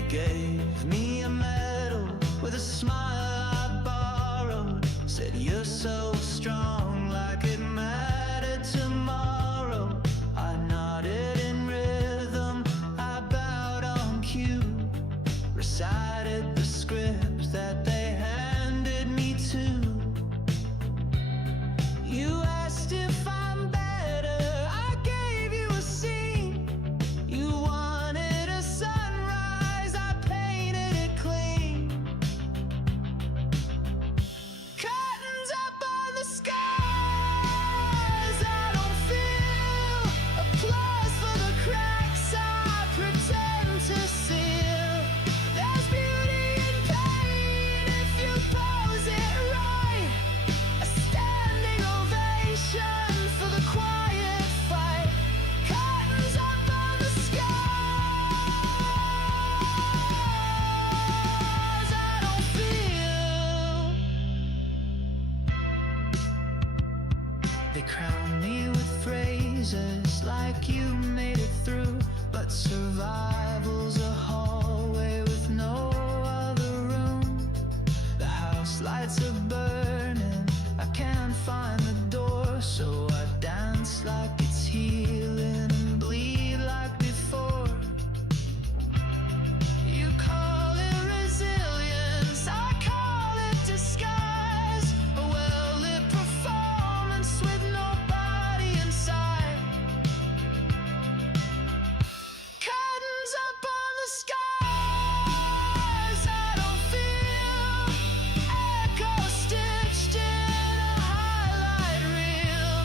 They gave me a medal with a smile I borrowed. Said you're so strong, like it mattered tomorrow. I nodded in rhythm, I bowed on cue, recited the script that they handed me to. You asked if I'm better, I gave you a scene. You wanted a sunrise, I painted it clean. Curtains up on the skies, I don't feel applause for the cracks I pretend to seal. There's beauty in pain if you pose it right. A standing ovation for the quiet fight. Curtains up on the skies, I don't feel. They crown me with phrases like you made it through, but survival's a hallway with no other room. The house lights are burning, I can't find the door, so I dance like it's healing and bleed like before. You call it resilience, I call it disguise. A well-lit performance with nobody inside. Curtains up on the skies, I don't feel. Echo stitched in a highlight reel.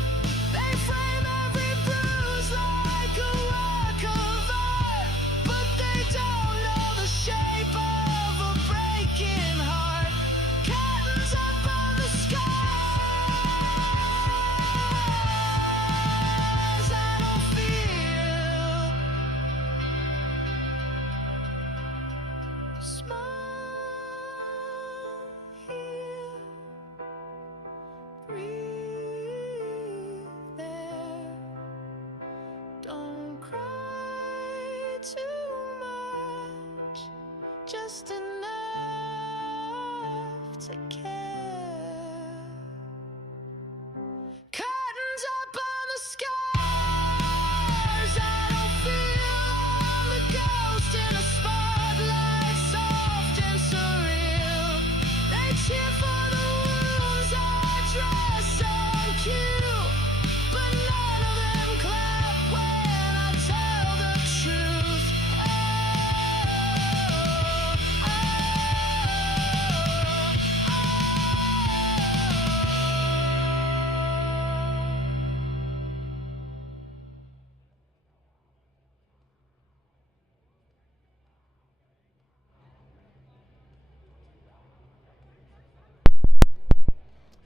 They frame every bruise like a work of art, but they don't know the shape of a breaking heart. Curtains up on the skies, I don't feel. Smile here, breathe there. Don't cry too much, just enough to care. Curtains up on the skies, I don't feel. I'm the ghost in a spotlight, soft and surreal. They cheer for the wounds I dress on cue, but none of them clap when I tell the truth. Oh, oh,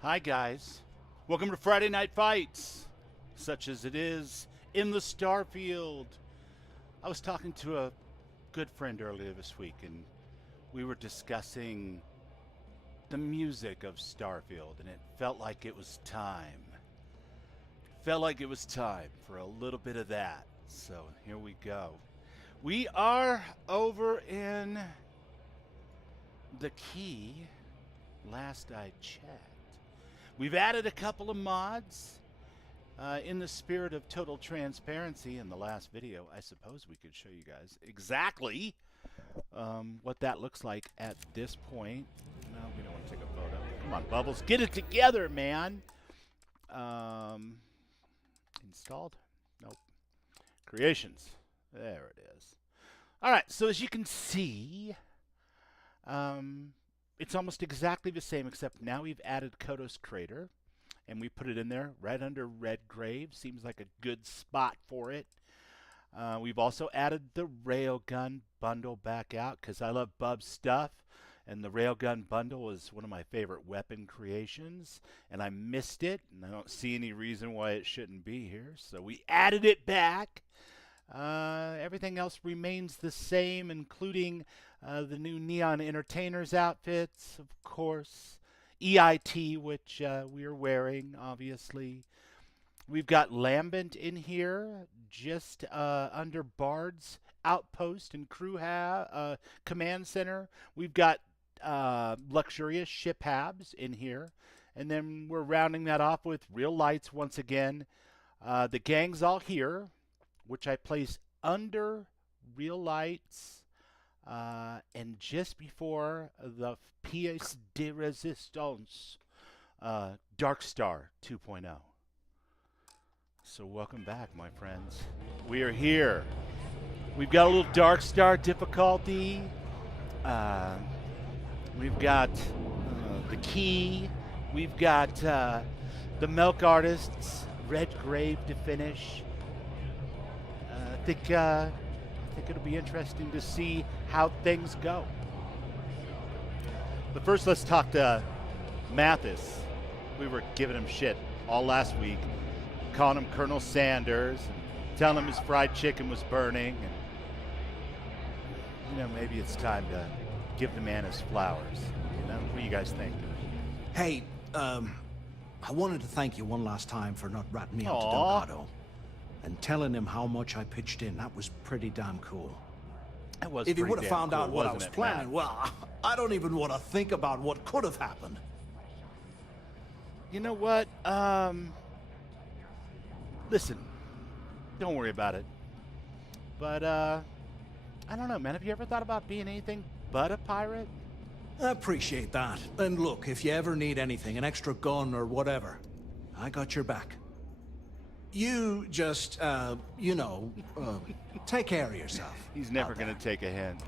Hi, guys. Welcome to Friday Night Fights, such as it is in the Starfield. I was talking to a good friend earlier this week, and we were discussing the music of Starfield, and it felt like it was time. Felt like it was time for a little bit of that. So here we go. We are over in the key, last I checked. We've added a couple of mods in the spirit of total transparency. In the last video, I suppose we could show you guys exactly what that looks like at this point. No, we don't want to take a photo. Come on, Bubbles, get it together, man. Installed? Nope. Creations. There it is. All right, so as you can see, it's almost exactly the same, except now we've added Kodos Crater, and we put it in there right under Redgrave. Seems like a good spot for it. We've also added the Railgun bundle back out, because I love Bub's stuff, and the Railgun bundle is one of my favorite weapon creations, and I missed it, and I don't see any reason why it shouldn't be here, so we added it back. Everything else remains the same, including the new Neon Entertainers outfits, of course. EIT, which we are wearing, obviously. We've got Lambent in here, just under Bard's outpost and command center. We've got luxurious ship habs in here. And then we're rounding that off with real lights once again. The gang's all here, which I place under real lights and just before the pièce de résistance, Dark Star 2.0. So welcome back, my friends. We are here. We've got a little Dark Star difficulty. We've got the key. We've got the Milk Artists, Redgrave to finish. I think it'll be interesting to see how things go. But first, let's talk to Mathis. We were giving him shit all last week, calling him Colonel Sanders, and telling him his fried chicken was burning. And maybe it's time to give the man his flowers. What do you guys think? Hey, I wanted to thank you one last time for not ratting me out to Aw. Delgado and telling him how much I pitched in. That was pretty damn cool. That was If he pretty would have damn found cool, out what I wasn't was it, planning, Matt? well, I don't even want to think about what could have happened. You know what? Listen, don't worry about it. But, I don't know, man. Have you ever thought about being anything but a pirate? I appreciate that. And look, if you ever need anything, an extra gun or whatever, I got your back. You just, take care of yourself. He's never out going there. to take a hint.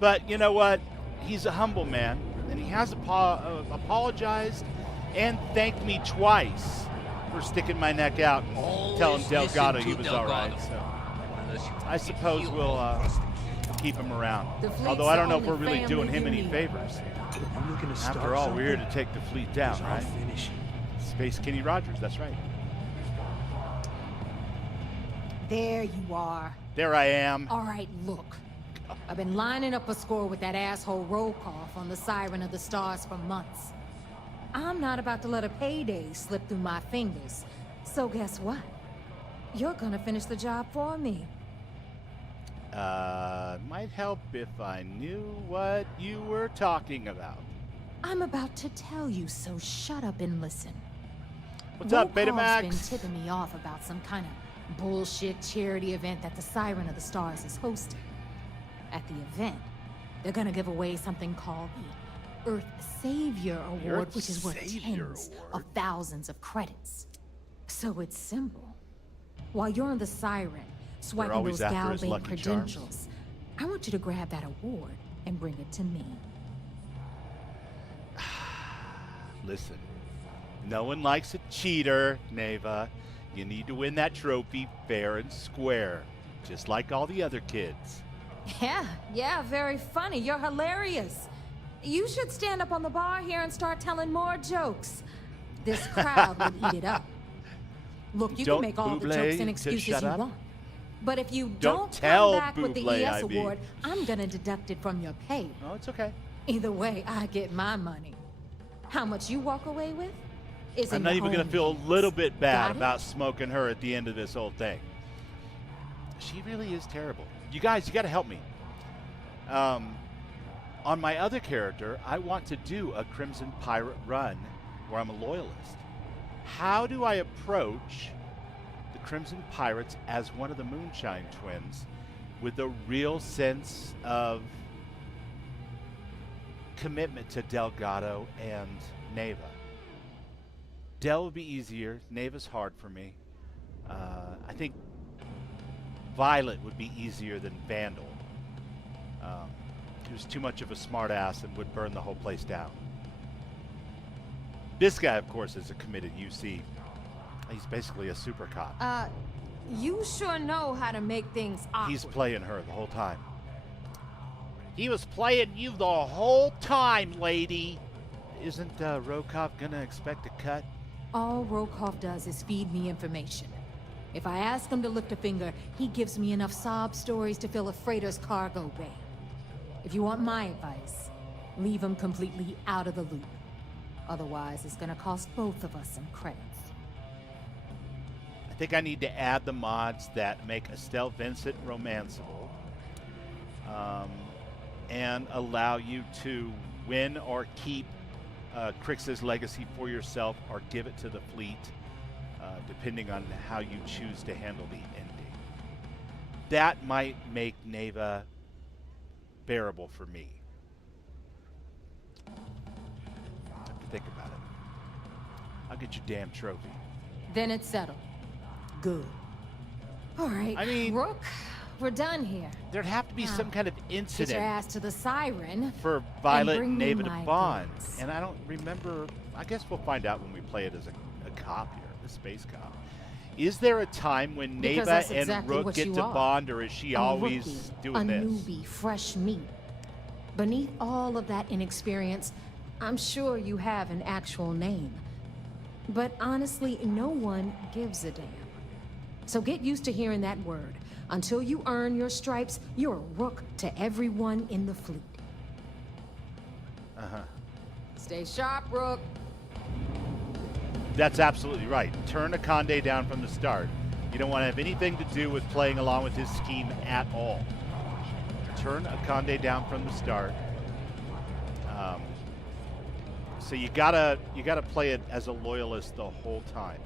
But you know what? He's a humble man, and he has apologized and thanked me twice for sticking my neck out and Always telling listen Delgado to he was all right. Delgado. So Unless you I suppose feel we'll trusting. keep him around. The fleet's Although I don't the know if we're only really doing family him you any need. favors. You looking to start After all, we're here something? to take the fleet down, 'Cause I'll right? finish. Space Kenny Rogers, that's right. There you are. There I am. All right, look. I've been lining up a score with that asshole Rokoff on the Siren of the Stars for months. I'm not about to let a payday slip through my fingers. So guess what? You're gonna finish the job for me. Might help if I knew what you were talking about. I'm about to tell you, so shut up and listen. What's up, Rokoff's Betamax? been tipping me off about some kind of bullshit charity event that the Siren of the Stars is hosting. At the event, they're gonna give away something called the Earth Savior Award, Earth which is worth Savior tens Award? of thousands of credits. So it's simple. While you're on the Siren, swiping always those after his Galbane Lucky Charms. credentials, I want you to grab that award and bring it to me. Listen, no one likes a cheater, Neva. You need to win that trophy fair and square, just like all the other kids. Yeah, very funny. You're hilarious. You should stand up on the bar here and start telling more jokes. This crowd would eat it up. Look, you Don't can make all the Buble jokes and to excuses shut you up? want. But if you Don't don't tell come back with the Buble, ES I mean. award, I'm gonna deduct it from your pay. Oh, it's okay. Either way, I get my money. How much you walk away with is I'm in not your even going own to feel a hands. little bit bad Got it? about smoking her at the end of this whole thing. She really is terrible. You guys, you got to help me. On my other character, I want to do a Crimson Pirate run where I'm a loyalist. How do I approach the Crimson Pirates as one of the Moonshine Twins with a real sense of commitment to Delgado and Neva? Del would be easier. Neva's hard for me. I think Violet would be easier than Vandal. He was too much of a smartass and would burn the whole place down. This guy, of course, is a committed UC. He's basically a super cop. You sure know how to make things awkward. He's playing her the whole time. He was playing you the whole time, lady. Isn't Rokoff gonna expect a cut? All Rokoff does is feed me information. If I ask him to lift a finger, he gives me enough sob stories to fill a freighter's cargo bay. If you want my advice, leave him completely out of the loop. Otherwise, it's gonna cost both of us some credits. I think I need to add the mods that make Estelle Vincent romanceable, and allow you to win or keep Crix's legacy for yourself or give it to the fleet, depending on how you choose to handle the ending. That might make Neva bearable for me. I have to think about it. I'll get your damn trophy. Then it's settled. Good. All right, I mean, Rook, we're done here. There'd have to be some kind of Get your incident ass to the siren. for Violet bring and me Neva to my bond. goods. And I don't remember. I guess we'll find out when we play it as a cop here, a space cop. Is there a time when Because Neva that's and exactly Rook what get you to are. bond, or is she A always rookie, doing a this? newbie, fresh meat. Beneath all of that inexperience, I'm sure you have an actual name. But honestly, no one gives a damn. So get used to hearing that word. Until you earn your stripes, you're a rook to everyone in the fleet. Uh-huh. Stay sharp, Rook. That's absolutely right. Turn Akande down from the start. You don't want to have anything to do with playing along with his scheme at all. Turn Akande down from the start. So you gotta play it as a loyalist the whole time,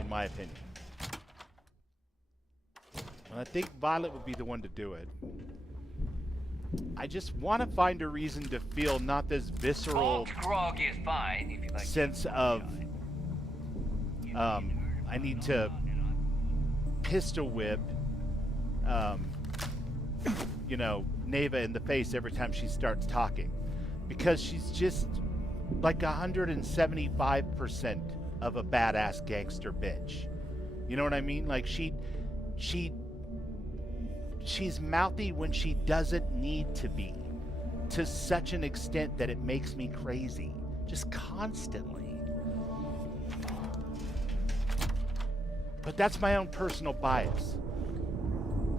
in my opinion. And I think Violet would be the one to do it. I just want to find a reason to feel not this visceral grog is fine if you like. sense of I need to pistol whip you know, Neva in the face every time she starts talking, because she's just like 175% of a badass gangster bitch. You know what I mean? Like she's mouthy when she doesn't need to be, to such an extent that it makes me crazy, just constantly. But that's my own personal bias.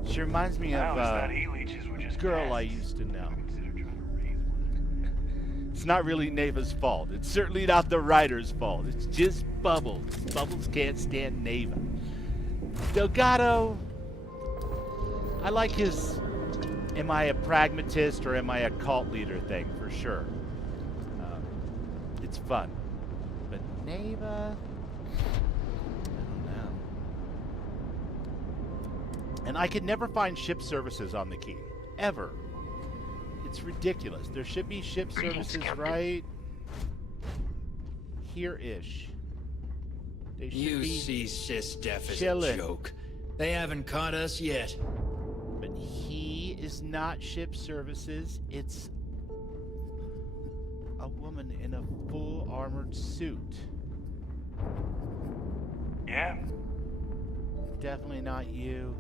She reminds me of a girl I used to know. It's not really Neva's fault. It's certainly not the writer's fault. It's just Bubbles. Bubbles can't stand Neva. Delgado, I like his am I a pragmatist or am I a cult leader thing, for sure. It's fun. But Neva, I don't know. And I could never find ship services on the key. Ever. It's ridiculous. There should be ship services right here-ish. They should You be see SysDef as chillin'. a joke. They haven't caught us yet. But he is not ship services. It's a woman in a full armored suit. Yeah. Definitely not you.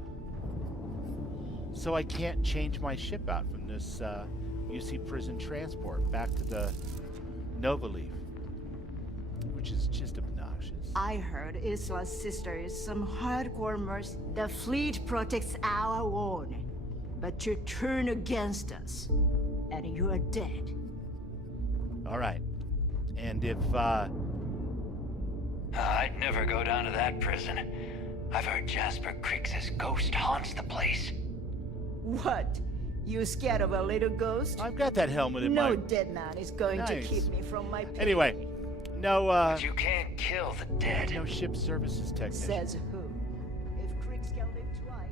So I can't change my ship out from this UC prison transport back to the Nova Leaf, which is just obnoxious. I heard Isla's sister is some hardcore merc. The fleet protects our own, but you turn against us, and you are dead. All right. And if I'd never go down to that prison. I've heard Jasper Crix's ghost haunts the place. What? You scared of a little ghost? I've got that helmet in No my... dead man is going to Nice. keep me from my pay. Anyway, no But you can't kill the dead. no ship services technician. Says who? If Crix can live twice,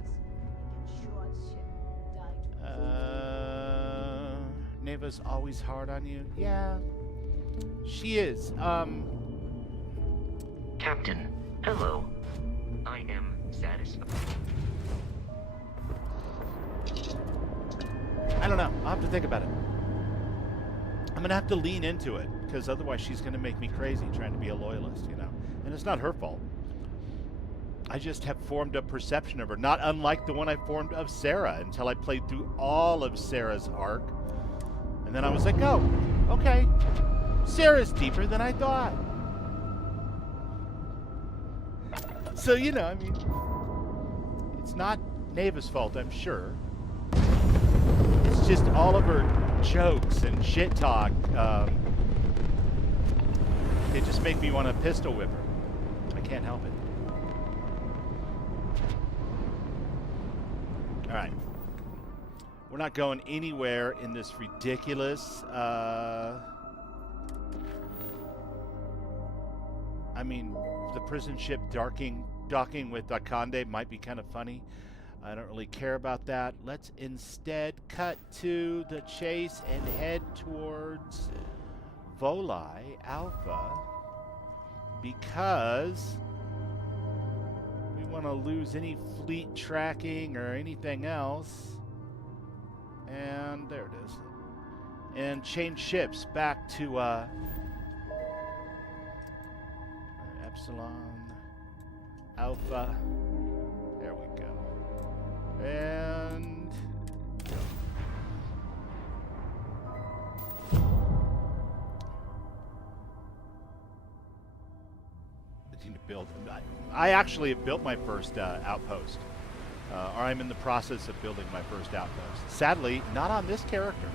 he can show us ship. Die to Neva's always hard on you. Yeah, she is. Captain, hello. I am satisfied. I don't know. I'll have to think about it. I'm gonna have to lean into it, because otherwise she's gonna make me crazy trying to be a loyalist, you know. And it's not her fault. I just have formed a perception of her, not unlike the one I formed of Sarah, until I played through all of Sarah's arc. And then I was like, oh, okay. Sarah's deeper than I thought. So, you know, I mean, it's not Neva's fault, I'm sure. It's just all of her jokes and shit talk. They just make me want to pistol whip her. I can't help it. All right. We're not going anywhere in this ridiculous, I mean, the prison ship docking with Akande might be kind of funny. I don't really care about that. Let's instead cut to the chase and head towards Volii Alpha because we want to lose any fleet tracking or anything else. And there it is. And change ships back to Epsilon Alpha. There we go. And I need to build. I actually have built my first outpost. Or I'm in the process of building my first outpost. Sadly, not on this character.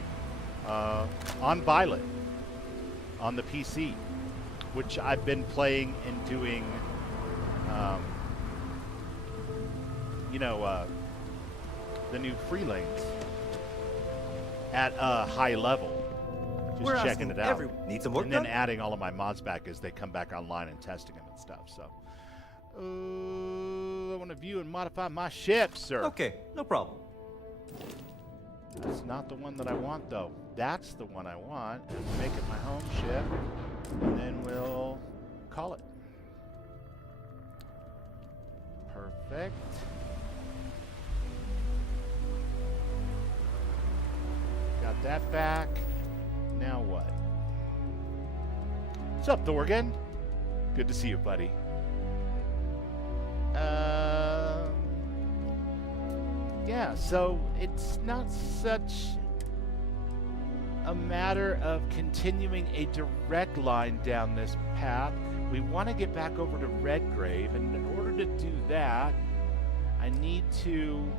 On Violet. On the PC. Which I've been playing and doing, the new free lanes at a high level. Just checking it out. Need some work and then done? adding all of my mods back as they come back online and testing them and stuff. So, I want to view and modify my ship, sir. Okay, no problem. That's not the one that I want, though. That's the one I want. And make it my home ship. And then we'll call it. Perfect. Got that back. Now what? What's up, Thorgan? Good to see you, buddy. Yeah, so it's not such a matter of continuing a direct line down this path. We want to get back over to Redgrave, and in order to do that, I need to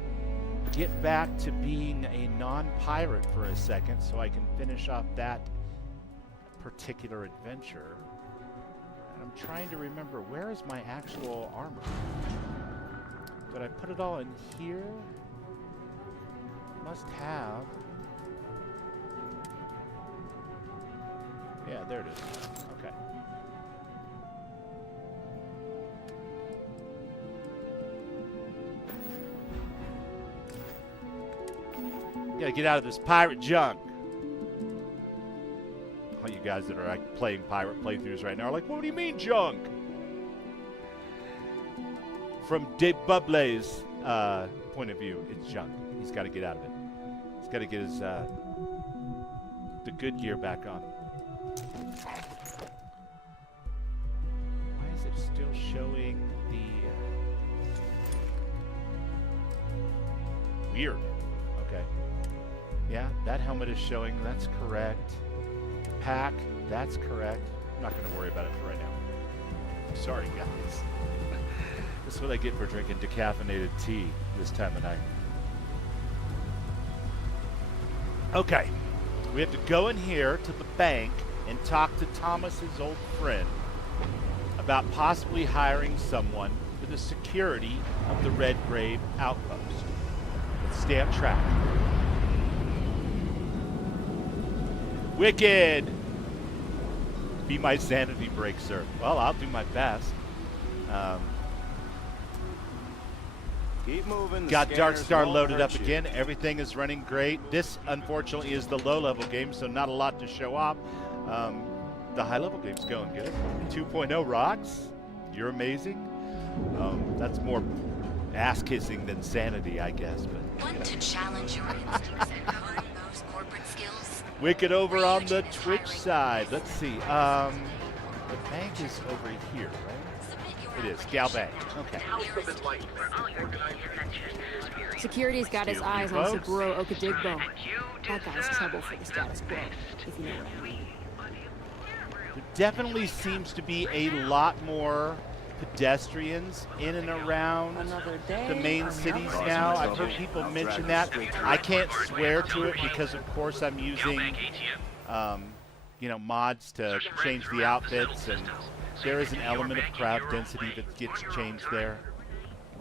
get back to being a non-pirate for a second so I can finish off that particular adventure. And I'm trying to remember, where is my actual armor? Did I put it all in here? Must have. Yeah, there it is. Okay. Gotta get out of this pirate junk. All you guys that are like playing pirate playthroughs right now are like, what do you mean junk? From De Bublé's point of view, it's junk. He's got to get out of it. He's got to get his the good gear back on. Why is it still showing the weird? Okay. Yeah, that helmet is showing. That's correct. The pack, that's correct. I'm not going to worry about it for right now. Sorry, guys. This is what I get for drinking decaffeinated tea this time of night. Okay. We have to go in here to the bank and talk to Thomas's old friend about possibly hiring someone for the security of the Redgrave outpost. Let's stay on track. Wicked! Be my sanity break, sir. Well, I'll do my best. Keep moving. Got Darkstar loaded up again. Everything is running great. This, unfortunately, is the low-level game, so not a lot to show off. The high-level game's going good. 2.0 rocks. You're amazing. That's more ass-kissing than sanity, I guess. But Want to challenge your instincts and hone those corporate skills? Wicked over on the Twitch side. Let's see. The bank is over here, right? It is. Gal Bank. Okay. Security's got his eyes on Saburo Okadigbo. That guy's trouble for the status quo, if you know what I mean. There definitely seems to be a lot more pedestrians in and around the main cities now. I've heard people mention that. I can't swear to it because, of course, I'm using, mods to change the outfits, and there is an element of crowd density that gets changed there.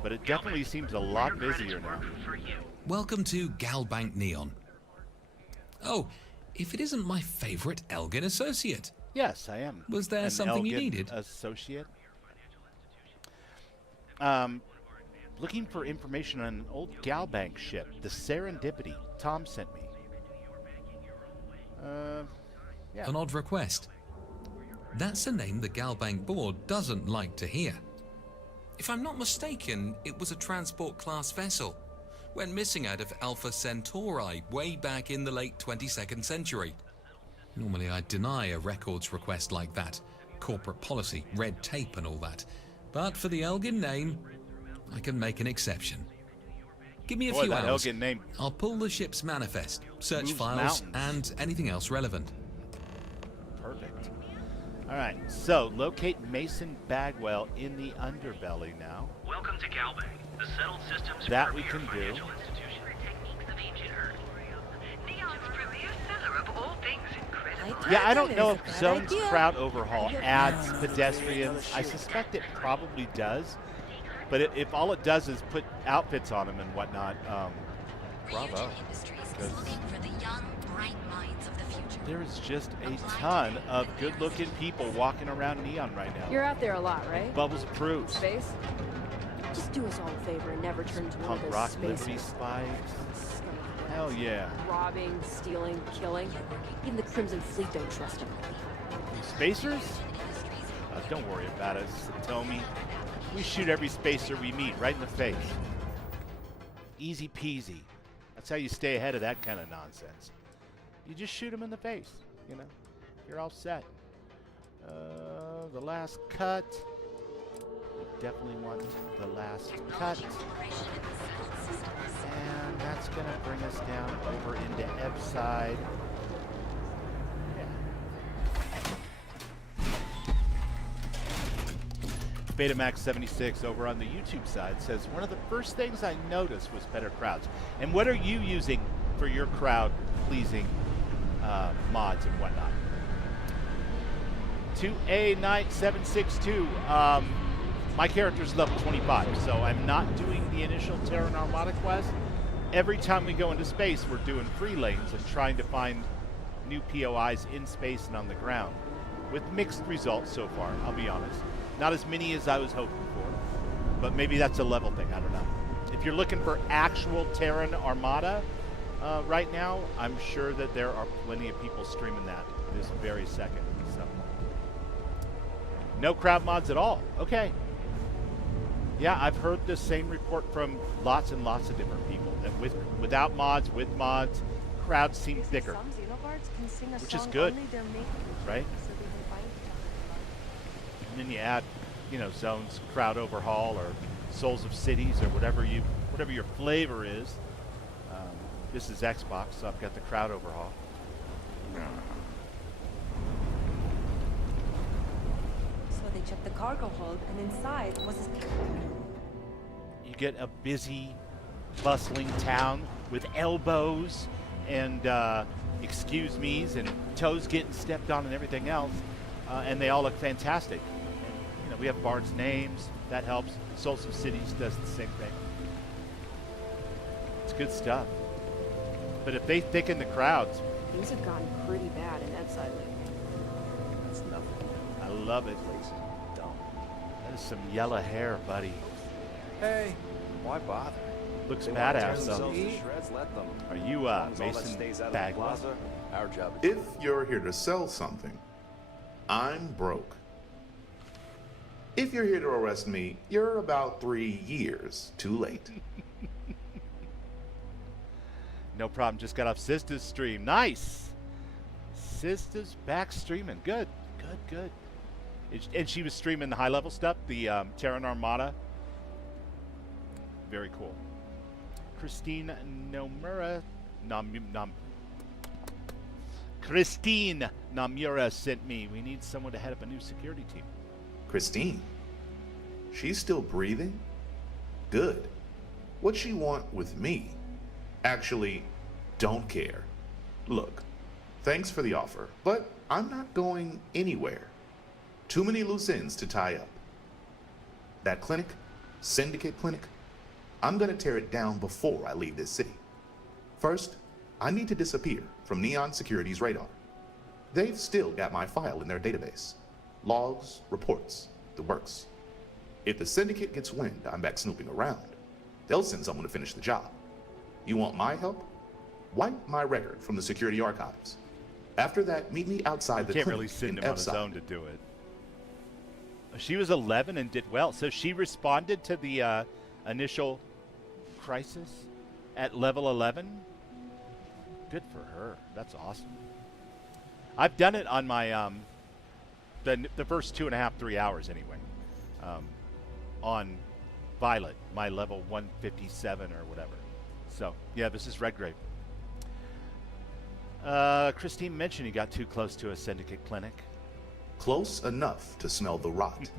But it definitely seems a lot busier now. welcome to Galbank Neon. Oh, if it isn't my favorite Elgin associate. Yes, I am. Was there something you Elgin needed? Associate. Looking for information on an old Galbank ship, the Serendipity. Tom sent me. Yeah. An odd request. That's a name the Galbank board doesn't like to hear. If I'm not mistaken, it was a transport-class vessel. Went missing out of Alpha Centauri way back in the late 22nd century. Normally I'd deny a records request like that. Corporate policy, red tape and all that. But for the Elgin name, I can make an exception. Give me a few that hours. Elgin name I'll pull the ship's manifest, search moves files, mountains. and anything else relevant. Perfect. All right, so locate Mason Bagwell in the underbelly now. Welcome to Galbank, the settled systems That we can do. financial institution. Techniques of ancient Earth. Neon's premier seller of all things incredible. Yeah, I don't know if Zone's crowd overhaul adds pedestrians. I suspect it probably does. But if all it does is put outfits on them and whatnot, bravo. Because there's just a ton of good-looking people walking around Neon right now. You're out there a lot, right? Bubbles approves. Space? Just do us all a favor and never turn into one Punk of those rock spacers. Liberty Spies. Hell yeah. Robbing, stealing, killing. Even the Crimson Fleet don't trust them. Spacers? Don't worry about it, Satomi. We shoot every spacer we meet right in the face. Easy peasy. That's how you stay ahead of that kind of nonsense. You just shoot them in the face, you know. You're all set. The last cut. We definitely want the last cut. And that's going to bring us down over into Ebside. Betamax76 over on the YouTube side says, one of the first things I noticed was better crowds. And what are you using for your crowd-pleasing mods and whatnot? 2A9762. My character's level 25, so I'm not doing the initial Terran Armada quest. Every time we go into space, we're doing free lanes and trying to find new POIs in space and on the ground. With mixed results so far, I'll be honest. Not as many as I was hoping for, but maybe that's a level thing, I don't know. If you're looking for actual Terran Armada right now, I'm sure that there are plenty of people streaming that this very second. So, no crowd mods at all. Okay. Yeah, I've heard the same report from lots and lots of different people, that without mods, with mods, crowds seem thicker, which is good, right? And then you add, you know, Zone's crowd overhaul or Souls of Cities or whatever your flavor is. This is Xbox, so I've got the crowd overhaul. So they checked the cargo hold, and inside was a... You get a busy, bustling town with elbows and excuse me's and toes getting stepped on and everything else, and they all look fantastic. You know, we have Bard's names, that helps. Souls of Cities does the same thing. It's good stuff. But if they thicken the crowds, Things have gotten pretty bad in that side lately. That's nothing. I love it. That is some yellow hair, buddy. Hey, why bother? Looks They wanna tear badass, though. themselves to shreds, let them. Are you As long as all that Mason stays out of the Bagwell? plaza, our job is If you're here to sell something, I'm broke. If you're here to arrest me, you're about 3 years too late. No problem. Just got off Sista's stream. Nice. Sista's back streaming. Good. And she was streaming the high-level stuff, the Terran Armada. Very cool. Christine Nomura, Christine Namura sent me. We need someone to head up a new security team. Christine? She's still breathing? Good. What's she want with me? Actually, don't care. Look, thanks for the offer, but I'm not going anywhere. Too many loose ends to tie up. That clinic, Syndicate Clinic, I'm gonna tear it down before I leave this city. First, I need to disappear from Neon Security's radar. They've still got my file in their database. Logs, reports, the works. If the Syndicate gets wind I'm back snooping around, they'll send someone to finish the job. You want my help? Wipe my record from the security archives. After that, meet me outside the can't clinic really send in him on his F-side. own to do it. She was 11 and did well. So she responded to the initial crisis at level 11. Good for her. That's awesome. I've done it on my the first 2.5, 3 hours anyway. On Violet, my level 157 or whatever. So yeah, this is Redgrave. Christine mentioned he got too close to a Syndicate clinic. Close enough to smell the rot.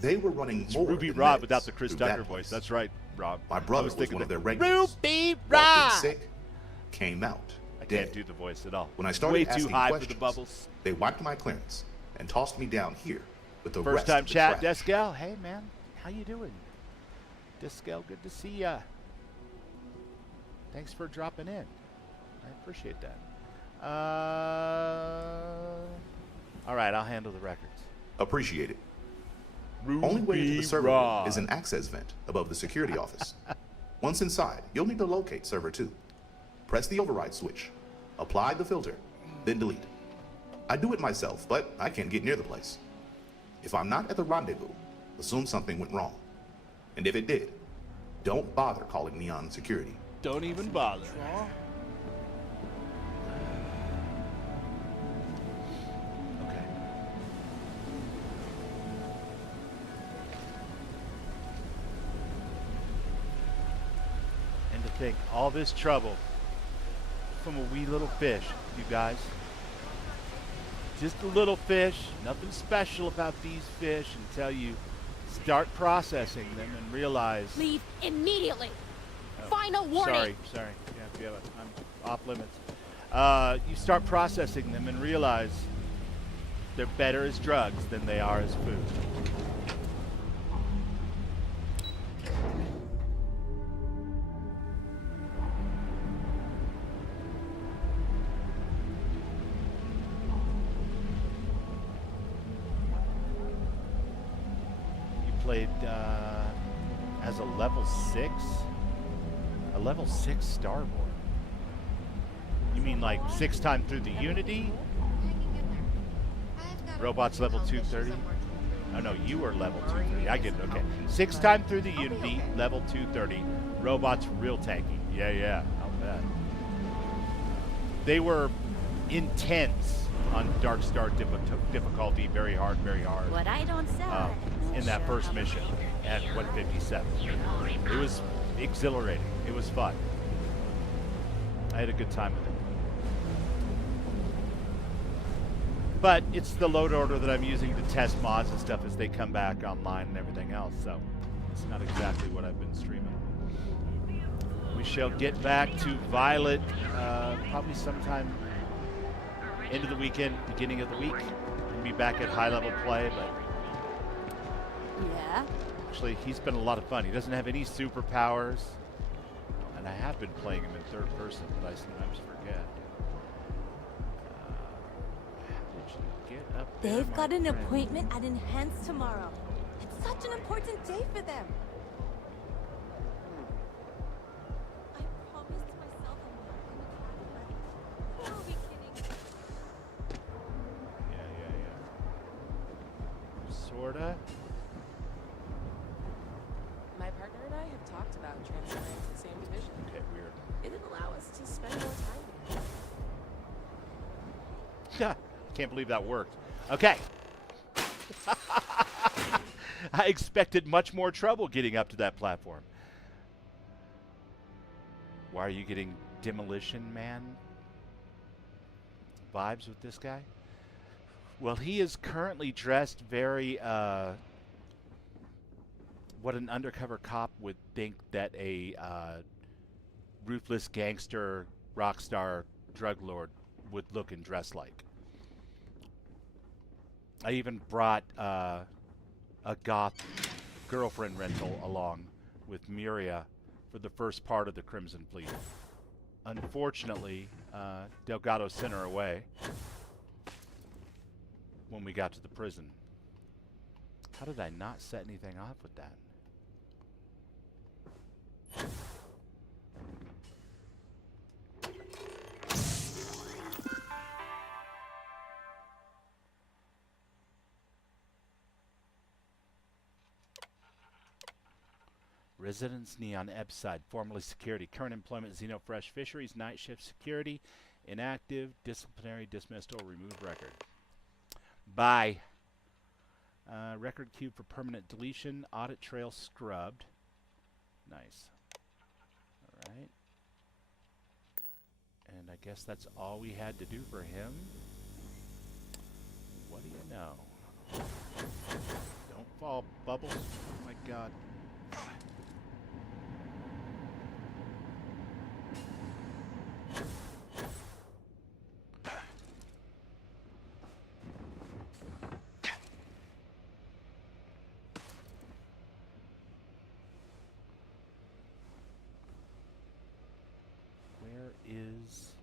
They were running more Ruby than Rob meds without the Chris through Tucker that voice. place. That's right, Rob. My brother was thinking one of that. their regulars. Ruby Walked Rob! in sick, came out I dead. can't do the voice at all. When I started Way asking too high questions, for the bubbles. they wiped my clearance and tossed me down here with the First rest time of the chat, trash. Descal. Hey man, how you doing? Descal, good to see ya. Thanks for dropping in. I appreciate that. All right, I'll handle the records. Appreciate it. Ruby Only way into the server room Rob. is an access vent above the security office. Once inside, you'll need to locate server 2. Press the override switch, apply the filter, then delete. I do it myself, but I can't get near the place. If I'm not at the rendezvous, assume something went wrong. And if it did, don't bother calling Neon Security. Don't even bother. Okay. And to think, all this trouble from a wee little fish, you guys. Just a little fish, nothing special about these fish until you start processing them and realize. Leave immediately. Oh, Final warning. Sorry. Yeah, I'm off limits. You start processing them and realize they're better as drugs than they are as food. You played as a level 6? A level 6 Starboard. You mean like 6 times through the Unity? Robots level 230? Oh no, you were level 230. I get it, okay. 6 times through the Unity, level 230. Robots real tanky. Yeah, I'll bet. They were intense on Dark Star difficulty, very hard. What I don't sell. In that first mission at 157. It was exhilarating. It was fun. I had a good time with it. But it's the load order that I'm using to test mods and stuff as they come back online and everything else, so it's not exactly what I've been streaming. We shall get back to Violet probably sometime end of the weekend, beginning of the week. We'll be back at high level play, but Yeah? actually he's been a lot of fun. He doesn't have any superpowers, and I have been playing him in third person, but I sometimes forget. Up there, They've my got an friend. appointment at Enhance tomorrow. It's such an important day for them. I promised myself I'm not gonna try to let it. Who are we kidding? Yeah. Sorta. My partner and I have talked about transferring to the same division. Okay, weird. It'd allow us to spend more time together. Can't believe that worked. Okay. I expected much more trouble getting up to that platform. Why are you getting Demolition Man vibes with this guy? Well, he is currently dressed very, what an undercover cop would think that a ruthless gangster, rock star, drug lord would look and dress like. I even brought a goth girlfriend rental along with Miria for the first part of the Crimson Fleet. Unfortunately, Delgado sent her away when we got to the prison. How did I not set anything off with that? Residence Neon Ebside, formerly security. Current employment Xenofresh Fisheries, night shift security, inactive, disciplinary, dismissed, or removed record. Bye. Record queue for permanent deletion, audit trail scrubbed. Nice. Alright. And I guess that's all we had to do for him. What do you know? Don't fall, Bubbles. Oh my god. Is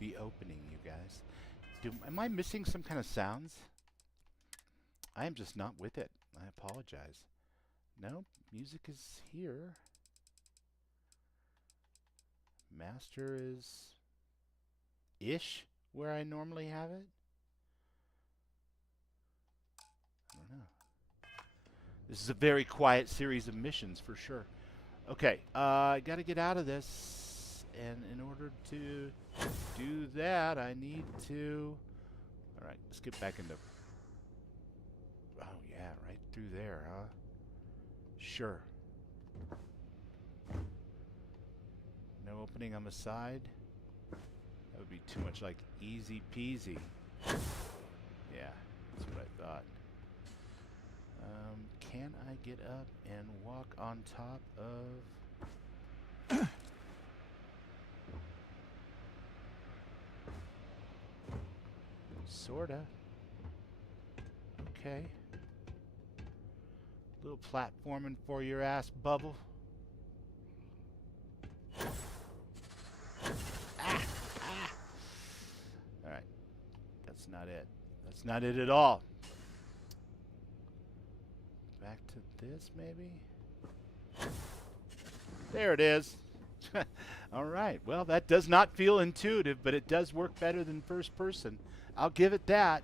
the opening, you guys? Am I missing some kind of sounds? I am just not with it. I apologize. No, music is here. Master is ish where I normally have it. I don't know. This is a very quiet series of missions for sure. Okay, I gotta get out of this. And in order to do that, I need to... Alright, let's get back into... Oh, yeah, right through there, huh? Sure. No opening on the side? That would be too much like easy peasy. Yeah, that's what I thought. Can I get up and walk on top of... Sorta. Okay. Little platforming for your ass, Bubble. Ah! Ah! Alright. That's not it. That's not it at all. Back to this, maybe? There it is. Alright. Well, that does not feel intuitive, but it does work better than first person. I'll give it that.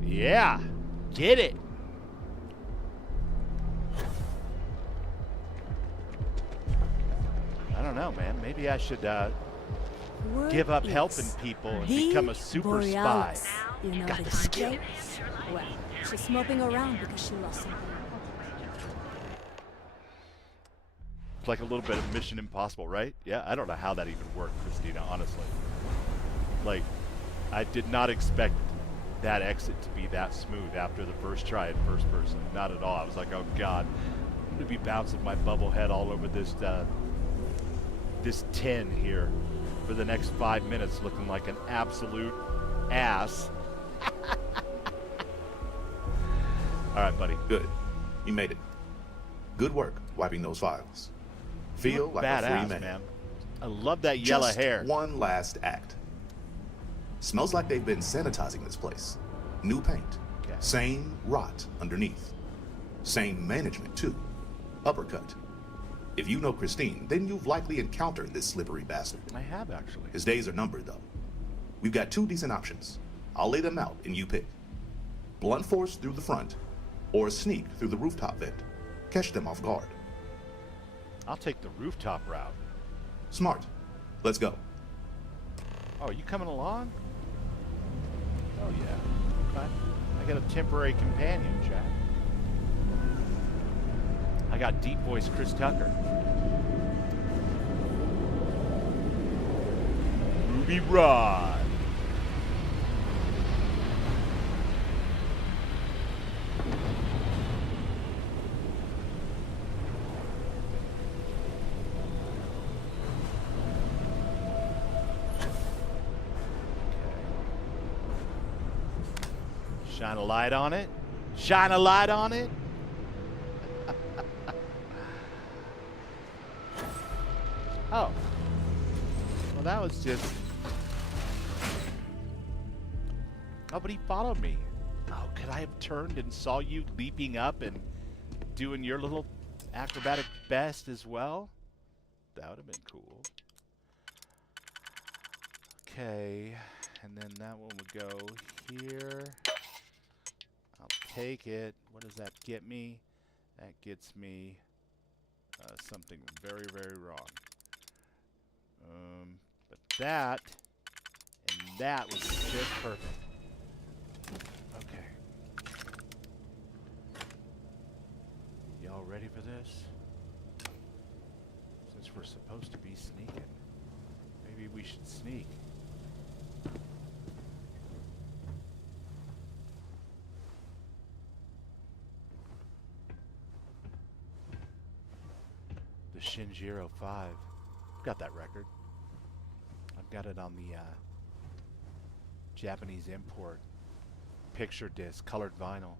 Yeah, get it. I don't know, man. Maybe I should give up helping people and become a super spy. You know Got the the skills. Well, she's moping around because she lost something. It's like a little bit of Mission Impossible, right? Yeah, I don't know how that even worked, Christina, honestly. Like, I did not expect that exit to be that smooth after the first try in first person. Not at all. I was like, oh god, I'm gonna be bouncing my bubble head all over this this tin here for the next 5 minutes, looking like an absolute ass. All right, buddy. Good. You made it. Good work wiping those files. Feel like a free man. I love that yellow Just hair. One last act. Smells like they've been sanitizing this place. New paint. Okay. Same rot underneath. Same management, too. Uppercut. If you know Christine, then you've likely encountered this slippery bastard. I have, actually. His days are numbered, though. We've got 2 decent options. I'll lay them out, and you pick. Blunt force through the front, or sneak through the rooftop vent. Catch them off guard. I'll take the rooftop route. Smart. Let's go. Oh, are you coming along? Oh, yeah. Okay. I got a temporary companion, Jack. I got deep voice Chris Tucker. Ruby Rod. Shine a light on it. Shine a light on it. Oh. Well, that was just... Oh, but he followed me. Oh, could I have turned and saw you leaping up and doing your little acrobatic best as well? That would have been cool. Okay. And then that one would go here. I'll take it. What does that get me? That gets me something very, very wrong. But that and that was just perfect. Okay. Y'all ready for this? Since we're supposed to be sneaking, maybe we should sneak. The Shinjiro 5. Got that record. I've got it on the Japanese import picture disc, colored vinyl.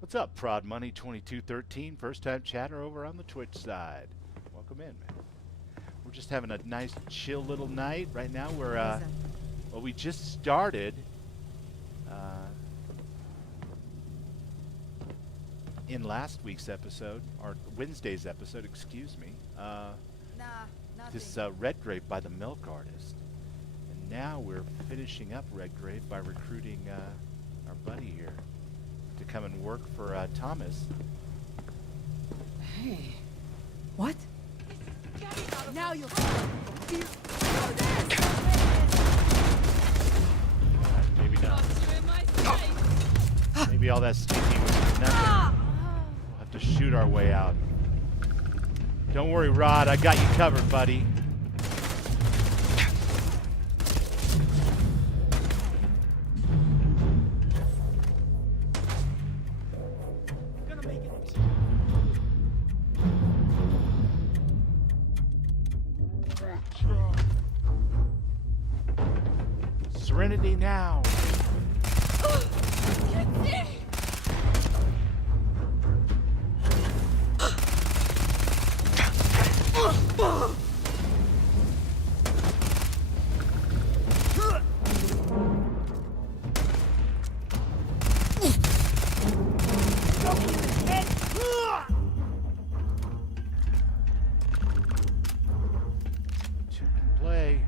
What's up, Prod Money 2213? First time chatter over on the Twitch side. Welcome in, man. We're just having a nice, chill little night. Right now we're, well, we just started in last week's episode, or Wednesday's episode, excuse me, this Redgrave by the Milk Artist. And now we're finishing up Redgrave by recruiting our buddy here to come and work for Thomas. Hey. What? Now you're... Maybe not. Maybe all that sneaking was for nothing. We'll have to shoot our way out. Don't worry, Rod. I got you covered, buddy. Serenity now. Play.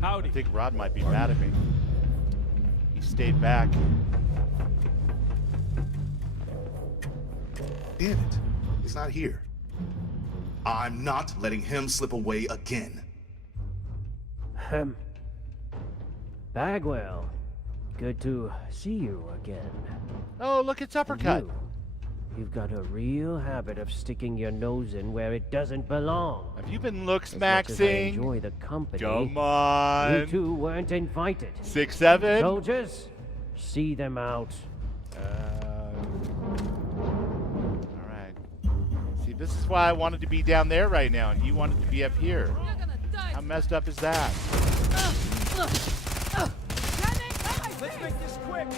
Howdy. I think Rod might be mad at me. He stayed back. Damn it. He's not here. I'm not letting him slip away again. Bagwell, good to see you again. Oh, look, it's Uppercut. You've got a real habit of sticking your nose in where it doesn't belong. Have you been looks As much as I maxing? enjoy the company. Come on. You two weren't invited. 6-7. Soldiers, see them out. Alright. See, this is why I wanted to be down there right now, and you wanted to be up here. How messed up is that? Let's make this quick.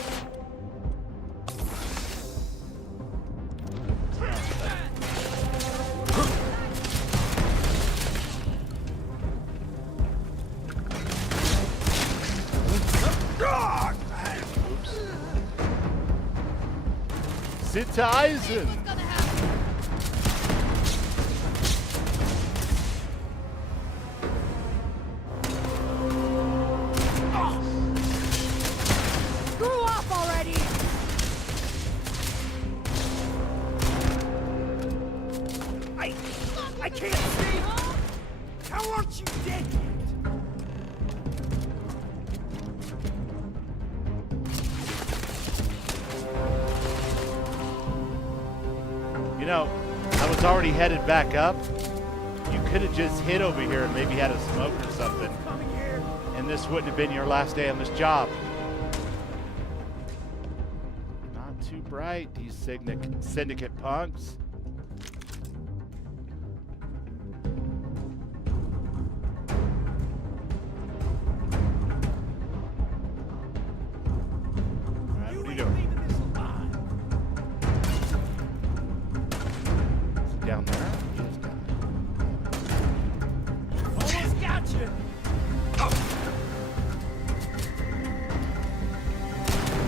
Sit to Eisen. Screw off already! I can't see. How aren't you dead yet? You know, I was was already headed back up. You could have just hid over here and maybe had a smoke or something. And this wouldn't have been your last day on this job. Not too bright, these syndicate punks. Alright, what are you doing? Is he down there? He is down there. Almost got you.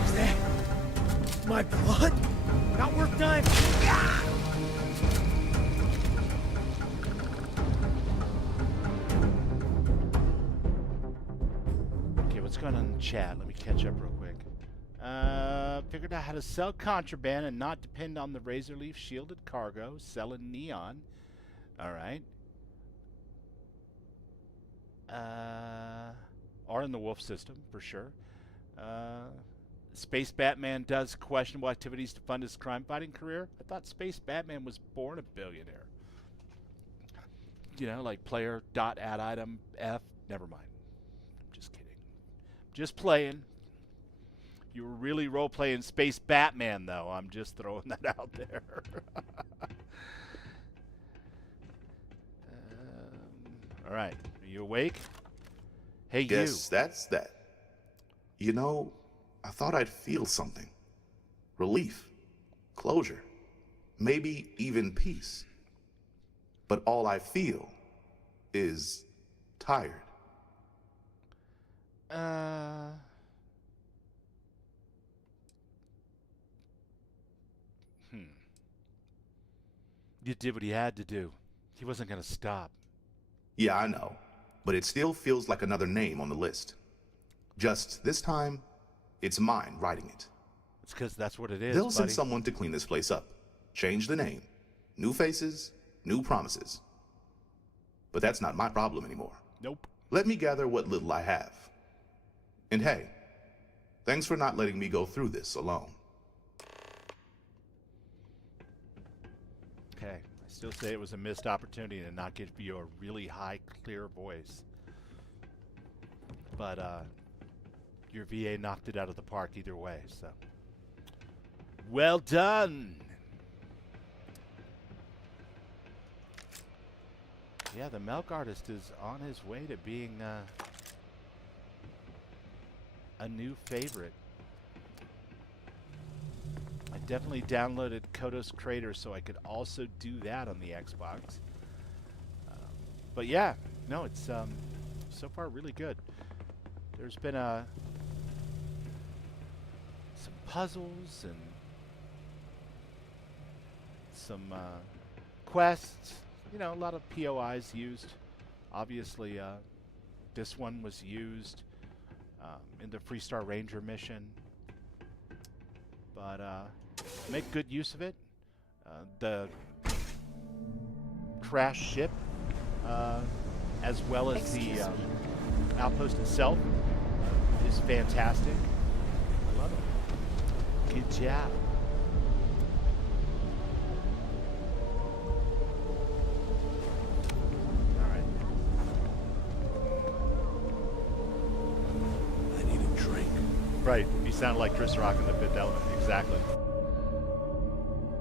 Is that my blood? Not worth dying. Okay, what's going on in the chat? Let me catch up real quick. Figured out how to sell contraband and not depend on the razor leaf shielded cargo. Selling neon. All right. Or in the wolf system, for sure. Space Batman does questionable activities to fund his crime-fighting career. I thought Space Batman was born a billionaire. You know, like player dot add item F. Never mind. Just kidding. Just playing. You were really role-playing Space Batman, though. I'm just throwing that out there. All right. Are you awake? Hey, Guess that's that. You know, I thought I'd feel something. Relief. Closure. Maybe even peace. But all I feel is tired. You did what he had to do. He wasn't going to stop. Yeah, I know. But it still feels like another name on the list. Just this time, it's mine writing it. It's because that's what it is, They'll send someone to clean this place up. Change the name. New faces, new promises. But that's not my problem anymore. Nope. Let me gather what little I have. And hey, thanks for not letting me go through this alone. Okay. I still say it was a missed opportunity to not give you a really high, clear voice. But your VA knocked it out of the park either way, so. Well done! Yeah, the milk artist is on his way to being a new favorite. I definitely downloaded Kodos Crater so I could also do that on the Xbox. But yeah, no, it's so far really good. There's been some puzzles and some quests. You know, a lot of POIs used. Obviously, this one was used in the Freestar Ranger mission. But make good use of it. The crash ship, as well as the outpost itself, is fantastic. I love it. Good job. Right, he sounded like Chris Rock in The Fifth Element, exactly.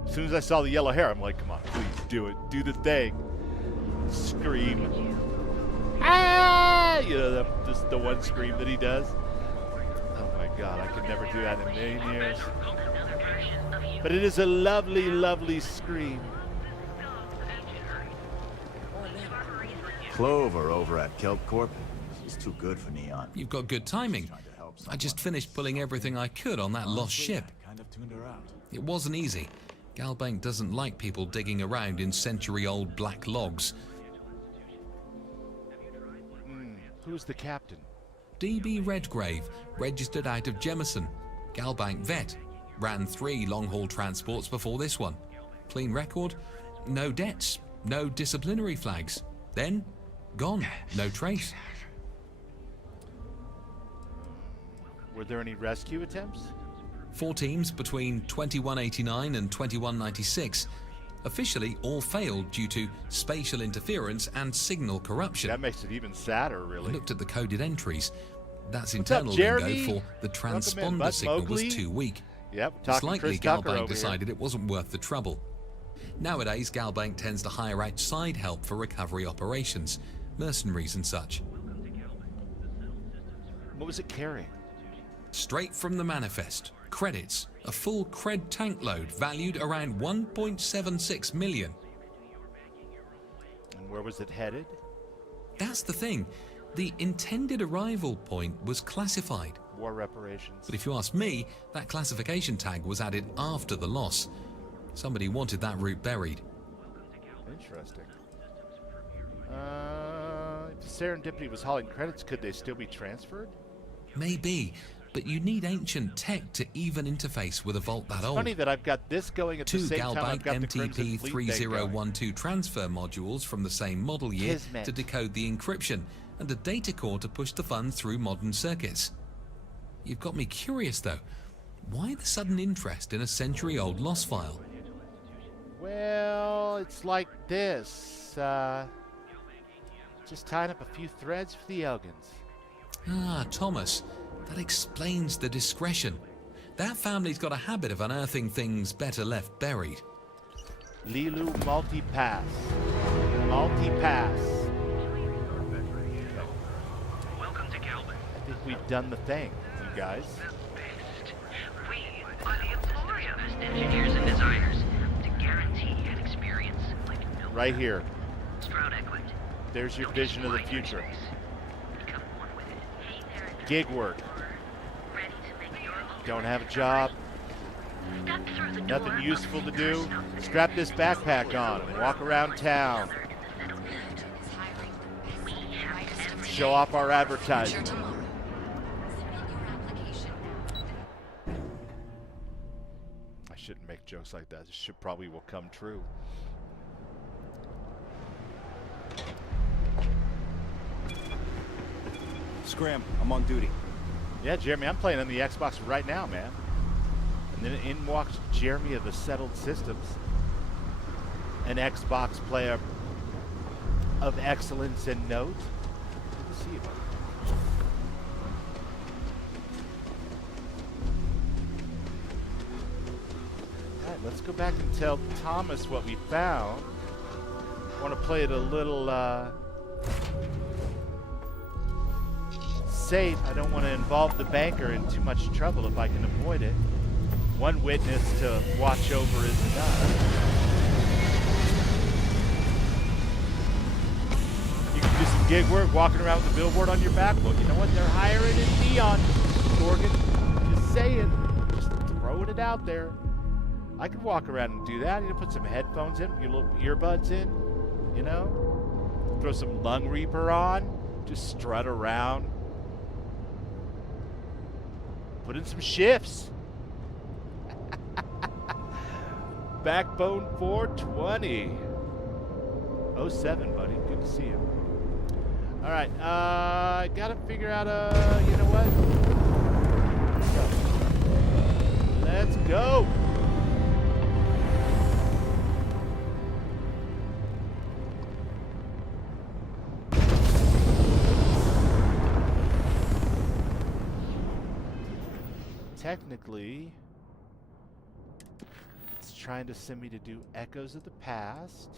As soon as I saw the yellow hair, I'm like, come on, please do it, do the thing. Scream. Ah! You know, just the one scream that he does. Oh my God, I could never do that in a million years. But it is a lovely, lovely scream. Clover over at Kelp Corp. She's too good for Neon. You've got good timing. I just finished pulling everything I could on that lost ship. It wasn't easy. Galbank doesn't like people digging around in century-old black logs. Who's the captain? DB Redgrave, registered out of Jemison. Galbank vet. Ran 3 long-haul transports before this one. Clean record, no debts, no disciplinary flags. Then, gone, no trace. Were there any rescue attempts? 4 teams between 2189 and 2196. Officially, all failed due to spatial interference and signal corruption. That makes it even sadder, I really. looked at the coded entries. That's What's up, internal Jeremy? lingo for the Welcome in, transponder Bud signal Mowgli. was too weak. Yep, It's talking likely Chris Tucker Galbank over decided here. it wasn't worth the trouble. Nowadays, Galbank tends to hire outside help for recovery operations, mercenaries and such. What was it carrying? Straight from the manifest. Credits. A full cred tank load valued around 1.76 million. And where was it headed? That's the thing. The intended arrival point was classified. War reparations. But if you ask me, that classification tag was added after the loss. Somebody wanted that route buried. Interesting. If Serendipity was hauling credits, could they still be transferred? Maybe, but you need ancient tech to even interface with a vault that old. Funny that I've got this going at the Two same time I've Galbank got the Crimson MTP Fleet thing going. 3012 transfer modules from the same model year Kismet. to decode the encryption, and a data core to push the funds through modern circuits. You've got me curious though. Why the sudden interest in a century-old loss file? Well, it's like this. Just tying up a few threads for the Elgins. Ah, Thomas. That explains the discretion. That family's got a habit of unearthing things better left buried. Lilu multi-pass. Multi-pass. Welcome to Galban. I think we've done the thing, you guys. We are the employer as engineers and designers to guarantee an experience like no Right here. Sprout Equid. There's your vision of the future. Gig work. Don't have a job. Nothing useful to do. Strap this backpack on and walk around town. Show off our advertising. I shouldn't make jokes like that. This should probably will come true. Scram, I'm on duty. Yeah, Jeremy, I'm playing on the Xbox right now, man. And then in walks Jeremy of the Settled Systems, an Xbox player of excellence and note. Good to see you, buddy. All right, let's go back and tell Thomas what we found. I want to play it a little safe. I don't want to involve the banker in too much trouble if I can avoid it. One witness to watch over is enough. You can do some gig work walking around with a billboard on your back. Well, you know what? They're hiring in Neon, Morgan. Just saying. Just throwing it out there. I could walk around and do that. You know, put some headphones in, your little earbuds in, you know? Throw some Lung Reaper on. Just strut around. Put in some shifts. Backbone 420. 07, buddy. Good to see you. All right. I got to figure out you know what? Let's go. Technically, it's trying to send me to do Echoes of the Past.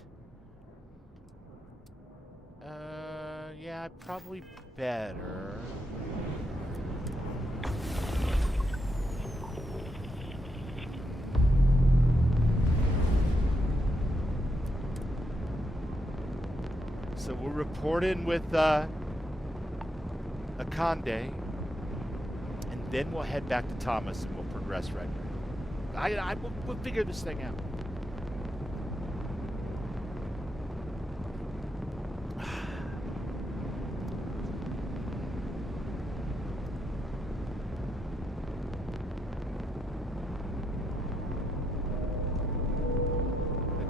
Yeah, probably better. So we'll report in with Akande. Then we'll head back to Thomas and we'll progress right. We'll figure this thing out.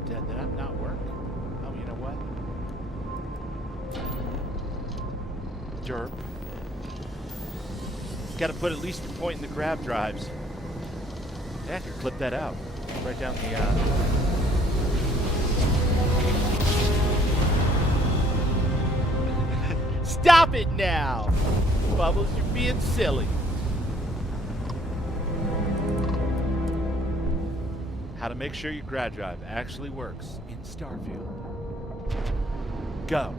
Did that not work? Oh, you know what? Derp. Got to put at least a point in the grab drives. Yeah, I could clip that out. Right down the Stop it now! Bubbles, you're being silly. How to make sure your grad drive actually works in Starfield. Go.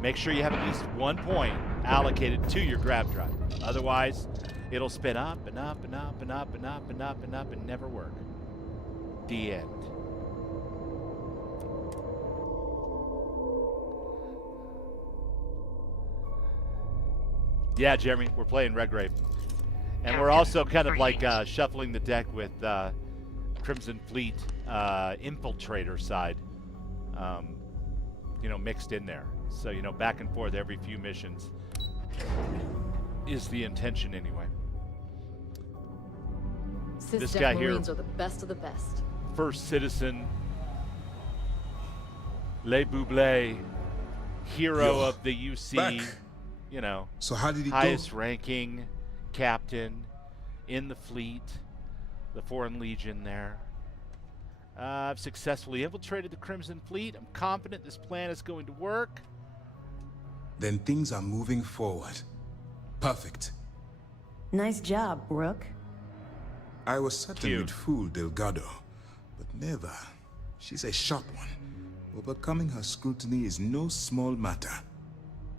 Make sure you have at least 1 point allocated to your grab drive. Otherwise, it'll spin up and up and up and up and up and up and up and never work. The end. Yeah, Jeremy, we're playing Redgrave. And we're also kind of like shuffling the deck with Crimson Fleet infiltrator side, you know, mixed in there. So, you know, back and forth every few missions is the intention anyway. This guy here, Marines are the best of the best. first citizen, Le Buble, hero of the UC, back. You know, So how did it highest go? ranking captain in the fleet, the Foreign Legion there. I've successfully infiltrated the Crimson Fleet. I'm confident this plan is going to work. Then things are moving forward. Perfect. Nice job, Rook. I was certain we'd fool Delgado, but never. She's a sharp one. Overcoming her scrutiny is no small matter.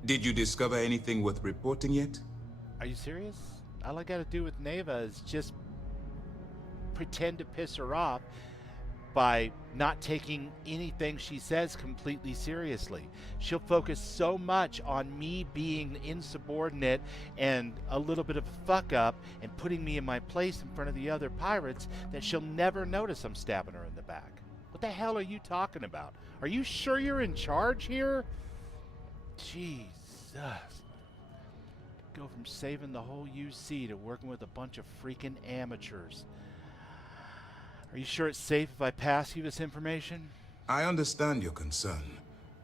Did you discover anything worth reporting yet? Are you serious? All I gotta do with Neva is just pretend to piss her off by not taking anything she says completely seriously. She'll focus so much on me being insubordinate and a little bit of a fuck up and putting me in my place in front of the other pirates that she'll never notice I'm stabbing her in the back. What the hell are you talking about? Are you sure you're in charge here? Jesus. Go from saving the whole UC to working with a bunch of freaking amateurs. Are you sure it's safe if I pass you this information? I understand your concern,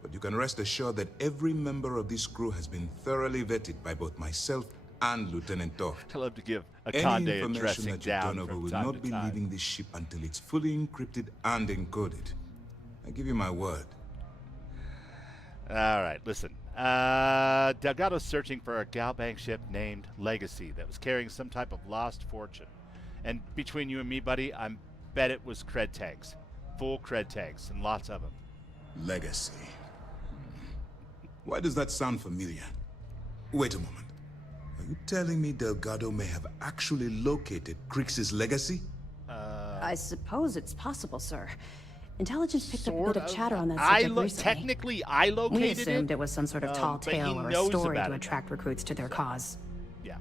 but you can rest assured that every member of this crew has been thoroughly vetted by both myself and Lieutenant Toft. I love to give a Any Conde a information dressing that you down turn over from will time not to be time. leaving this ship until it's fully encrypted and encoded. I give you my word. All right, listen. Delgado's searching for a Galbank ship named Legacy that was carrying some type of lost fortune. And between you and me, buddy, I bet it was cred tanks. Full cred tanks, and lots of them. Legacy. Why does that sound familiar? Wait a moment. Are you telling me Delgado may have actually located Crix's legacy? I suppose it's possible, sir. Intelligence picked up a bit of chatter on that I subject recently. technically, I located We assumed it was some sort of tall but he tale or a knows story about to it. attract recruits to their cause. Yeah.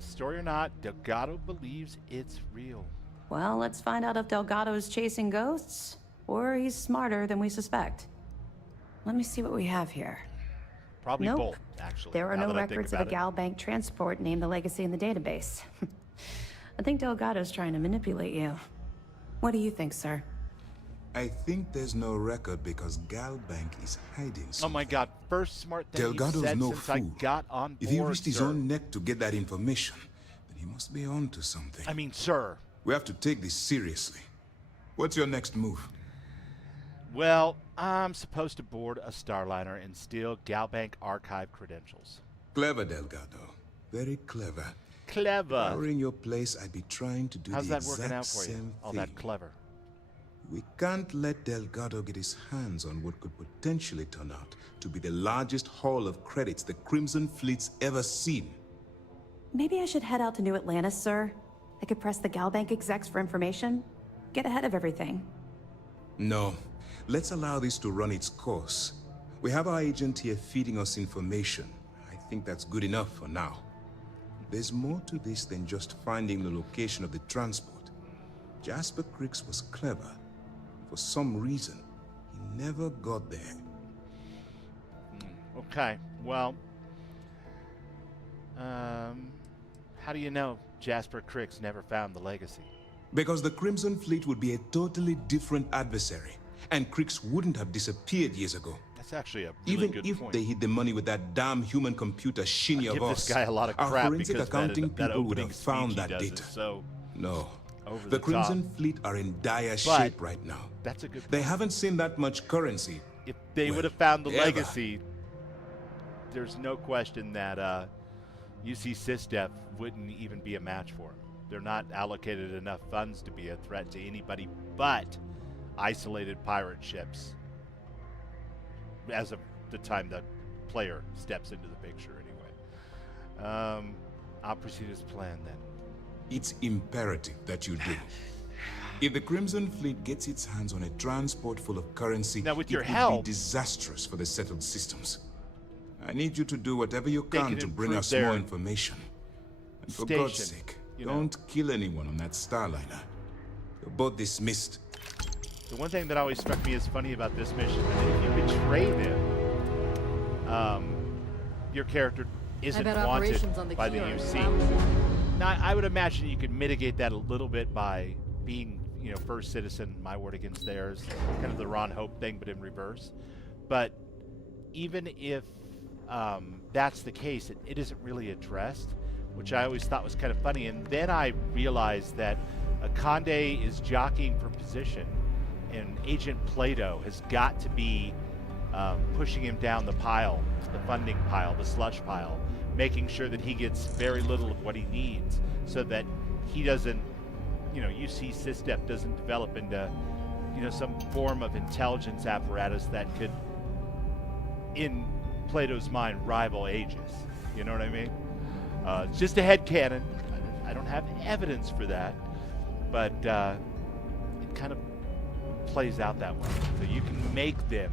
Story or not, Delgado believes it's real. Well, let's find out if Delgado is chasing ghosts, or he's smarter than we suspect. Let me see what we have here. Probably Nope. both, actually. There are now no that I think records of a about it. Galbank transport named the Legacy in the database. I think Delgado's trying to manipulate you. What do you think, sir? I think there's no record because Galbank is hiding something. Oh my God! First smart thing Delgado's you said no since I fool. got on board, If he risked his sir. own neck to get that information, then he must be on to something. I mean, sir. We have to take this seriously. What's your next move? Well, I'm supposed to board a Starliner and steal Galbank archive credentials. Clever, Delgado. Very clever. Clever. If I were in your place, I'd be trying to do How's the that working exact out for you? same All thing. that clever. We can't let Delgado get his hands on what could potentially turn out to be the largest haul of credits the Crimson Fleet's ever seen. Maybe I should head out to New Atlantis, sir. I could press the Galbank execs for information. Get ahead of everything. No. Let's allow this to run its course. We have our agent here feeding us information. I think that's good enough for now. There's more to this than just finding the location of the transport. Jasper Crix was clever. For some reason, he never got there. Okay. Well, how do you know Jasper Crix never found the legacy? Because the Crimson Fleet would be a totally different adversary, and Crix wouldn't have disappeared years ago. That's actually a really Even good if point. they hid the money with that damn human computer Shinya Give Voss, this guy a lot of our crap forensic because accounting that people would opening have found speech he that does data. is so No. over The top. Crimson Fleet are in dire shape right now. That's a good point. They haven't seen that much currency. If they would have found the legacy, there's no question that UC SysDef wouldn't even be a match for them. They're not allocated enough funds to be a threat to anybody but isolated pirate ships as of the time the player steps into the picture anyway. I'll proceed as planned then. It's imperative that you do. If the Crimson Fleet gets its hands on a transport full of currency, now with your it would help, be disastrous for the settled systems. I need you to do whatever you can to bring us their more information. And for God's sake, don't kill anyone on that Starliner. You're both dismissed. The one thing that always struck me as funny about this mission is that if you betray them, your character isn't wanted by the UC. Now, I would imagine you could mitigate that a little bit by being, first citizen, my word against theirs, kind of the Ron Hope thing, but in reverse. But even if that's the case, it isn't really addressed, which I always thought was kind of funny. And then I realized that Conde is jockeying for position, and Agent Plato has got to be pushing him down the pile, the funding pile, the slush pile, making sure that he gets very little of what he needs so that he doesn't, UC SysDef doesn't develop into, some form of intelligence apparatus that could, in Plato's mind, rival Aegis. You know what I mean? It's just a headcanon. I don't have evidence for that, but it kind of plays out that way. So you can make them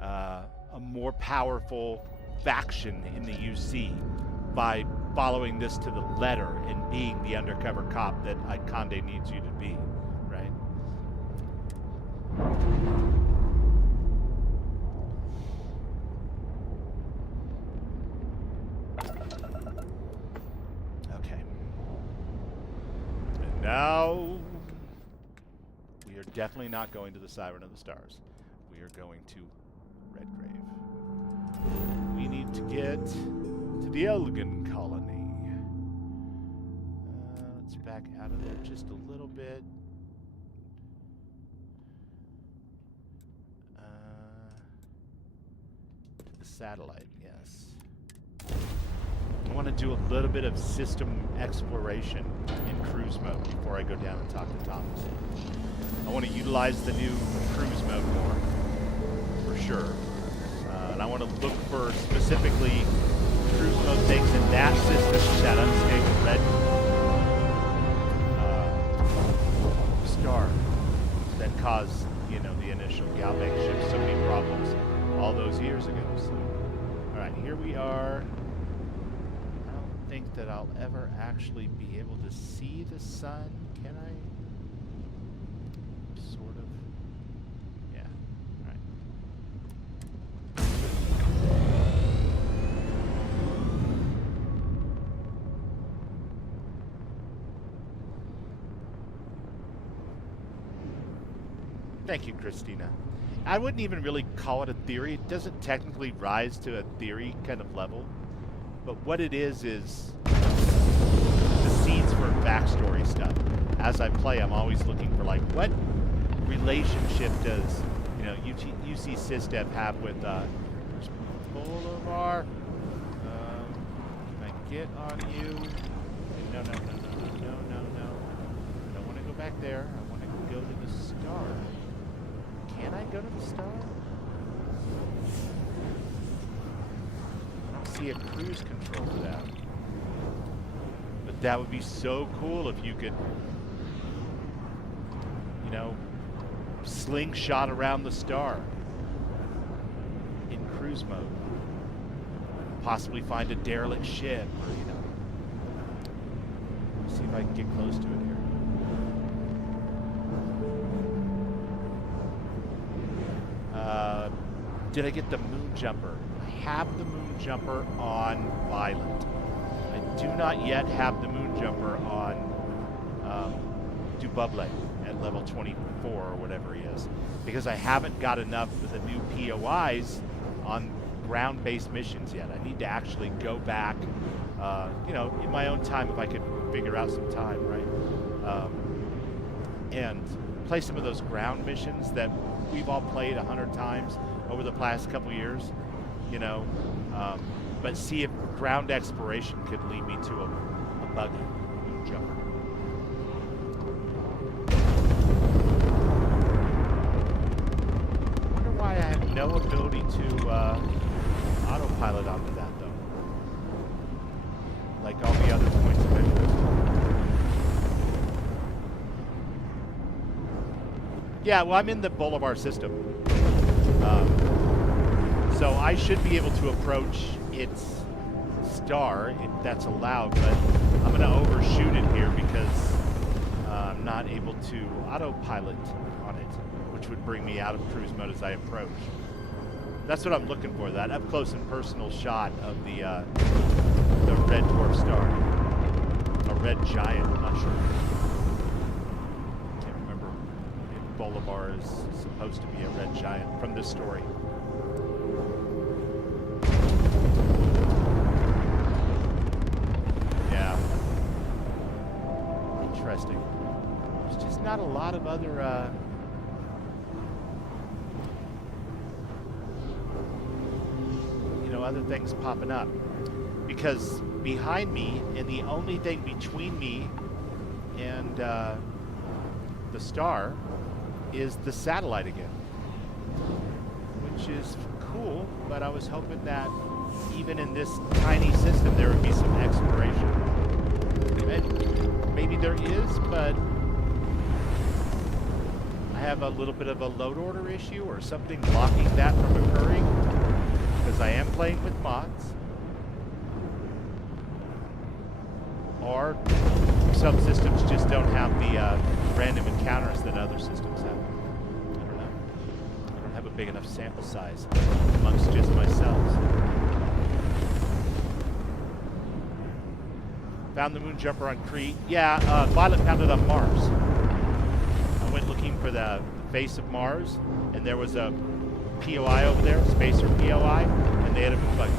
a more powerful faction in the UC by following this to the letter and being the undercover cop that Conde needs you to be, right? Okay. And now we are definitely not going to the Siren of the Stars. We are going to Redgrave. We need to get to the Elgin colony. Let's back out of there just a little bit. To the satellite, yes. I want to do a little bit of system exploration in cruise mode before I go down and talk to Thomas. I want to utilize the new cruise mode more, for sure. And I want to look for specifically cruise mode things in that system, that unstable red star that caused, the initial Galbank ship so many problems all those years ago. So, all right, here we are. I don't think that I'll ever actually be able to see the sun, can I? Sort of. Yeah. All right. Thank you, Christina. I wouldn't even really call it a theory. It doesn't technically rise to a theory kind of level. But what it is the seeds for backstory stuff. As I play, I'm always looking for, what relationship does, UC SysDef have with, Boulevard? Can I get on you? No. I don't want to go back there. I want to go to the star. Can I go to the star? I don't see a cruise control for that. But that would be so cool if you could, slingshot around the star in cruise mode. Possibly find a derelict ship, or, Let's see if I can get close to it here. Did I get the moon jumper? I have the moon jumper on Violet. I do not yet have the moon jumper on Dububle at level 24 or whatever he is, because I haven't got enough of the new POIs on ground-based missions yet. I need to actually go back, in my own time if I could figure out some time, right? and play some of those ground missions that we've all played 100 times over the past couple years, you know, but see if ground exploration could lead me to a buggy jumper. I wonder why I have no ability to autopilot onto that, though. Like all the other points of interest. Yeah, well, I'm in the Bolivar system. So I should be able to approach its star if that's allowed, but I'm going to overshoot it here because I'm not able to autopilot on it, which would bring me out of cruise mode as I approach. That's what I'm looking for, that up close and personal shot of the red dwarf star. A red giant, I'm not sure. Can't remember if Bolivar is supposed to be a red giant from this story. Yeah. Interesting. There's just not a lot of other other things popping up, because behind me and the only thing between me and the star is the satellite again, which is cool, but I was hoping that even in this tiny system there would be some exploration, and maybe there is, but I have a little bit of a load order issue or something blocking that from occurring, because I am playing with mods, or some systems just don't have the random encounters that other systems have. I don't know. I don't have a big enough sample size amongst just myself. Found the moon jumper on Crete. Yeah, Violet found it on Mars. I went looking for the face of Mars, and there was a POI over there, spacer POI, and they had a moon buggy.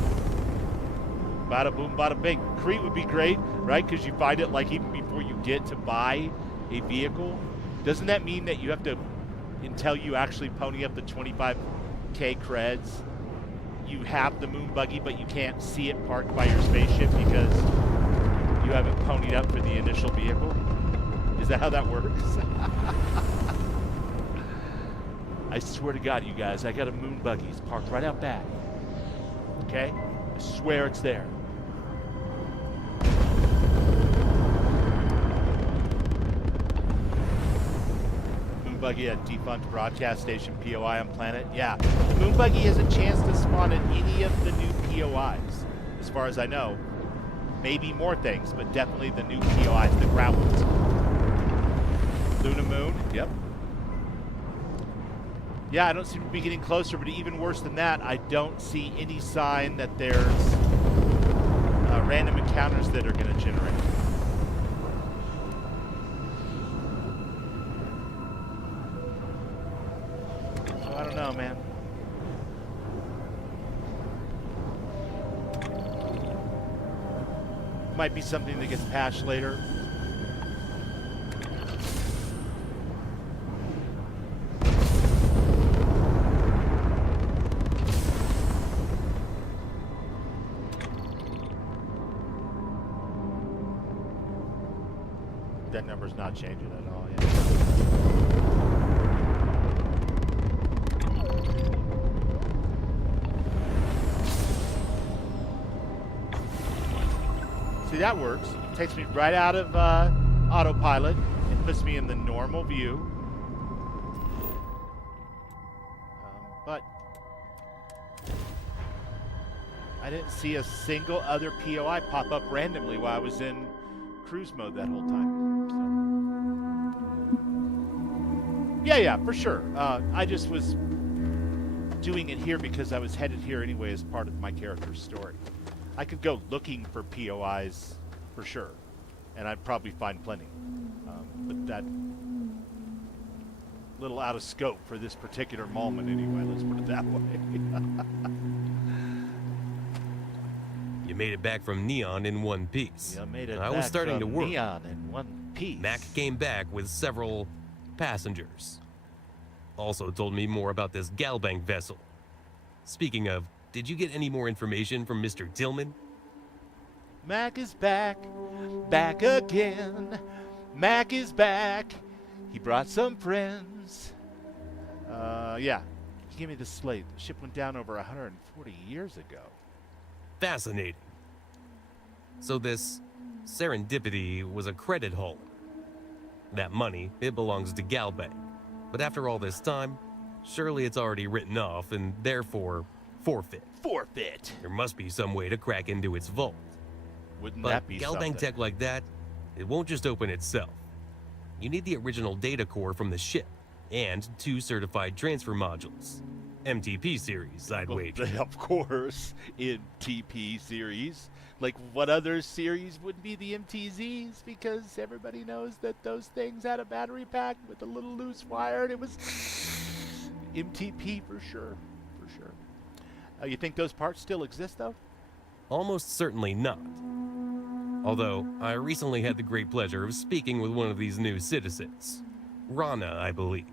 Bada boom, bada bing. Crete would be great, right? Because you find it like even before you get to buy a vehicle. Doesn't that mean that you have to, until you actually pony up the 25K creds, you have the moon buggy, but you can't see it parked by your spaceship because you haven't ponied up for the initial vehicle? Is that how that works? I swear to God, you guys, I got a moon buggy. It's parked right out back. Okay? I swear it's there. Moon buggy at defunct broadcast station POI on planet. Yeah. The moon buggy has a chance to spawn at any of the new POIs, as far as I know. Maybe more things, but definitely the new POIs, the ground ones. Luna Moon, yep. Yeah, I don't seem to be getting closer, but even worse than that, I don't see any sign that there's random encounters that are going to generate. So I don't know, man. Might be something that gets patched later. That number's not changing at all. Yeah. See, that works. It takes me right out of autopilot and puts me in the normal view. But I didn't see a single other POI pop up randomly while I was in cruise mode that whole time. Yeah, for sure. I just was doing it here because I was headed here anyway as part of my character's story. I could go looking for POIs for sure, and I'd probably find plenty. But that little out of scope for this particular moment anyway, let's put it that way. You made it back from Neon in one piece. You made it I was back starting to from worry. Neon in one peace. Mac came back with several passengers. Also told me more about this Galbank vessel. Speaking of, did you get any more information from Mr. Tillman? Mac is back, back again. Mac is back. He brought some friends. Yeah. He gave me the slate. The ship went down over 140 years ago. Fascinating. So this serendipity was a credit haul. That money, it belongs to Galbank. But after all this time, surely it's already written off and therefore forfeit. Forfeit. There must be some way to crack into its vault. Wouldn't But that be Galbank something? tech like that, it won't just open itself. You need the original data core from the ship and 2 certified transfer modules. MTP series, I'd wager. Of course, in TP series. Like, what other series would be the MTZs? Because everybody knows that those things had a battery pack with a little loose wire, and it was MTP for sure. For sure. You think those parts still exist, though? Almost certainly not. Although, I recently had the great pleasure of speaking with one of these new citizens. Rana, I believe.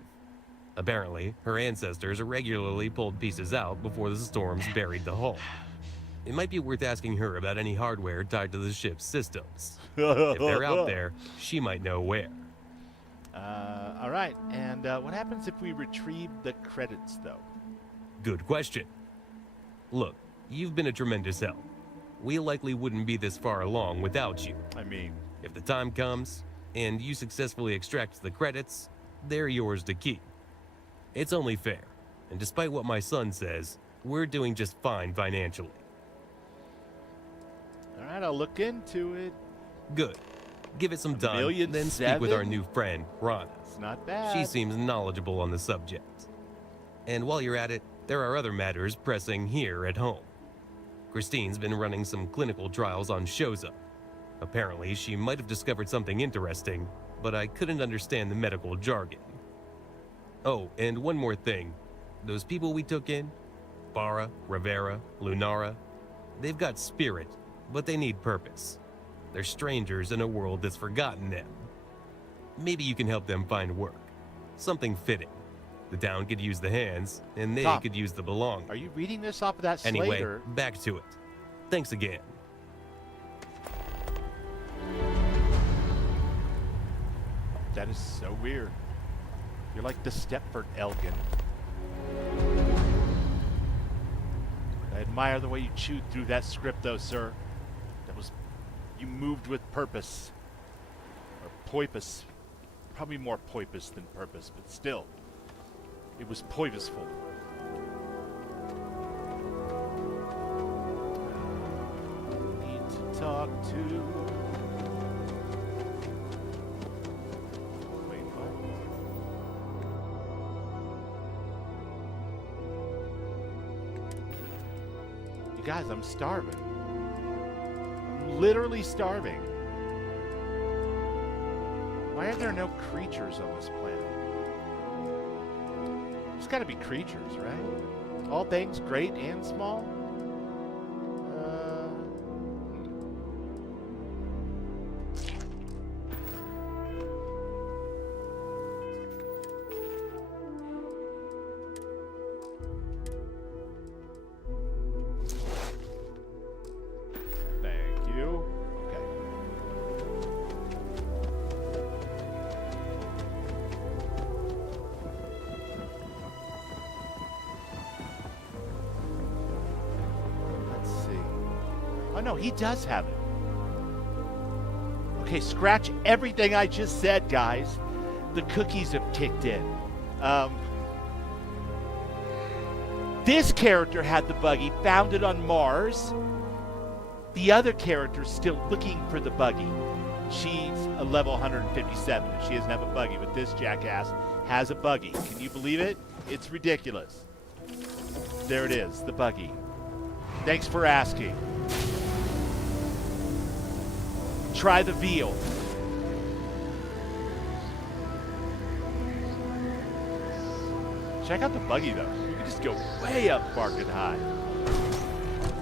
Apparently, her ancestors regularly pulled pieces out before the storms buried the hull. It might be worth asking her about any hardware tied to the ship's systems. If they're out there, she might know where. All right. And what happens if we retrieve the credits, though? Good question. Look, you've been a tremendous help. We likely wouldn't be this far along without you. I mean, if the time comes and you successfully extract the credits, they're yours to keep. It's only fair, and despite what my son says, we're doing just fine financially. All right, I'll look into it. Good. Give it some time, then speak with our new friend, Rana. It's not bad. She seems knowledgeable on the subject. And while you're at it, there are other matters pressing here at home. Christine's been running some clinical trials on Shoza. Apparently, she might have discovered something interesting, but I couldn't understand the medical jargon. Oh, and one more thing. Those people we took in, Barra, Rivera, Lunara, they've got spirit, but they need purpose. They're strangers in a world that's forgotten them. Maybe you can help them find work. Something fitting. The town could use the hands, and they Tom, could use the belonging. Are you reading this off of that slate? Anyway, or? back to it. Thanks again. That is so weird. You're like the Stepford Elgin. I admire the way you chewed through that script, though, sir. That was... You moved with purpose. Or poipus. Probably more poipus than purpose, but still. It was poipusful. Need to talk to... Wait, what? You guys, I'm starving. I'm literally starving. Why are there no creatures on this planet? There's gotta be creatures, right? All things great and small? Thank you. Okay. Let's see. Oh no, he does have it. Okay, scratch everything I just said, guys. The cookies have kicked in. This character had the buggy, found it on Mars. The other character's still looking for the buggy. She's a level 157, and she doesn't have a buggy, but this jackass has a buggy. Can you believe it? It's ridiculous. There it is, the buggy. Thanks for asking. Try the veal. Check out the buggy, though. You can just go way up market high.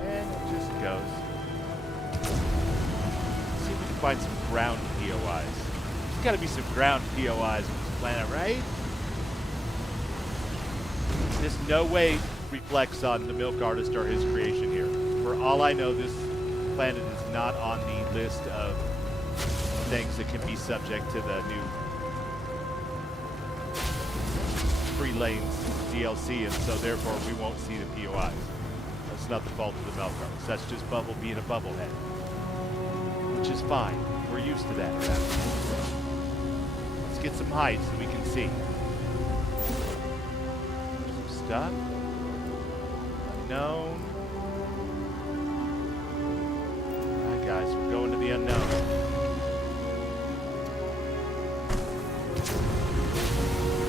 And it just goes. Let's see if we can find some ground POIs. There's got to be some ground POIs on this planet, right? This no way reflects on the Milk Artist or his creation here. For all I know, this planet is not on the list of things that can be subject to the new free lanes DLC, and so therefore we won't see the POIs. That's not the fault of the Milk Artist. That's just Bubble being a bubblehead, which is fine. We're used to that. Let's get some height so we can see. Some stuff. Unknown. Alright guys, we're going to the unknown.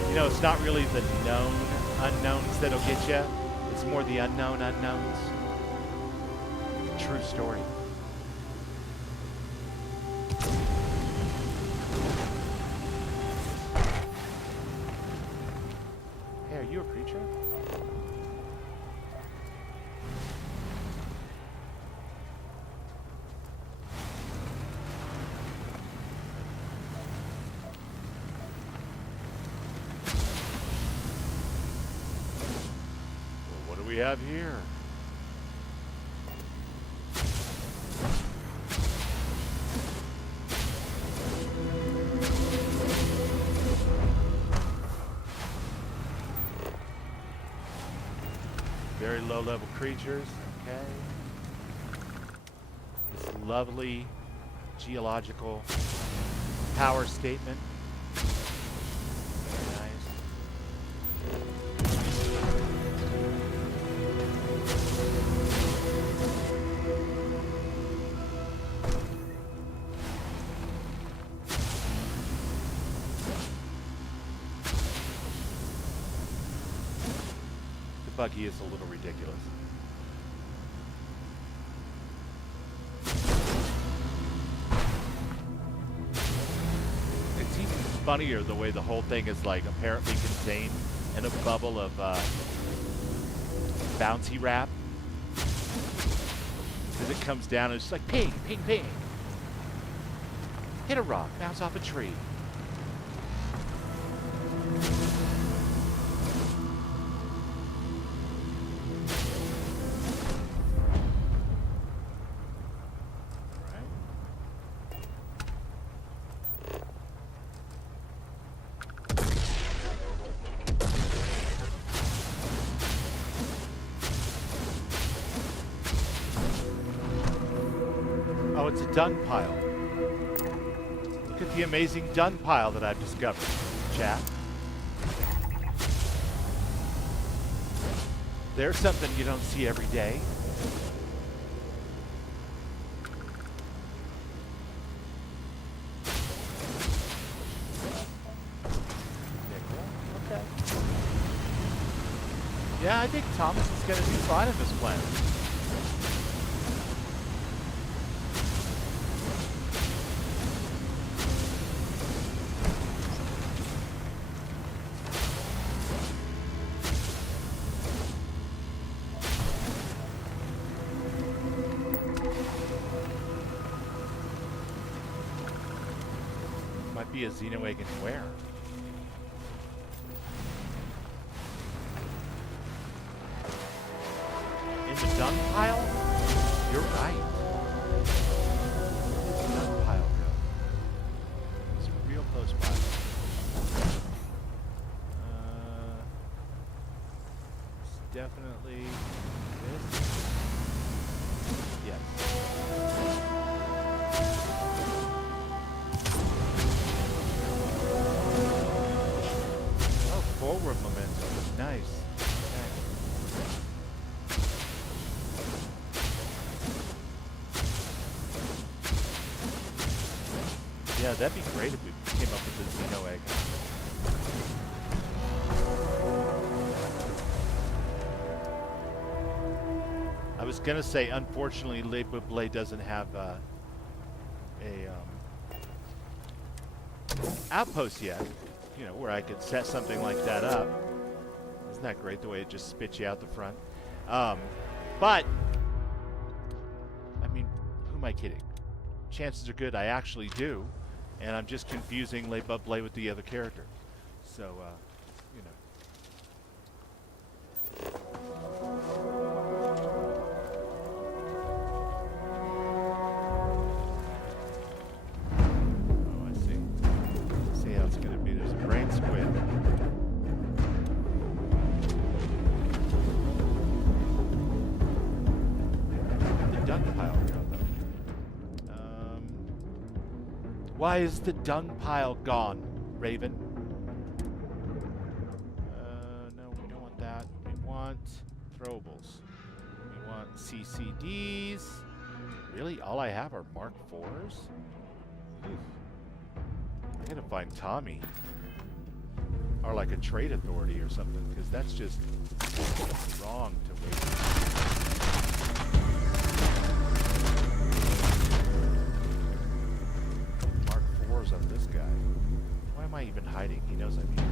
You know, it's not really the known unknowns that'll get you. It's more the unknown unknowns. True story. Hey, are you a creature? What do we have here? Very low-level creatures, okay. This lovely geological power statement. Very nice. The buggy is a little ridiculous. It's even funnier the way the whole thing is like apparently contained in a bubble of bouncy wrap. As it comes down, it's just like ping, ping, ping. Hit a rock, bounce off a tree. Oh, it's a dung pile. Look at the amazing dung pile that I've discovered, chat. There's something you don't see every day. Nickel, okay. Yeah, I think Thomas is going to do fine on this planet. Be a Xenoegg where? In the dung pile? You're right. Where did the dung pile go? It's real close by. It's definitely this. Yes. Forward momentum. Nice. Yeah, that'd be great if we came up with a Xenoegg. I was gonna say, unfortunately, Le Bouble doesn't have a outpost yet. You know, where I could set something like that up. Isn't that great the way it just spits you out the front? But, I mean, who am I kidding? Chances are good I actually do. and I'm just confusing Le Bublé with the other character. So, you know. Oh, I see. See how it's going to be. There's a brain squid. The dung pile here, though. Why is the dung pile gone, Raven? No, we don't want that. We want throwables. We want CCDs. Really? All I have are Mark IVs? Oof. I gotta find Tommy. Or like a trade authority or something, because that's just wrong to wait. Mark IVs on this guy. Why am I even hiding? He knows I'm here.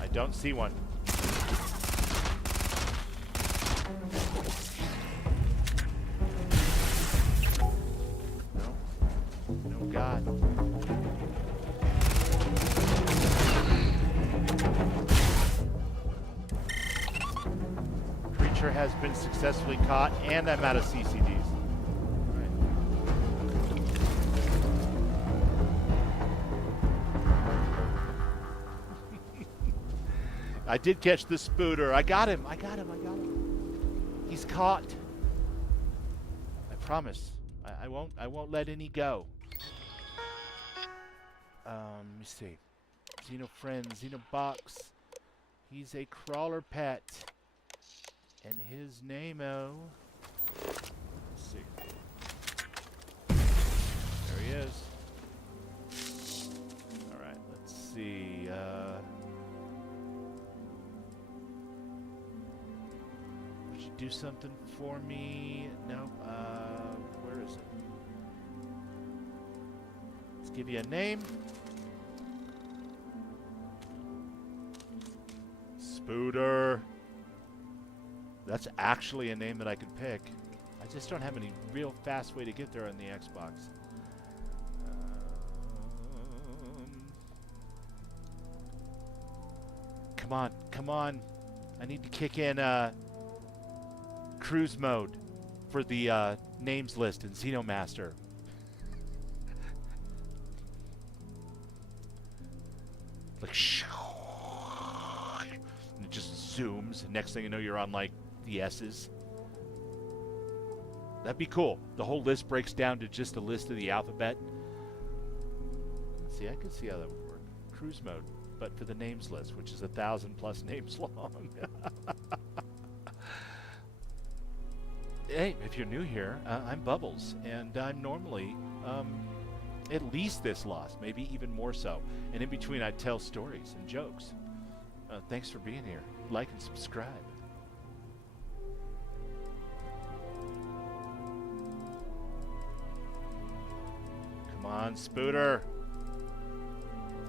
I don't see one. No. No God. Creature has been successfully caught, and I'm out of CCDs. I did catch the spooter. I got him. I got him. He's caught. I promise. I won't let any go. Let me see. Xeno friend, Xeno box. He's a crawler pet. And his name-o. Let's see. There he is. Alright, let's see. Would you do something for me? No. Where is it? Let's give you a name. Spooter. That's actually a name that I could pick. I just don't have any real fast way to get there on the Xbox. Come on, come on. I need to kick in cruise mode for the names list in Xenomaster. Like, and it just zooms, and next thing you know, you're on like the S's. That'd be cool. The whole list breaks down to just a list of the alphabet. See, I could see how that would work. Cruise mode, but for the names list, which is 1,000+ names long. Hey, if you're new here, I'm Bubbles, and I'm normally at least this lost, maybe even more so. And in between, I tell stories and jokes. Thanks for being here. Like and subscribe. Come on, Spooter.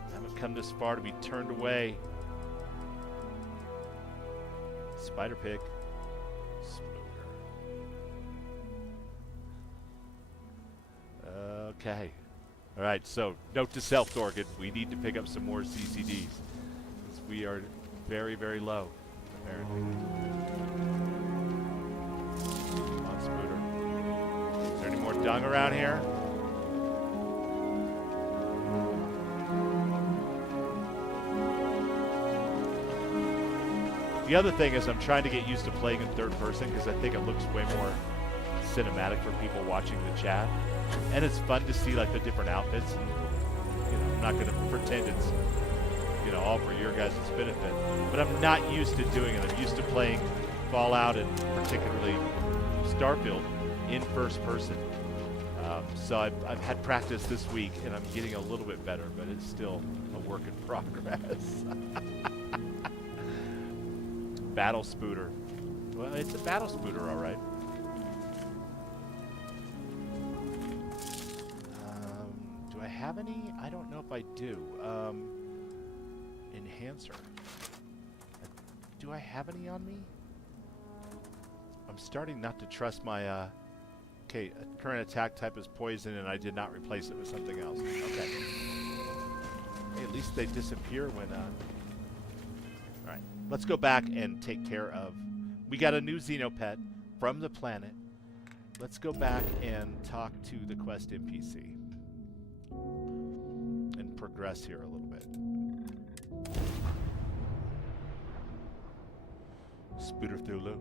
I haven't come this far to be turned away. Spider Pig. Spooter. Okay. Alright, so note to self, Dorgan. We need to pick up some more CCDs. Because we are very, very low, apparently. Come on, Spooter. Is there any more dung around here? The other thing is I'm trying to get used to playing in third person because I think it looks way more cinematic for people watching the chat. And it's fun to see like the different outfits. And, you know, I'm not going to pretend it's, you know, all for your guys' benefit. But I'm not used to doing it. I'm used to playing Fallout and particularly Starfield in first person. So I've had practice this week and I'm getting a little bit better, but it's still a work in progress. Battle Spooter. Well, it's a Battle Spooter, all right. Do I have any? I don't know if I do. enhancer. Do I have any on me? I'm starting not to trust my, okay, current attack type is poison and I did not replace it with something else. Okay. Hey, at least they disappear when, Alright, let's go back and take care of... We got a new Xenopet from the planet. Let's go back and talk to the quest NPC. And progress here a little bit. Spooter through lows.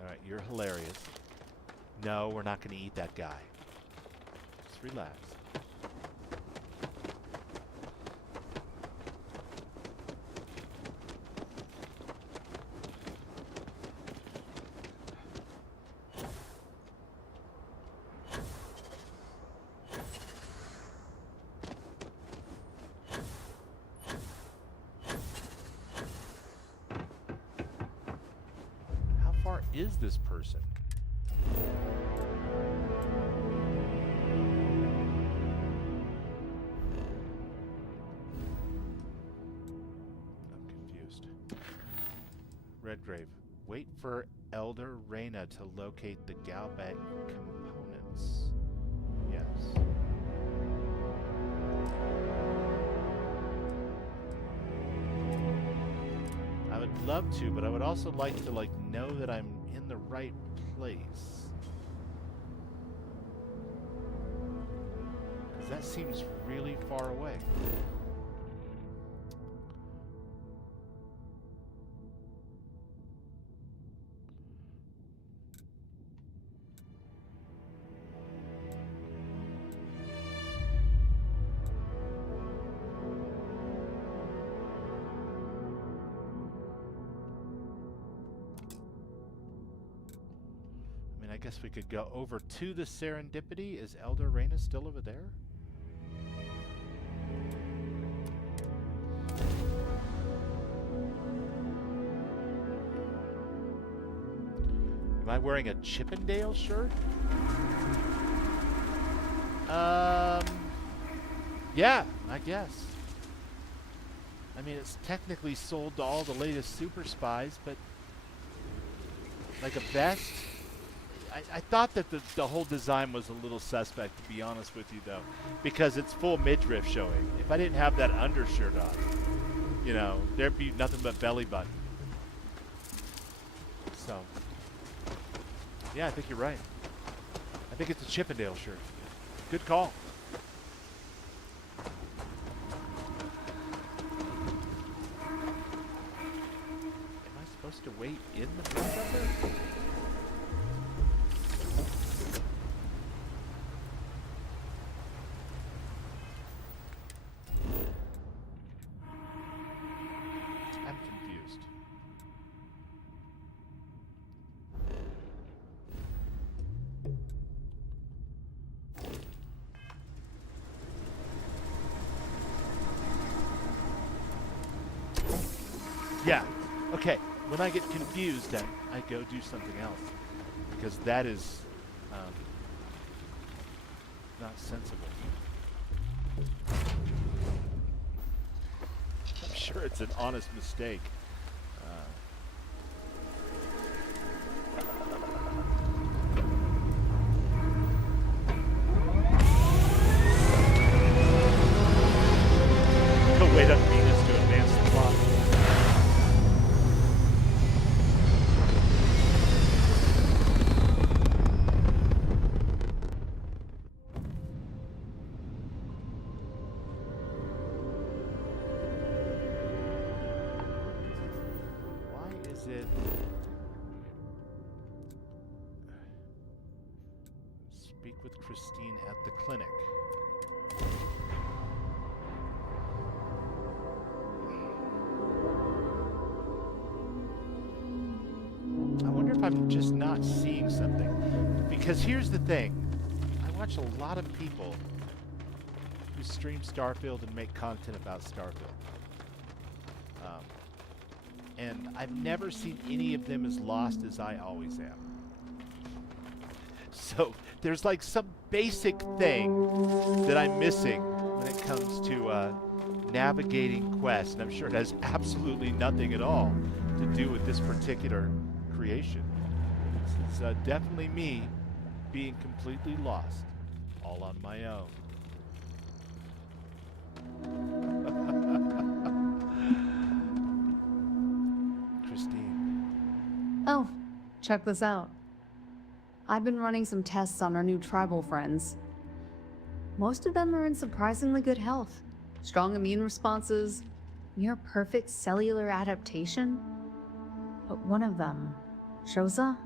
Alright, you're hilarious. No, we're not going to eat that guy. Just relax. Is this person? I'm confused. Redgrave. Wait for Elder Reyna to locate the Galbank components. Yes. I would love to, but I would also like to know that I'm in the right place. Because that seems really far away. I guess we could go over to the Serendipity. Is Elder Reyna still over there? Am I wearing a Chippendale shirt? Yeah, I guess. I mean, it's technically sold to all the latest super spies, but like a vest? I thought that the whole design was a little suspect, to be honest with you, though, because it's full midriff showing. If I didn't have that undershirt on, you know, there'd be nothing but belly button. So, yeah, I think you're right. I think it's a Chippendale shirt. Good call. Am I supposed to wait in the booth up there? Yeah. Okay. When I get confused, I go do something else, because that is not sensible. I'm sure it's an honest mistake. Go wait on Venus to advance the plot. Speak with Christine at the clinic. I wonder if I'm just not seeing something. Because here's the thing. I watch a lot of people who stream Starfield and make content about Starfield. And I've never seen any of them as lost as I always am. So there's like some basic thing that I'm missing when it comes to navigating quests, and I'm sure it has absolutely nothing at all to do with this particular creation. This is definitely me being completely lost, all on my own. Christine. Oh, check this out. I've been running some tests on our new tribal friends. Most of them are in surprisingly good health. Strong immune responses, near perfect cellular adaptation. But one of them, Shoza,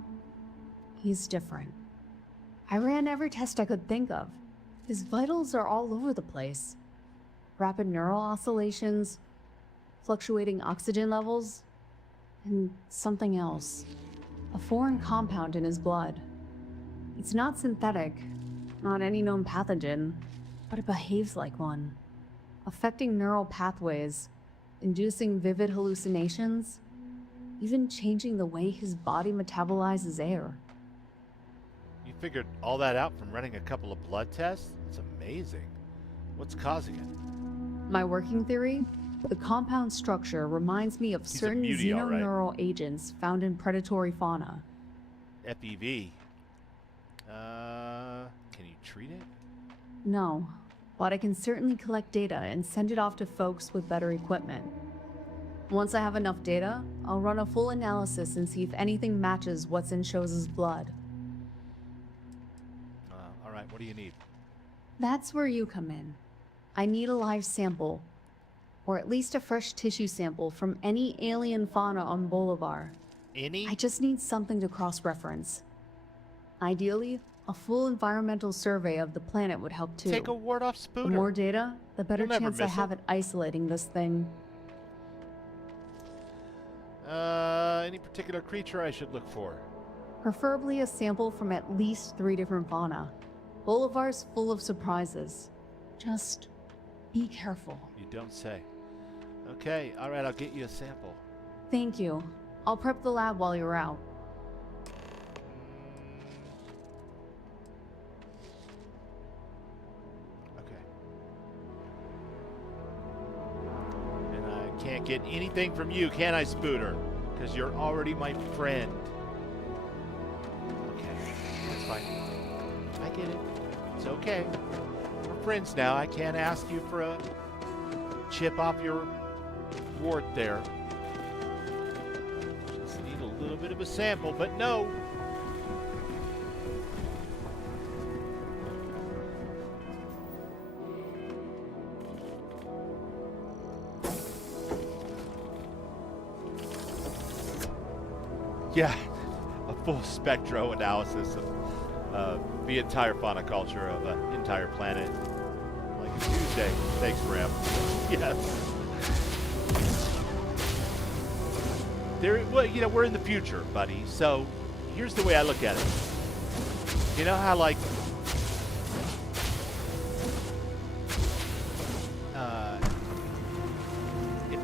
he's different. I ran every test I could think of. His vitals are all over the place. Rapid neural oscillations, fluctuating oxygen levels, and something else. A foreign compound in his blood. It's not synthetic, not any known pathogen, but it behaves like one. Affecting neural pathways, inducing vivid hallucinations, even changing the way his body metabolizes air. You figured all that out from running a couple of blood tests? It's amazing. What's causing it? My working theory? The compound structure reminds me of certain xenoneural agents found in predatory fauna. FEV. Can you treat it? No, but I can certainly collect data and send it off to folks with better equipment. Once I have enough data, I'll run a full analysis and see if anything matches what's in Shoza's blood. All right, what do you need? That's where you come in. I need a live sample, or at least a fresh tissue sample from any alien fauna on Bolivar. Any? I just need something to cross-reference. Ideally, a full environmental survey of the planet would help too. Take a ward off Spooter. The more data, the better You'll never chance I miss have it. at isolating this thing. Any particular creature I should look for? Preferably a sample from at least 3 different fauna. Bolivar's full of surprises. Just be careful. You don't say. Okay, all right, I'll get you a sample. Thank you. I'll prep the lab while you're out. Can't get anything from you, can I, Spooter? Because you're already my friend. Okay, that's fine. I get it. It's okay. We're friends now. I can't ask you for a chip off your wart there. Just need a little bit of a sample, but no. Yeah, a full spectro analysis of the entire fauna culture of an entire planet. Like a Tuesday. Thanks, Graham. Yes. Well, you know, we're in the future, buddy. So here's the way I look at it. You know how, like,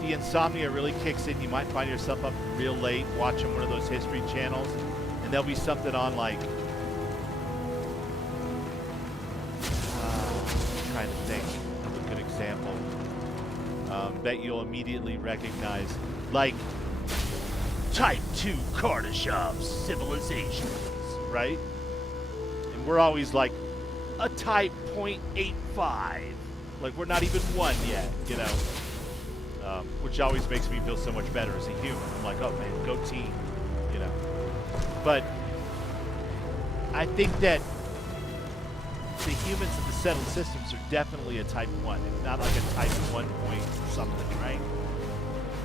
the insomnia really kicks in, you might find yourself up real late watching one of those history channels, and there'll be something on like, I'm trying to think of a good example that you'll immediately recognize, like Type 2 Kardashev civilizations, right? And we're always like a Type 0.85, like we're not even 1 yet, you know? Which always makes me feel so much better as a human. I'm like, oh man, go team, you know. But I think that the humans in the settled systems are definitely a Type 1, if not like a Type 1 point something, right?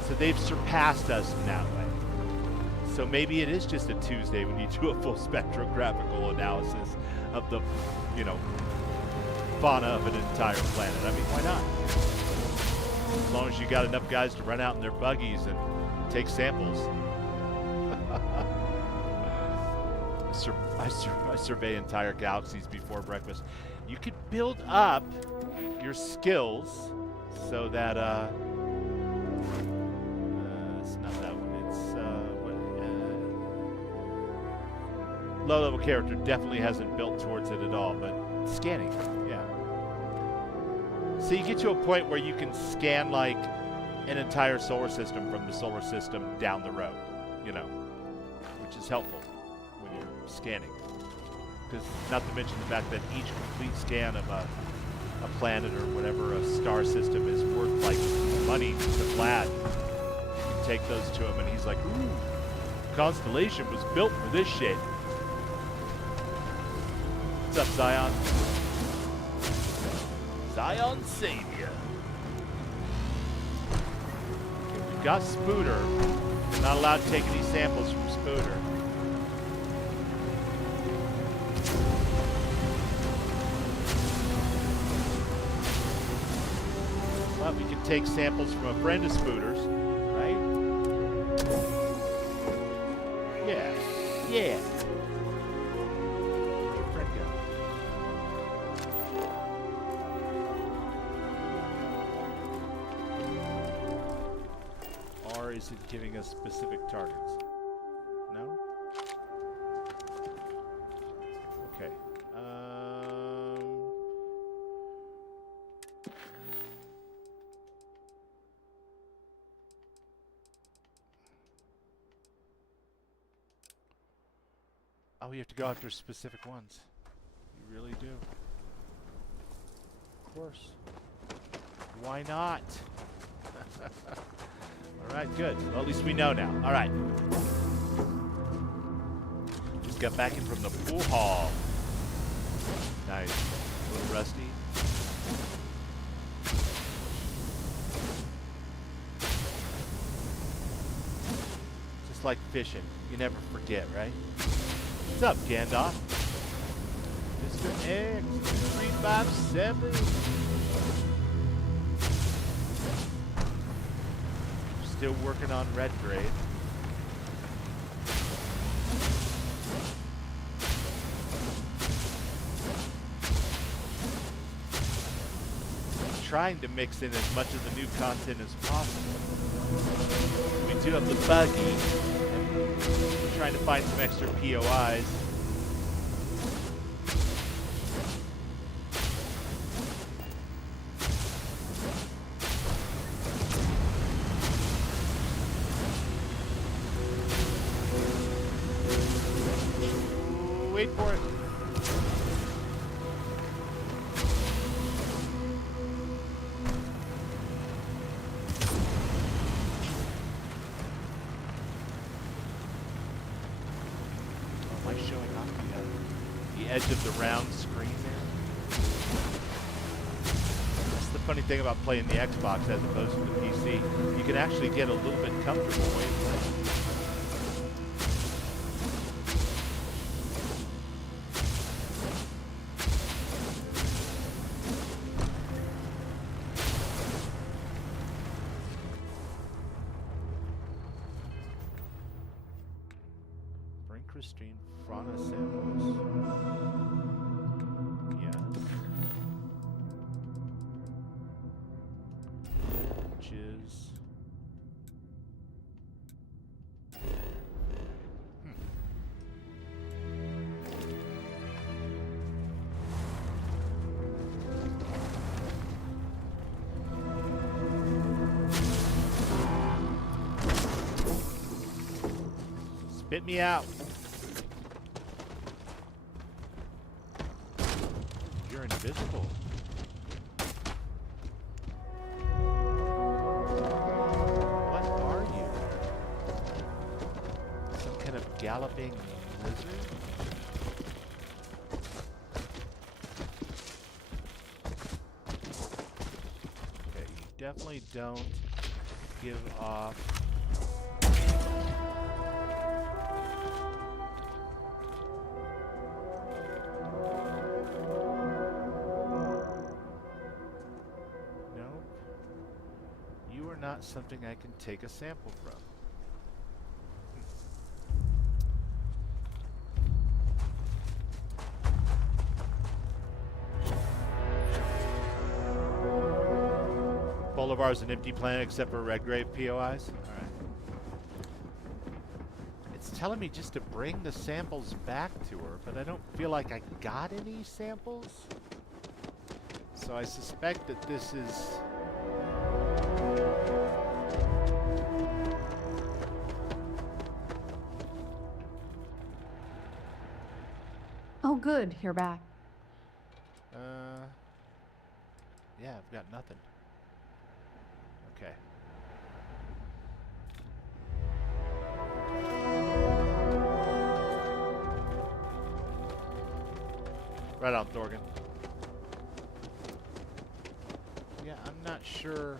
So they've surpassed us in that way. So maybe it is just a Tuesday when you do a full spectrographical analysis of the, you know, fauna of an entire planet. I mean, why not? As long as you got enough guys to run out in their buggies and take samples. I survey entire galaxies before breakfast. You could build up your skills so that it's not that one. It's low-level character definitely hasn't built towards it at all, but scanning, yeah. So you get to a point where you can scan, like, an entire solar system from the solar system down the road, you know, which is helpful when you're scanning. Because not to mention the fact that each complete scan of a planet or whatever, a star system, is worth, like, money to Vlad. You can take those to him, and he's like, ooh, Constellation was built for this shit. What's up, Zion? Zion Savior. Okay, we've got Spooter. Not allowed to take any samples from Spooter. But we can take samples from a friend of Spooter's, right? Yeah. Yeah. Where'd Fred go? Or is it giving us specific targets? No? Okay. Oh, you have to go after specific ones. You really do. Of course. Why not? All right, good. Well, at least we know now. All right. Just got back in from the pool hall. Nice. A little rusty. Just like fishing. You never forget, right? What's up, Gandalf? Mr. X 357. Still working on Redgrave. Trying to mix in as much of the new content as possible. We do have the buggy. We're trying to find some extra POIs. Wait for it. Edge of the round screen there. That's the funny thing about playing the Xbox as opposed to the PC. You can actually get a little bit comfortable while you play. Bring Christine Frana samples. Spit me out. You're invisible. What are you? Some kind of galloping lizard? Okay, you definitely don't give off. Not something I can take a sample from. Bolivar's an empty planet except for Redgrave POIs. All right. It's telling me just to bring the samples back to her, but I don't feel like I got any samples. So I suspect that this is... Oh, good. You're back. Yeah, I've got nothing. Okay. Right on, Thorgan. Yeah, I'm not sure.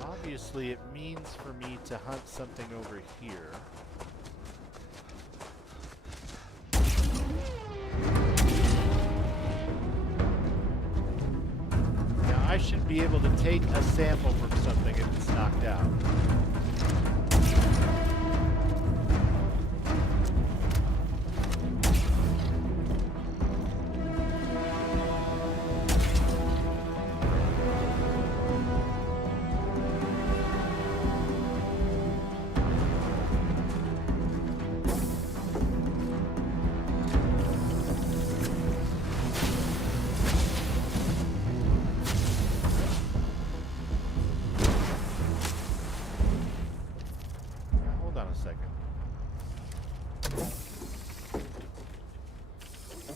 Obviously, it means for me to hunt something over here. Now, I should be able to take a sample from something if it's knocked out.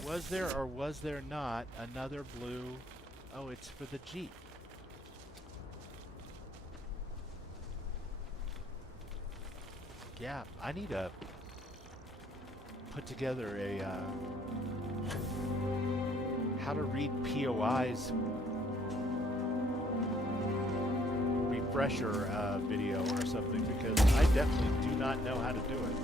Was there or was there not another blue? Oh, it's for the Jeep. Yeah, I need to put together a how to read POIs refresher video or something, because I definitely do not know how to do it.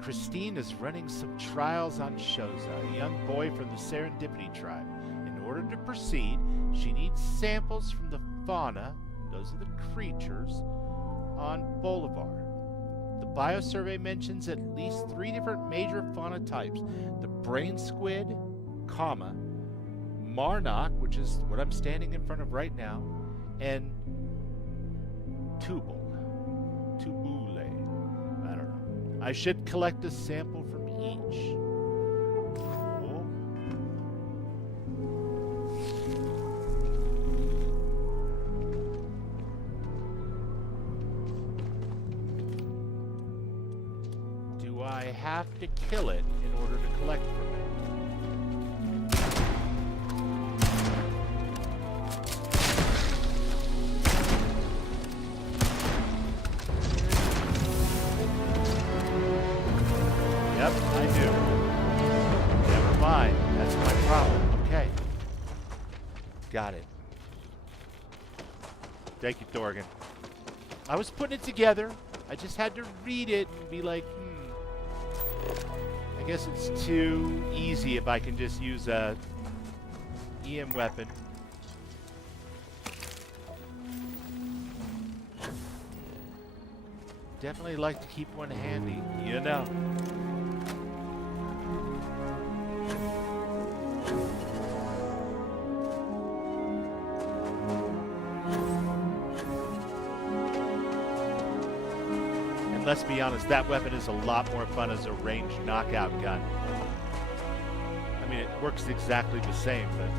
Christine is running some trials on Shoza, a young boy from the Serendipity tribe. In order to proceed, she needs samples from the fauna, those are the creatures, on Bolivar. The biosurvey mentions at least 3 different major fauna types. The brain squid, comma, Marnock, which is what I'm standing in front of right now, and Tubule. I should collect a sample from each. Cool. Do I have to kill it in order to collect from it? Yep, I do. Never mind. That's my problem. Okay. Got it. Thank you, Thorgan. I was putting it together. I just had to read it and be like, I guess it's too easy if I can just use a EM weapon. Definitely like to keep one handy, you know. And let's be honest, that weapon is a lot more fun as a ranged knockout gun. I mean, it works exactly the same, but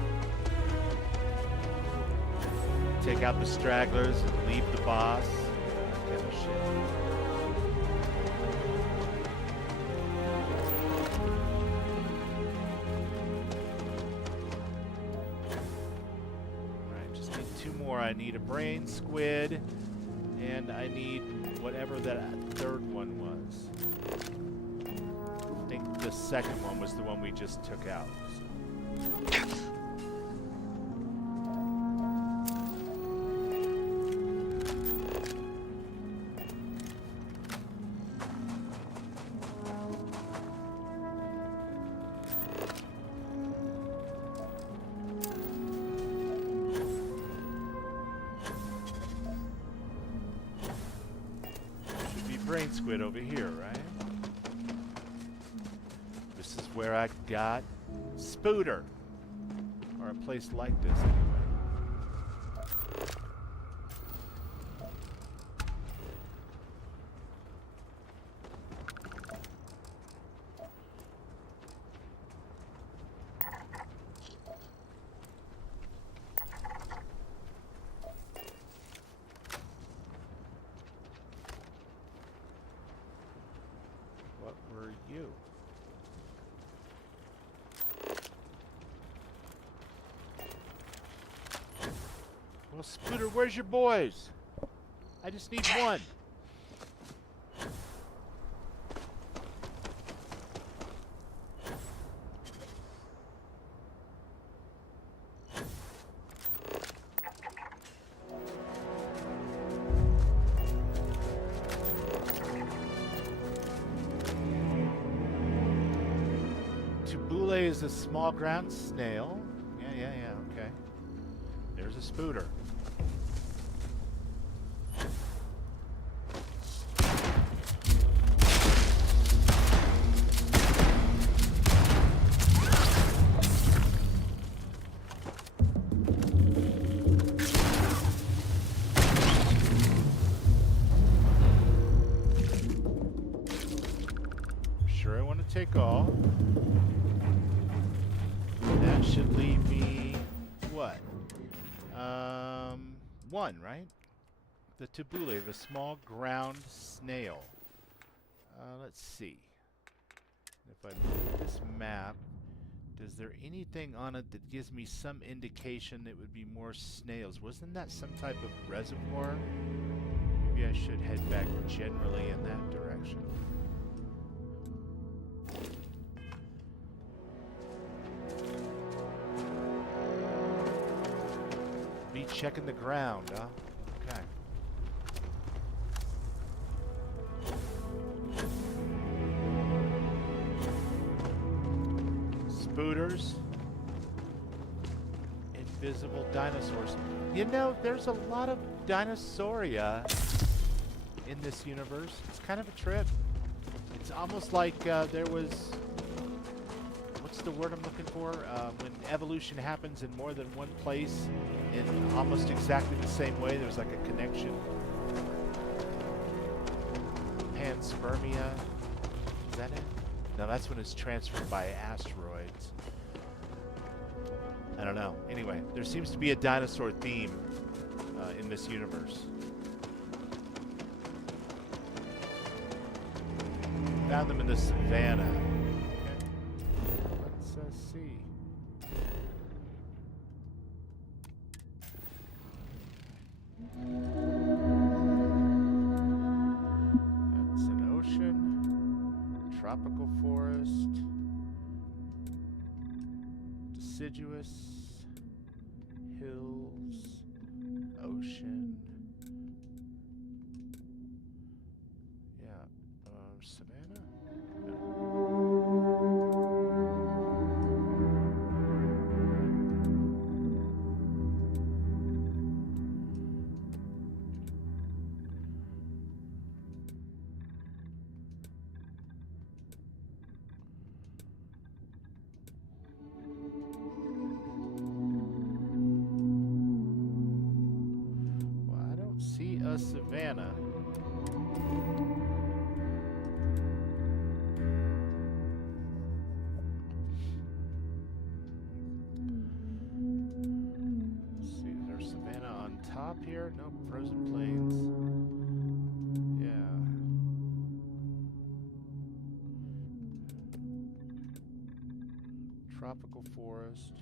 take out the stragglers and leave the boss. That kind of shit. I need a brain squid, and I need whatever that third one was. I think the second one was the one we just took out. So. giant squid over here, right? This is where I got Spooter. Or a place like this, anyway. What were you? Well, Spooter, where's your boys? I just need one. Tubule is a small ground snail. Yeah, okay. There's a Spooter. Sure, I want to take all. That should leave me what? One, right? The Tubule, the small ground snail. Let's see. If I look at this map, is there anything on it that gives me some indication it would be more snails? Wasn't that some type of reservoir? Maybe I should head back generally in that direction. Me checking the ground, huh? Okay. Spooters. Invisible dinosaurs. You know, there's a lot of dinosauria in this universe. It's kind of a trip. It's almost like there was... What's the word I'm looking for? When evolution happens in more than one place in almost exactly the same way, there's like a connection. Panspermia. Is that it? No, that's when it's transferred by asteroids. I don't know. Anyway, there seems to be a dinosaur theme in this universe. Found them in the savannah. Let's see. That's an ocean, tropical forest, deciduous, hills, ocean. Yeah, savannah? Savannah. Let's see, is there savannah on top here? Nope, frozen plains. Yeah. Tropical forest.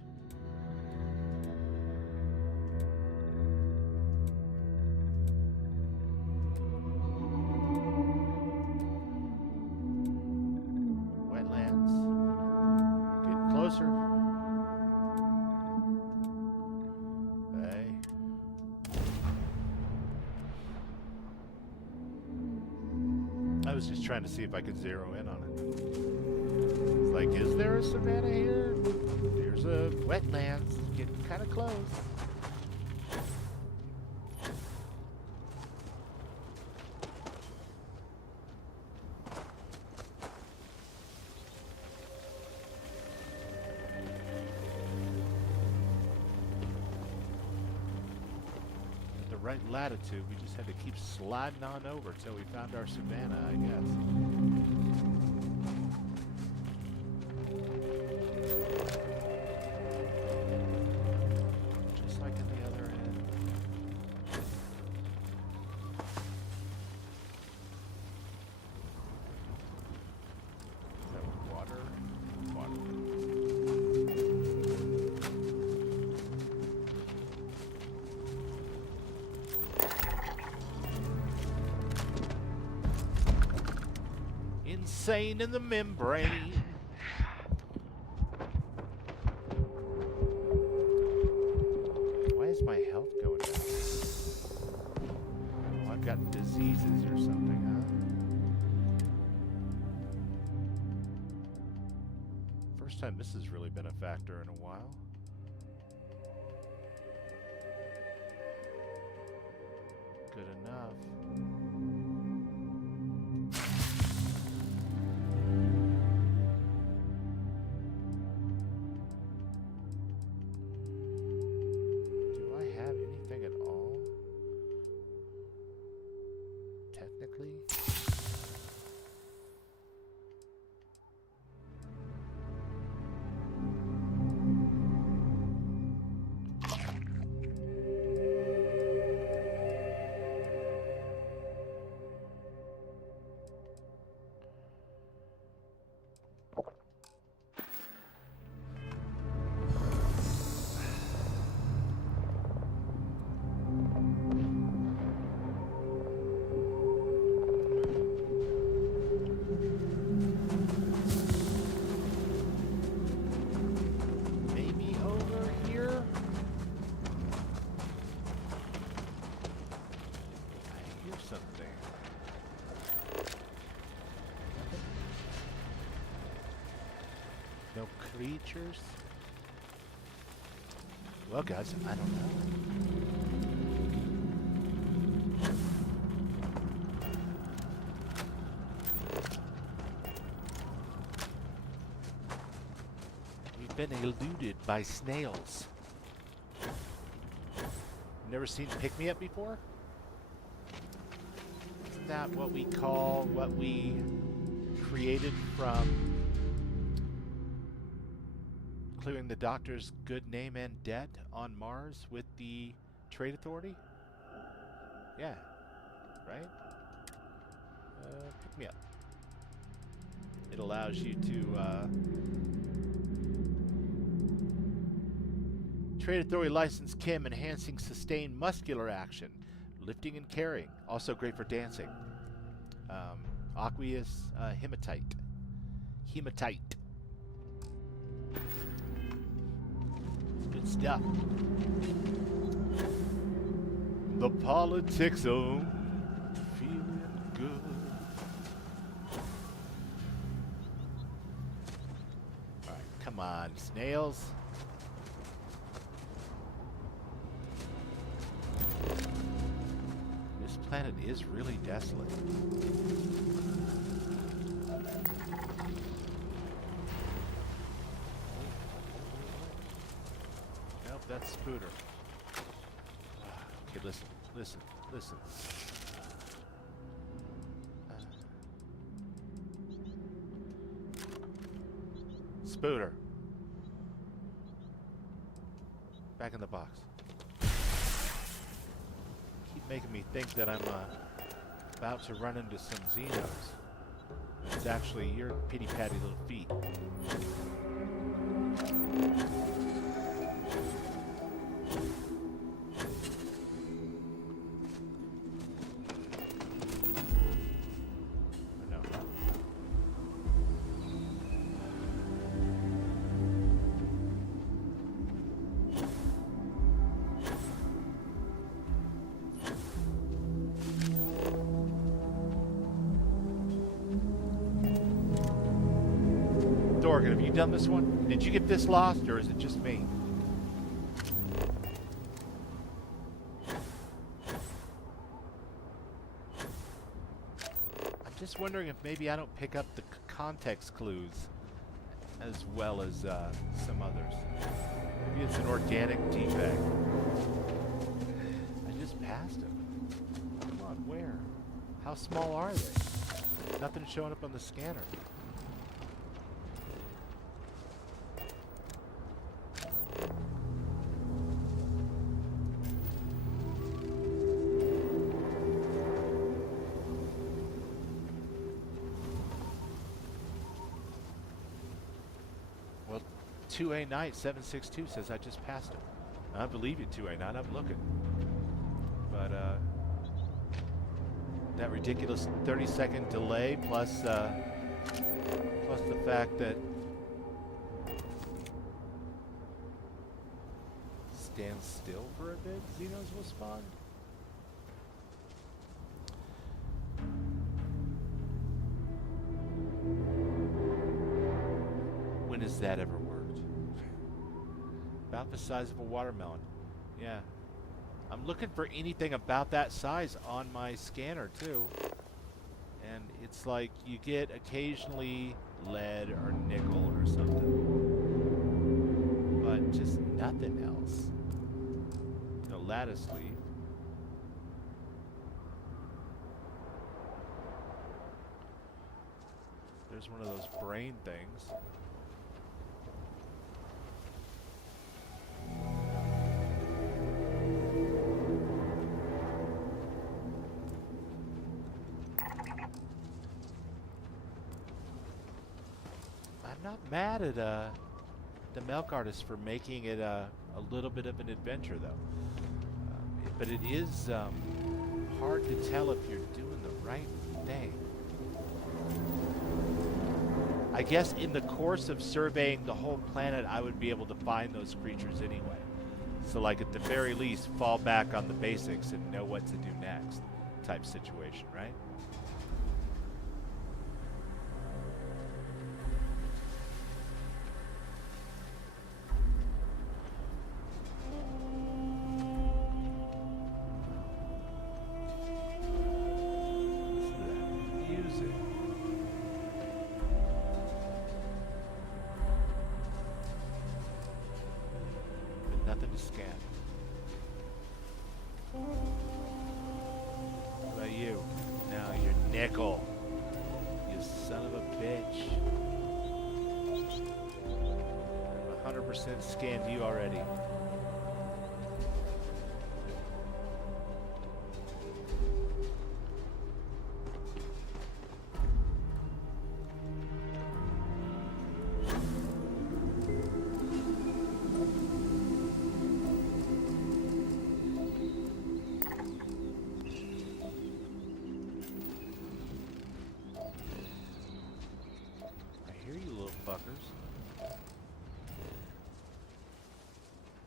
I was just trying to see if I could zero in on it. It's like, is there a savannah here? There's a wetlands. Getting kind of close. right latitude. We just had to keep sliding on over till we found our savannah, I guess. Just like in the other end. Is that water? Water. Insane in the membrane. Why is my health going down? Oh, I've got diseases or something, huh? First time this has really been a factor in a while. Good enough. No creatures? Well, guys, I don't know. We've been eluded by snails. Never seen pick-me-up before? Isn't that what we created from clearing the Doctor's good name and debt on Mars with the Trade Authority? Yeah, right? Pick me up. It allows you to Trade Authority license Kim, enhancing sustained muscular action, lifting and carrying. Also great for dancing. Aqueous hematite. Hematite. Good stuff. The politics of feeling good. Alright, come on, snails. This planet is really desolate. Nope, that's Spooter. Okay, listen. Spooter. Back in the box. Keep making me think that I'm about to run into some Xenos. It's actually your pitty-patty little feet. Have you done this one? Did you get this lost, or is it just me? I'm just wondering if maybe I don't pick up the context clues as well as some others. Maybe it's an organic defect. I just passed them. Come on, where? How small are they? Nothing showing up on the scanner. Well, 2A Knight 762 says I just passed him. I believe you, 2A Knight. I'm looking. But, that ridiculous 30-second delay plus the fact that stand still for a bit, Xenos will spawn. When has that ever worked? About the size of a watermelon. Yeah. I'm looking for anything about that size on my scanner too. And it's like you get occasionally lead or nickel or something. But just nothing else. No lattice leaf. There's one of those brain things. I'm not mad at the Milk Artist for making it a little bit of an adventure, though. But it is hard to tell if you're doing the right thing. I guess in the course of surveying the whole planet, I would be able to find those creatures anyway. So, like, at the very least, fall back on the basics and know what to do next type situation, right? Nothing to scan. What about you? No, you're nickel. You son of a bitch. I've 100% scanned you already.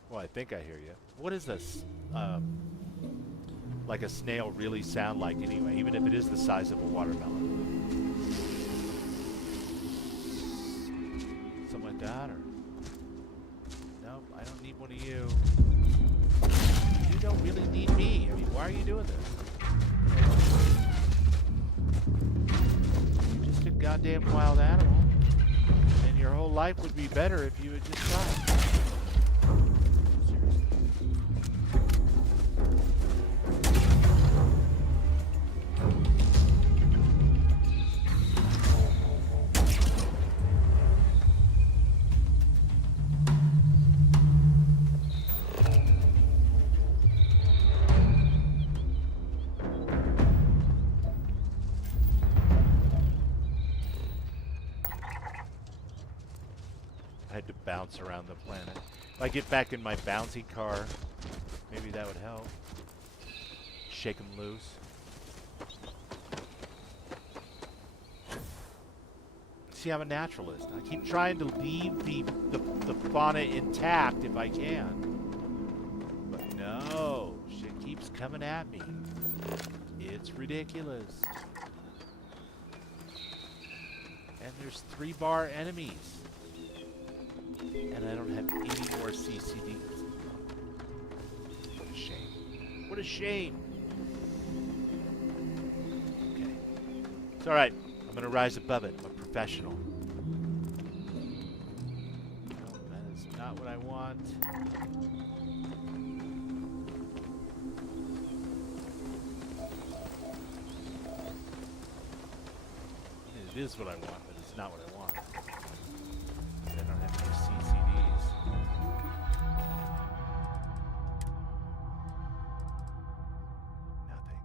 Well, I think I hear you. What does this, like a snail really sound like anyway, even if it is the size of a watermelon? Something like that, or? No, I don't need one of you. You don't really need me. I mean, why are you doing this? You're just a goddamn wild animal. And your whole life would be better if you had just tried. Bounce around the planet. If I get back in my bouncy car, maybe that would help. Shake them loose. See, I'm a naturalist. I keep trying to leave the fauna intact if I can. But no, shit keeps coming at me. It's ridiculous. And there's 3-bar enemies. And I don't have any more CCDs. What a shame. What a shame. Okay. It's alright. I'm going to rise above it. I'm a professional. No, that is not what I want. is what I want, but it's not what I want. I don't have any CCDs. Nothing.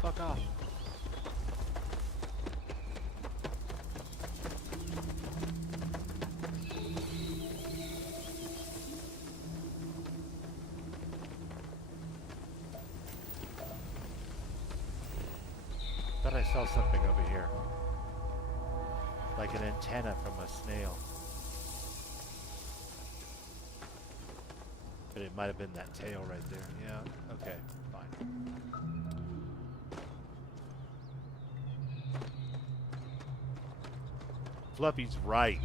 Fuck off. Thought I saw something over here. Like an antenna from a snail. But it might have been that tail right there. Yeah, okay, fine. Fluffy's right.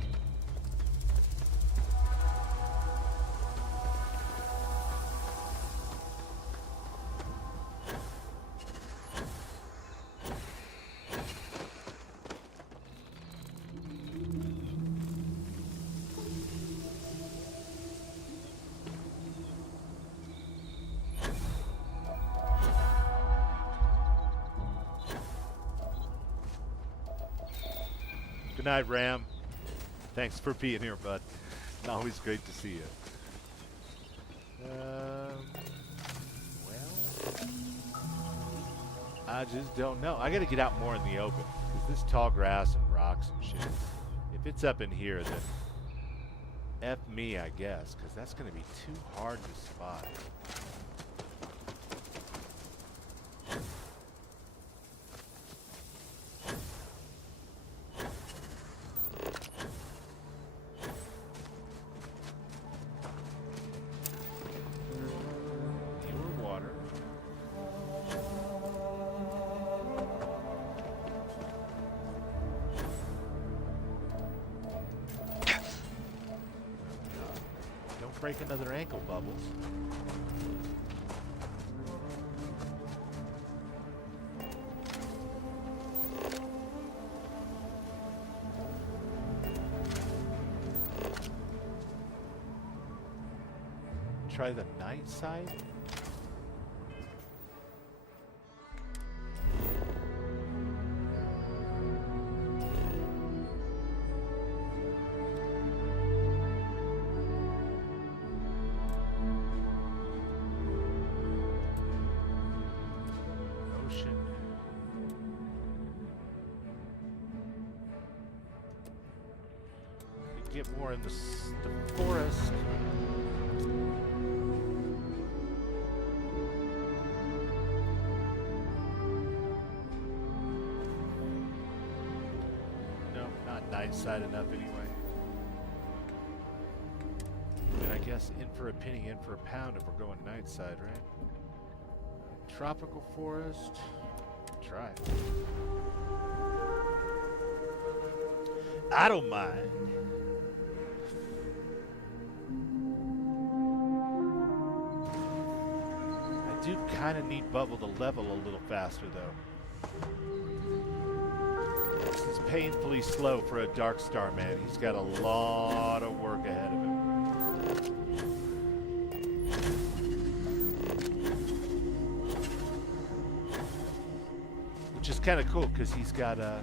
Good night, Ram. Thanks for being here, bud. Always great to see you. Well, I just don't know. I gotta get out more in the open. Because this tall grass and rocks and shit, if it's up in here, then F me, I guess. Because that's gonna be too hard to spot. Break another ankle, Bubbles. Try the night side. Get more in the forest. No, not night side enough anyway. And I guess in for a penny, in for a pound if we're going night side, right? Tropical forest. Try. I don't mind. I do kind of need Bubble to level a little faster, though. This is painfully slow for a Dark Star man. He's got a lot of work ahead of him. Which is kind of cool, because he's got a...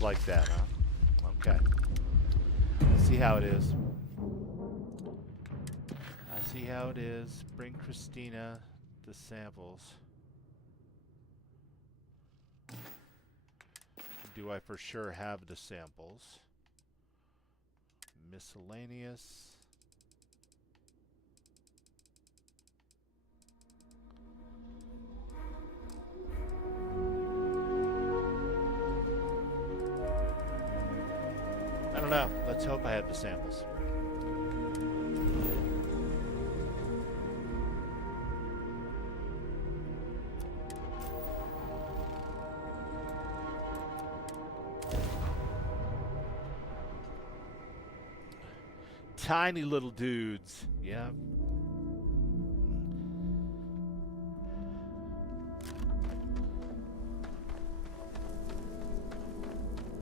like that, huh? Okay. See how it is. I see how it is. Bring Christina the samples. Do I for sure have the samples? Miscellaneous. don't know. Let's hope I have the samples. Tiny little dudes. Yeah.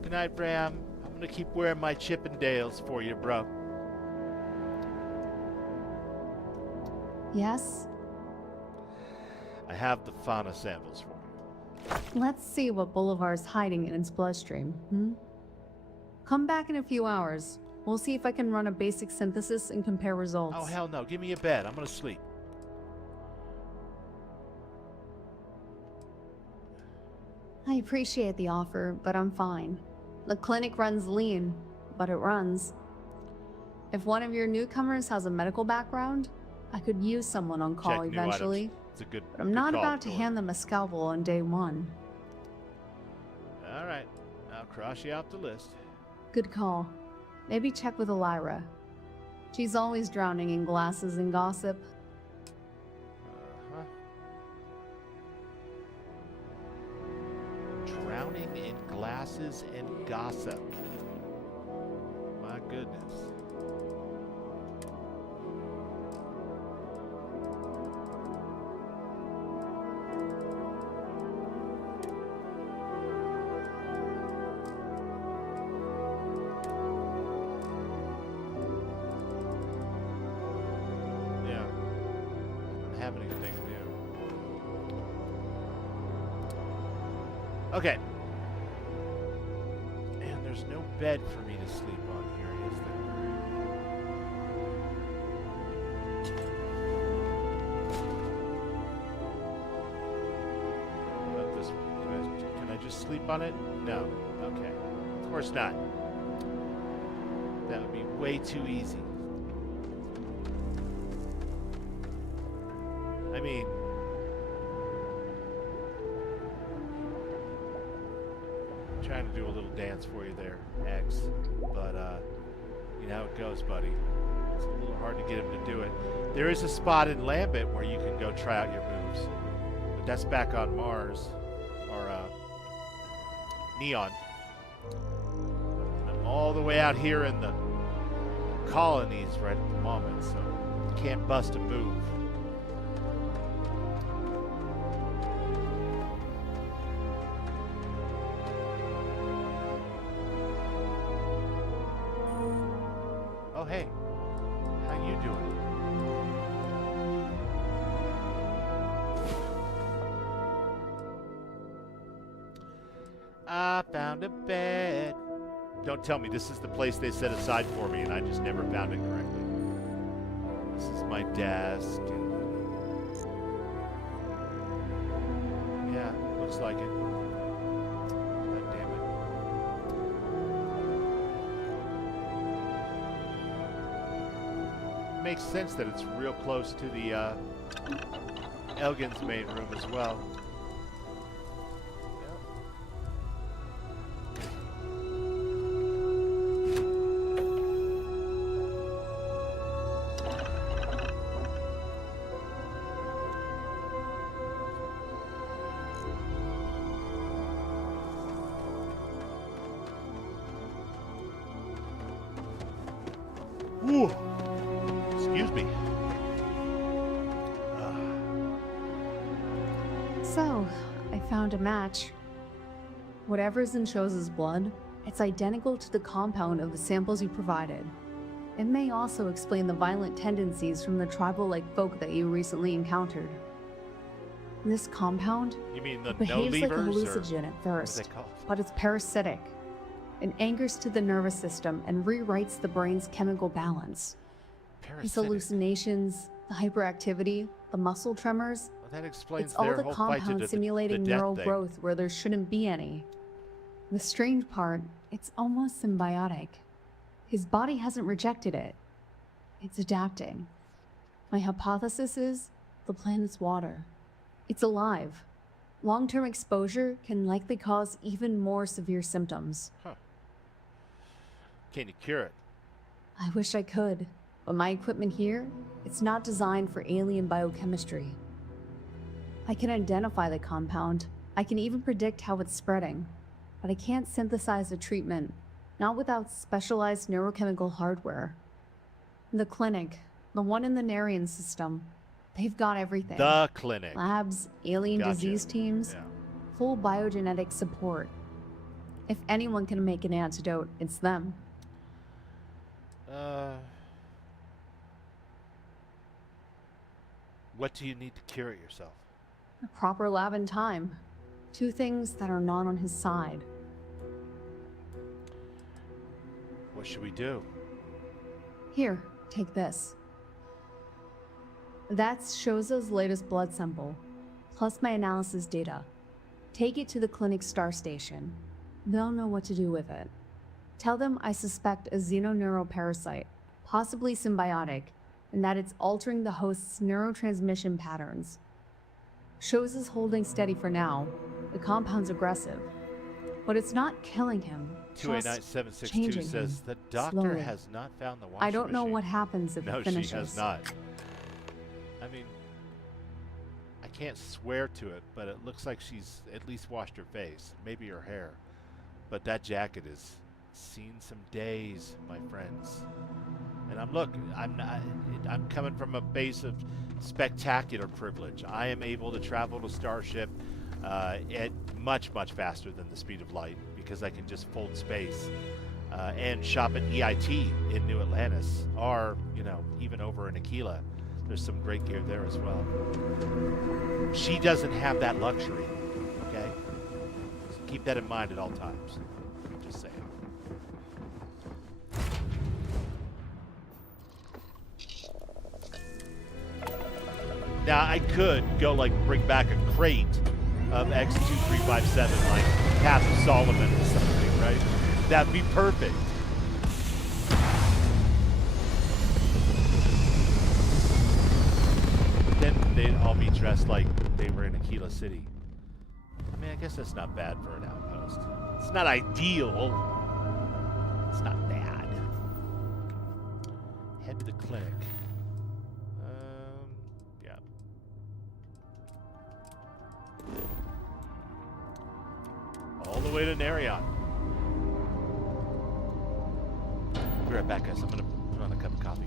Good night, Bram. I'm gonna keep wearing my Chippendales for you, bro. Yes? I have the fauna samples for you. Let's see what Bolivar's hiding in its bloodstream, Come back in a few hours. We'll see if I can run a basic synthesis and compare results. Oh, hell no. Give me a bed. I'm gonna sleep. I appreciate the offer, but I'm fine. The clinic runs lean, but it runs. If one of your newcomers has a medical background, I could use someone on call Check new eventually. items. It's a good, But I'm good not call, about to Joy. hand them a scalpel on day one. All right. I'll cross you off the list. Good call. Maybe check with Elira. She's always drowning in glasses and gossip. Uh-huh. Drowning in glasses and gossip. My goodness. Yeah. Don't have anything new. Okay. And there's no bed for me to sleep on here, is there? What about this one? Can I just sleep on it? No. Okay. Of course not. That would be way too easy. I mean, trying to do a little dance for you there, X, but you know how it goes, buddy. It's a little hard to get him to do it. There is a spot in Lambit where you can go try out your moves, but that's back on Mars, or Neon. I'm all the way out here in the colonies right at the moment, so can't bust a move. Oh, hey. How you doing? I found a bed. Don't tell me this is the place they set aside for me and I just never found it correctly. This is my desk. Yeah, looks like it. God damn it. Makes sense that it's real close to the Elgin's main room as well. Ooh. Excuse me. So, I found a match. Whatever's in Chose's blood, it's identical to the compound of the samples you provided. It may also explain the violent tendencies from the tribal-like folk that you recently encountered. This compound You mean the behaves like a no-levers, or hallucinogen at what are first, they called? but it's parasitic. It angers to the nervous system and rewrites the brain's chemical balance. These Parasitic. hallucinations, the hyperactivity, the muscle tremors, Well, that explains it's all their the whole fight to compounds simulating the death neural thing. growth where there shouldn't be any. The strange part, it's almost symbiotic. His body hasn't rejected it. It's adapting. My hypothesis is the planet's water. It's alive. Long-term exposure can likely cause even more severe symptoms. Huh. Can you cure it? I wish I could, but my equipment here, it's not designed for alien biochemistry. I can identify the compound. I can even predict how it's spreading, but I can't synthesize a treatment, not without specialized neurochemical hardware. The clinic, the one in the Narian system, they've got everything. The clinic. Labs, alien disease teams, full biogenetic support. If anyone can make an antidote, it's them. What do you need to cure it yourself? A proper lab and time. Two things that are not on his side. What should we do? Here, take this. That's Shoza's latest blood sample, plus my analysis data. Take it to the clinic's star station. They'll know what to do with it. Tell them I suspect a xenoneuroparasite, possibly symbiotic, and that it's altering the host's neurotransmission patterns. Shoza's holding steady for now. The compound's aggressive. But it's not killing him. 289762 says the doctor slowly. has not found the washing I don't know machine. what happens if it finishes. No, she has not. I mean, I can't swear to it, but it looks like she's at least washed her face, maybe her hair. But that jacket has seen some days, my friends. And I'm coming from a base of spectacular privilege. I am able to travel to Starship at much faster than the speed of light because I can just fold space and shop at EIT in New Atlantis, or even over in Aquila. There's some great gear there as well. She doesn't have that luxury. Okay, so keep that in mind at all times. Just saying. Now I could go bring back a crate of X2357, like Path of Solomon or something, right? That'd be perfect. Then they'd all be dressed like they were in Aquila City. I mean, I guess that's not bad for an outpost. It's not ideal. It's not bad. Head to the clinic. Yeah. All the way to Narion. Be right back, guys. I'm gonna put on a cup of coffee.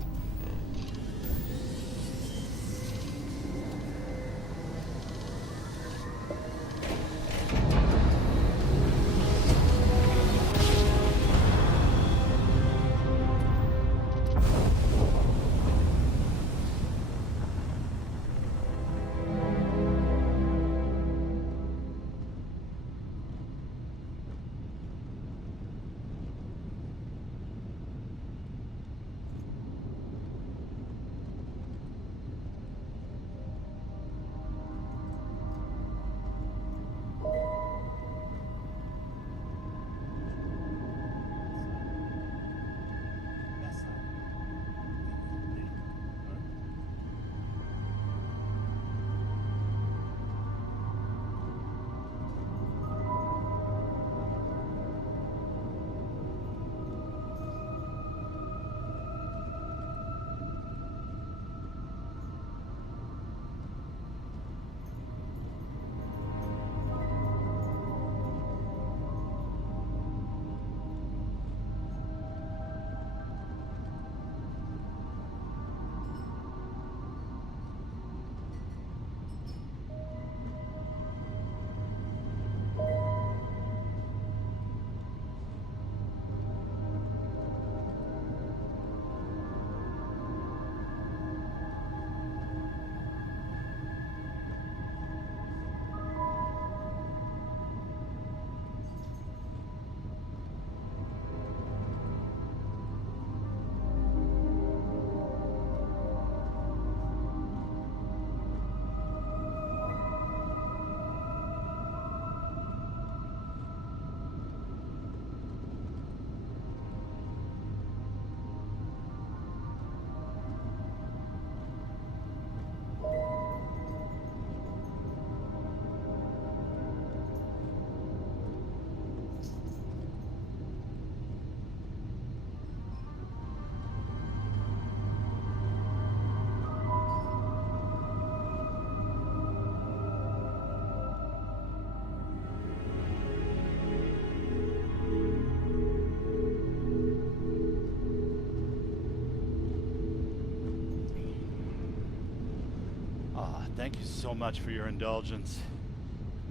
Thank you so much for your indulgence.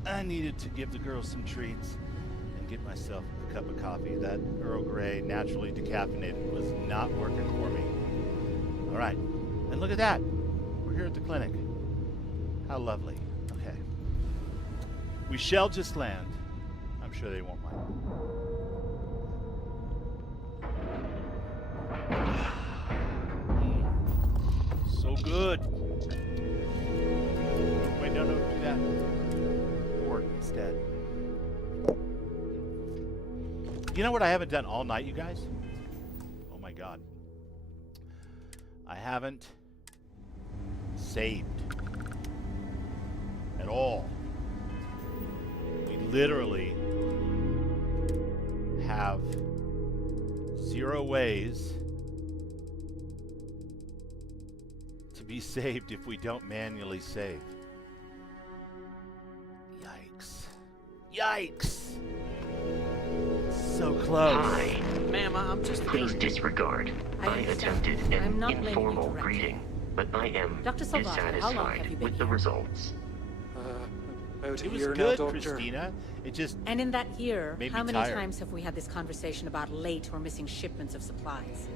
I needed to give the girls some treats and get myself a cup of coffee. That Earl Grey, naturally decaffeinated, was not working for me. All right, and look at that. We're here at the clinic. How lovely. Okay. We shall just land. I'm sure they won't mind. So good. Wait, no, do that. Pork instead. You know what I haven't done all night, you guys? Oh my god. I haven't saved at all. We literally have 0 ways to be saved if we don't manually save. Yikes. Yikes! So close. Hi. Ma'am, I'm just... Please disregard. I attempted an informal greeting, but I am Dr. Salvato, how long have you dissatisfied been with the here? results. About a It was year good, now, Doctor. Christina. It just And in that year, made how me many tired. times have we had this conversation about late or missing shipments of supplies?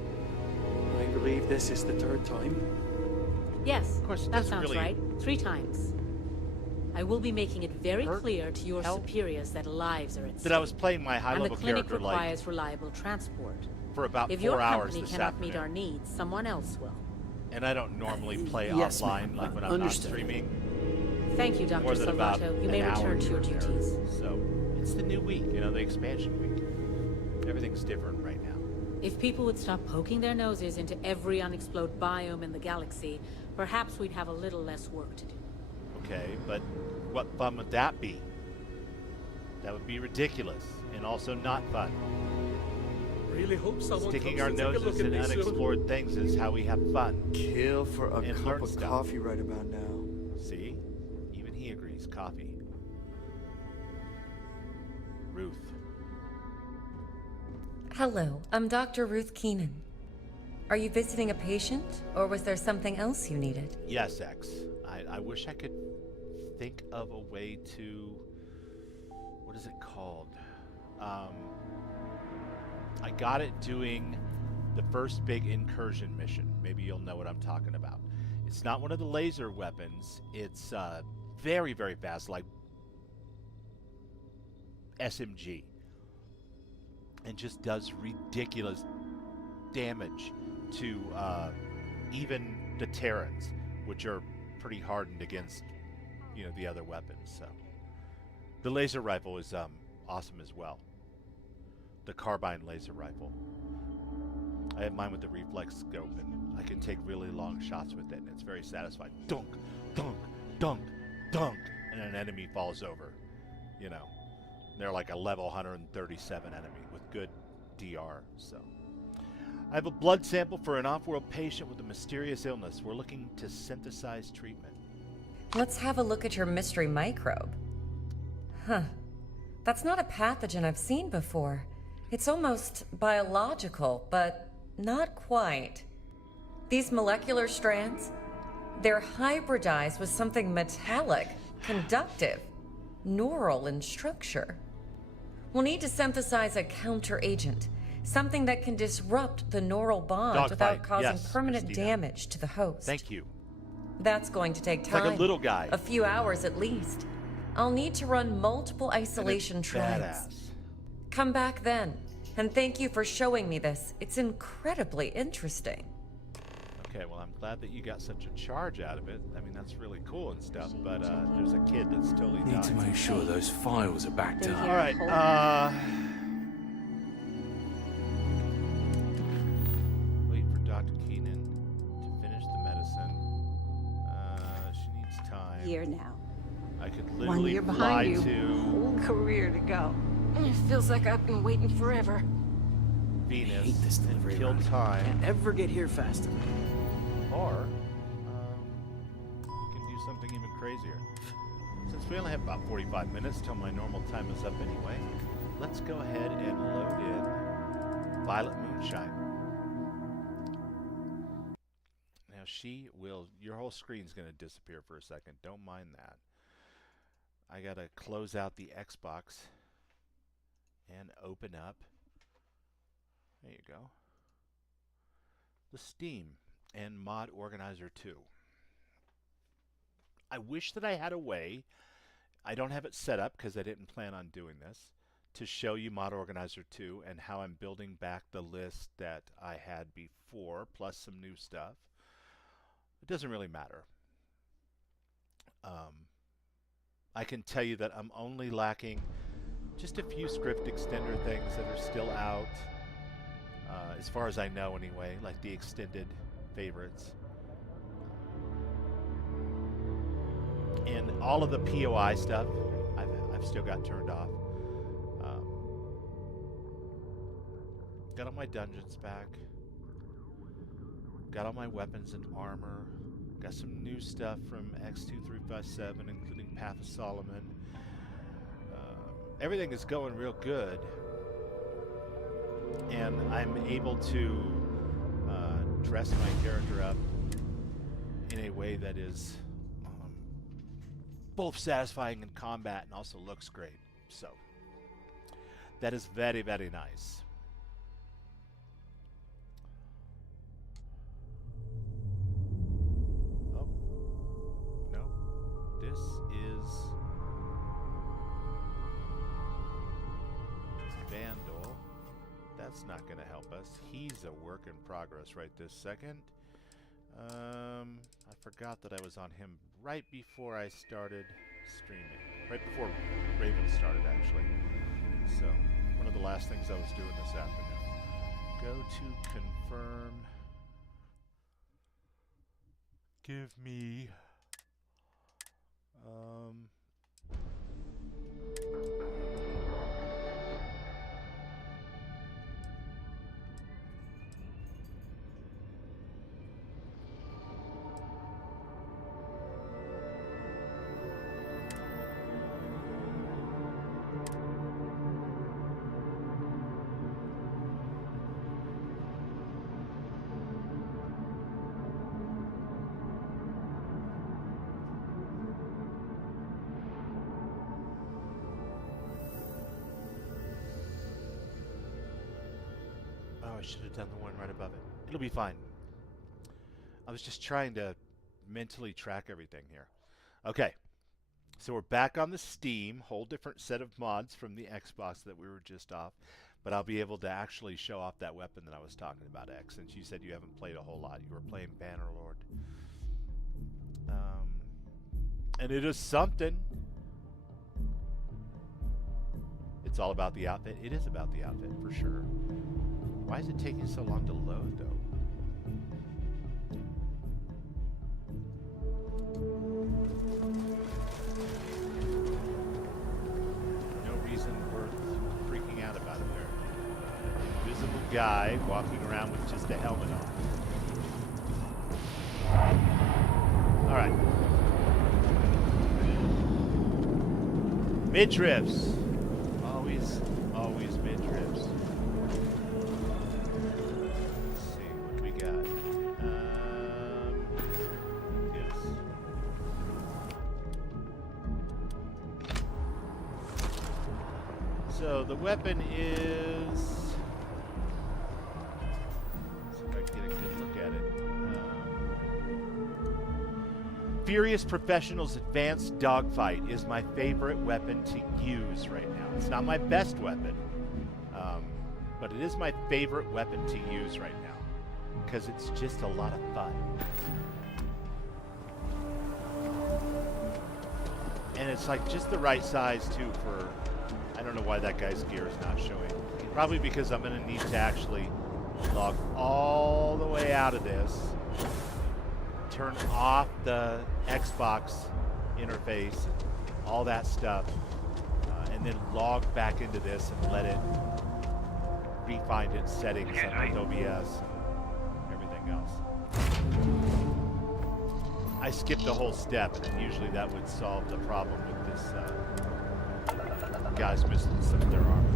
I believe this is the 3rd time. Yes, Of course, it that doesn't sounds really right. 3 times. I will be making it very hurt, clear to your help superiors that lives are at stake. that I was playing my And high-level the clinic character like requires reliable transport. for about If 4 your hours company this cannot meet afternoon. our needs, someone else will. And I don't normally play yes, offline ma'am. like when I'm Understood. not streaming. Thank you, Dr. More than about Salvato. You an may hour return to your here or duties. there. So it's the new week, you know, the expansion week. Everything's different right now. If people would stop poking their noses into every unexplored biome in the galaxy, perhaps we'd have a little less work to do. Okay, but what fun would that be? That would be ridiculous and also not fun. Really hope someone Sticking comes our to take a noses look at in me soon. unexplored things is how we have fun. Kill for a And cup learn of stuff. coffee right about now. See? Even he agrees. Coffee. Ruth. Hello, I'm Dr. Ruth Keenan. Are you visiting a patient, or was there something else you needed? Yes, X. I wish I could think of a way to... What is it called? I got it doing the first big incursion mission. Maybe you'll know what I'm talking about. It's not one of the laser weapons. It's very, very fast, like SMG. And just does ridiculous damage to even the Terrans, which are pretty hardened against, you know, the other weapons. So the laser rifle is awesome as well. The carbine laser rifle. I have mine with the reflex scope, and I can take really long shots with it, and it's very satisfying. Dunk, dunk, dunk, dunk, and an enemy falls over. You know, they're like a level 137 enemy with good DR. So I have a blood sample for an off-world patient with a mysterious illness. We're looking to synthesize treatment. Let's have a look at your mystery microbe. Huh. That's not a pathogen I've seen before. It's almost biological, but not quite. These molecular strands, they're hybridized with something metallic, conductive, neural in structure. We'll need to synthesize a counter-agent, something that can disrupt the neural bond Dogfight. without causing Yes, permanent Christina. damage to the host. Thank you. That's going to take It's time. like a little guy. A few hours at least. I'll need to run multiple isolation trials. Badass. Come back then. And thank you for showing me this. It's incredibly interesting. Okay, well, I'm glad that you got such a charge out of it. I mean, that's really cool and stuff, but there's a kid that's totally Need to dying. make sure those files are backed up. All right, wait for Dr. Keenan to finish the medicine. She needs time. Here now. I could 1 literally year fly behind you. to Whole career to go. It feels like I've been waiting forever. Venus hate this and delivery kill route. time, Can't ever get here fast enough. or we can do something even crazier. Since we only have about 45 minutes till my normal time is up anyway, let's go ahead and load in Violet Moonshine. Now she will. Your whole screen's going to disappear for a second. Don't mind that. I got to close out the Xbox and open up. There you go. The Steam and Mod Organizer 2. I wish that I had a way, I don't have it set up because I didn't plan on doing this, to show you Mod Organizer 2 and how I'm building back the list that I had before, plus some new stuff. It doesn't really matter. I can tell you that I'm only lacking just a few script extender things that are still out, as far as I know anyway, like the extended favorites. And all of the POI stuff I've still got turned off. Got all my dungeons back. Got all my weapons and armor. Got some new stuff from X2357, including Path of Solomon. Everything is going real good. And I'm able to dress my character up in a way that is both satisfying in combat and also looks great. So that is very, very nice. Oh, no. This is Vandal. That's not going to help us. He's a work in progress right this second. I forgot that I was on him right before I started streaming. Right before Raven started, actually. So, one of the last things I was doing this afternoon. Go to confirm. Give me... I should have done the one right above it. It'll be fine. I was just trying to mentally track everything here. Okay. So we're back on the Steam. Whole different set of mods from the Xbox that we were just off. But I'll be able to actually show off that weapon that I was talking about, X, since you said you haven't played a whole lot. You were playing Bannerlord. And it is something. It's all about the outfit. It is about the outfit, for sure. Why is it taking so long to load, though? No reason worth freaking out about it there. Invisible guy walking around with just a helmet on. Alright. Midriffs. Always midriffs. So the weapon is... see if I can get a good look at it. Furious Professional's Advanced Dogfight is my favorite weapon to use right now. It's not my best weapon, but it is my favorite weapon to use right now because it's just a lot of fun. And it's like just the right size too for... I don't know why that guy's gear is not showing. Probably because I'm going to need to actually log all the way out of this, turn off the Xbox interface, all that stuff, and then log back into this and let it refine its settings on OBS and everything else. I skipped a whole step, and usually that would solve the problem with this guys missing some of their armor.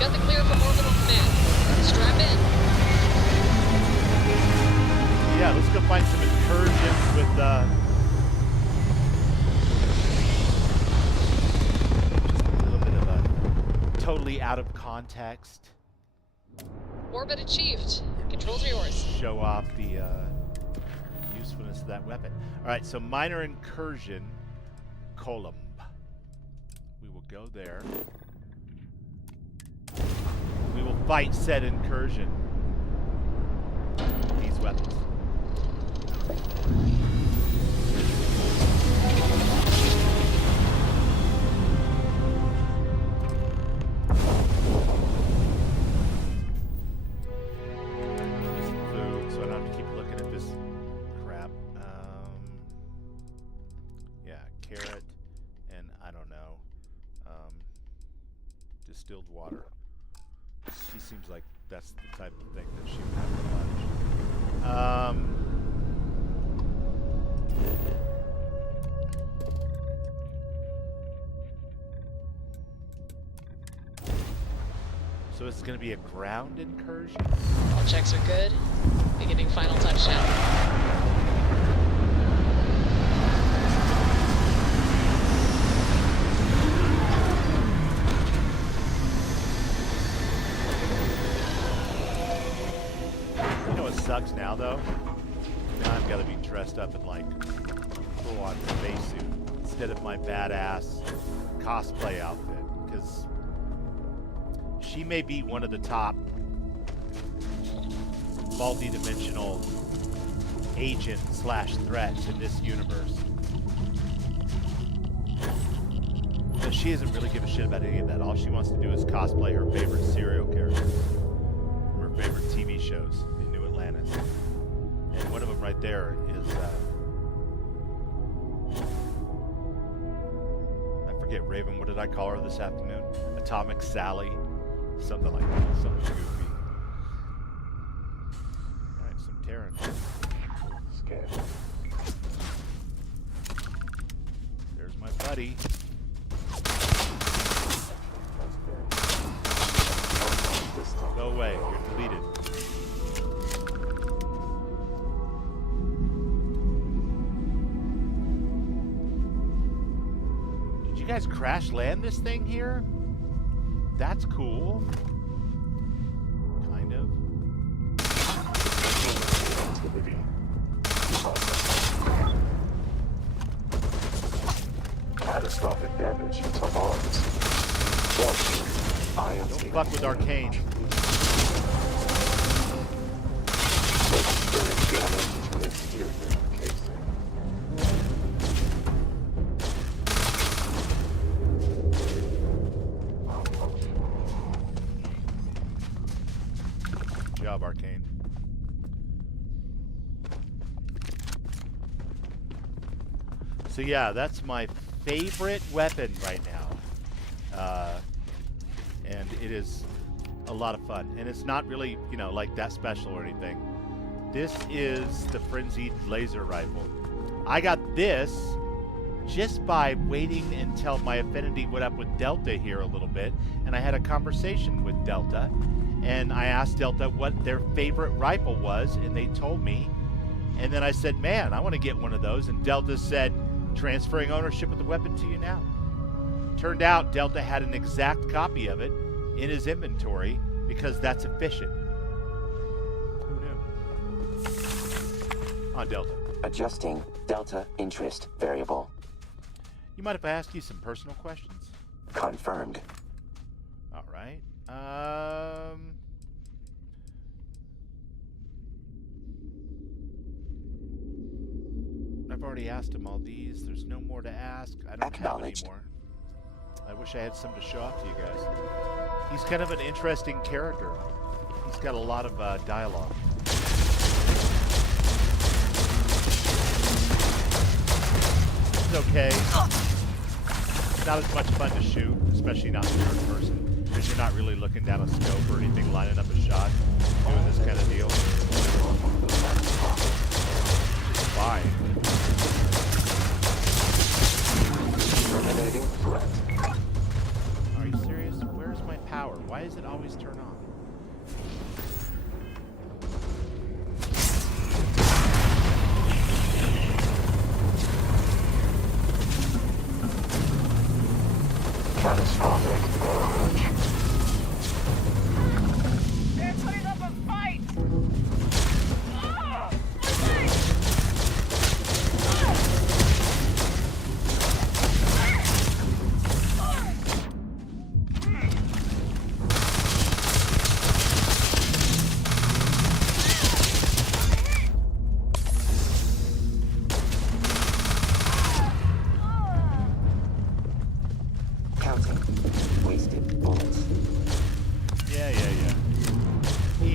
Got the clear from orbital command. Strap in. Yeah, let's go find some incursions with just a little bit of a totally out of context. Orbit achieved. Controls are yours. Show off the usefulness of that weapon. All right, so minor incursion, Column. We will go there. We will fight said incursion. These weapons. Food, so I don't have to keep looking at this crap. Yeah, carrot, and I don't know. Distilled water. She seems like that's the type of thing that she would have for lunch. So it's going to be a ground incursion? All checks are good. Beginning final touchdown. Sucks now though. Now I've got to be dressed up in like full-on spacesuit instead of my badass cosplay outfit, because she may be one of the top multi-dimensional agent / threats in this universe. But she doesn't really give a shit about any of that. All she wants to do is cosplay her favorite serial character from her favorite TV shows. And one of them right there is, I forget, Raven, what did I call her this afternoon? Atomic Sally? Something like that. Something goofy. Alright, some Terran. Scared. There's my buddy. Go away, you're deleted. You guys crash land this thing here? That's cool. Kind of. Catastrophic damage to arms. Don't fuck with Arcane. Damage to exterior casing. Job, Arcane. So yeah, that's my favorite weapon right now. And it is a lot of fun. And it's not really, you know, like that special or anything. This is the Frenzied Laser Rifle. I got this just by waiting until my affinity went up with Delta here a little bit. And I had a conversation with Delta. And I asked Delta what their favorite rifle was, and they told me. And then I said, man, I want to get one of those. And Delta said, transferring ownership of the weapon to you now. Turned out Delta had an exact copy of it in his inventory because that's efficient. Who knew? On Delta. Adjusting Delta interest variable. You mind if I ask you some personal questions? Confirmed. All right. I've already asked him all these. There's no more to ask. I don't have any more. I wish I had some to show off to you guys. He's kind of an interesting character. He's got a lot of dialogue. It's okay. Not as much fun to shoot, especially not in third person, because you're not really looking down a scope or anything, lining up a shot, doing this kind of deal. Fine. Are you serious? Where's my power? Why does it always turn on?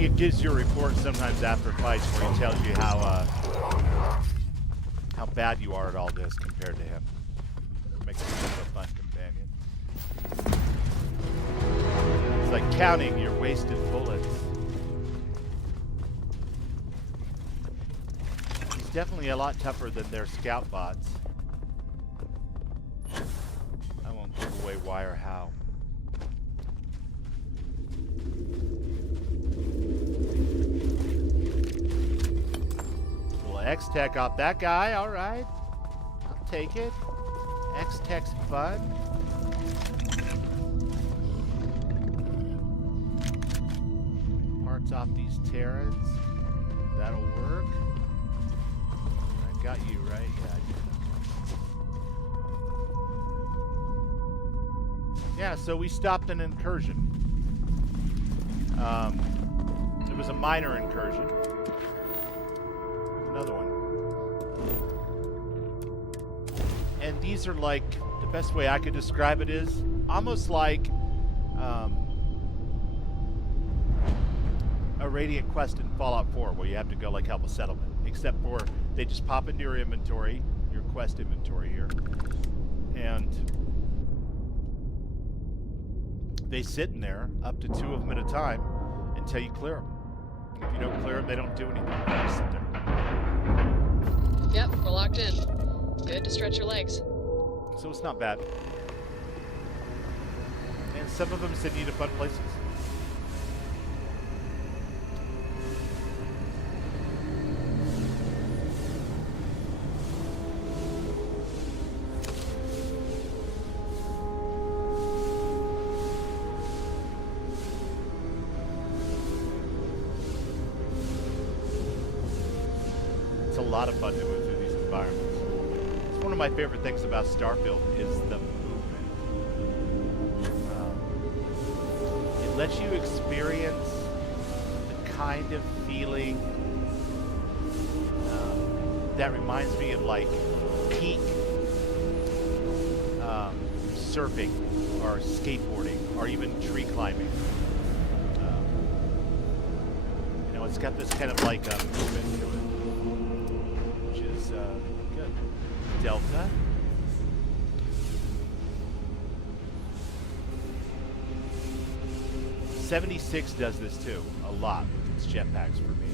He gives you a report sometimes after fights where he tells you how bad you are at all this compared to him. Makes him a fun companion. It's like counting your wasted bullets. He's definitely a lot tougher than their scout bots. I won't give away why or how. Well, X-Tech off that guy, alright. I'll take it. X-Tech's fun. Parts off these Terrans. That'll work. I got you, right? Yeah, I did. Yeah, so we stopped an incursion. It was a minor incursion. Another one. And these are like, the best way I could describe it is almost like a Radiant quest in Fallout 4 where you have to go like help a settlement, except for they just pop into your inventory, your quest inventory here, and they sit in there up to 2 of them at a time until you clear them. If you don't clear them, they don't do anything. They just sit there. Yep, we're locked in. Good to stretch your legs. So it's not bad. And some of them send you to fun places. It's a lot of fun to move through these environments. It's one of my favorite things about Starfield is the movement. It lets you experience the kind of feeling that reminds me of like peak surfing or skateboarding or even tree climbing. You know, it's got this kind of like movement to it. Good. Delta. '76 does this too, a lot with its jetpacks for me.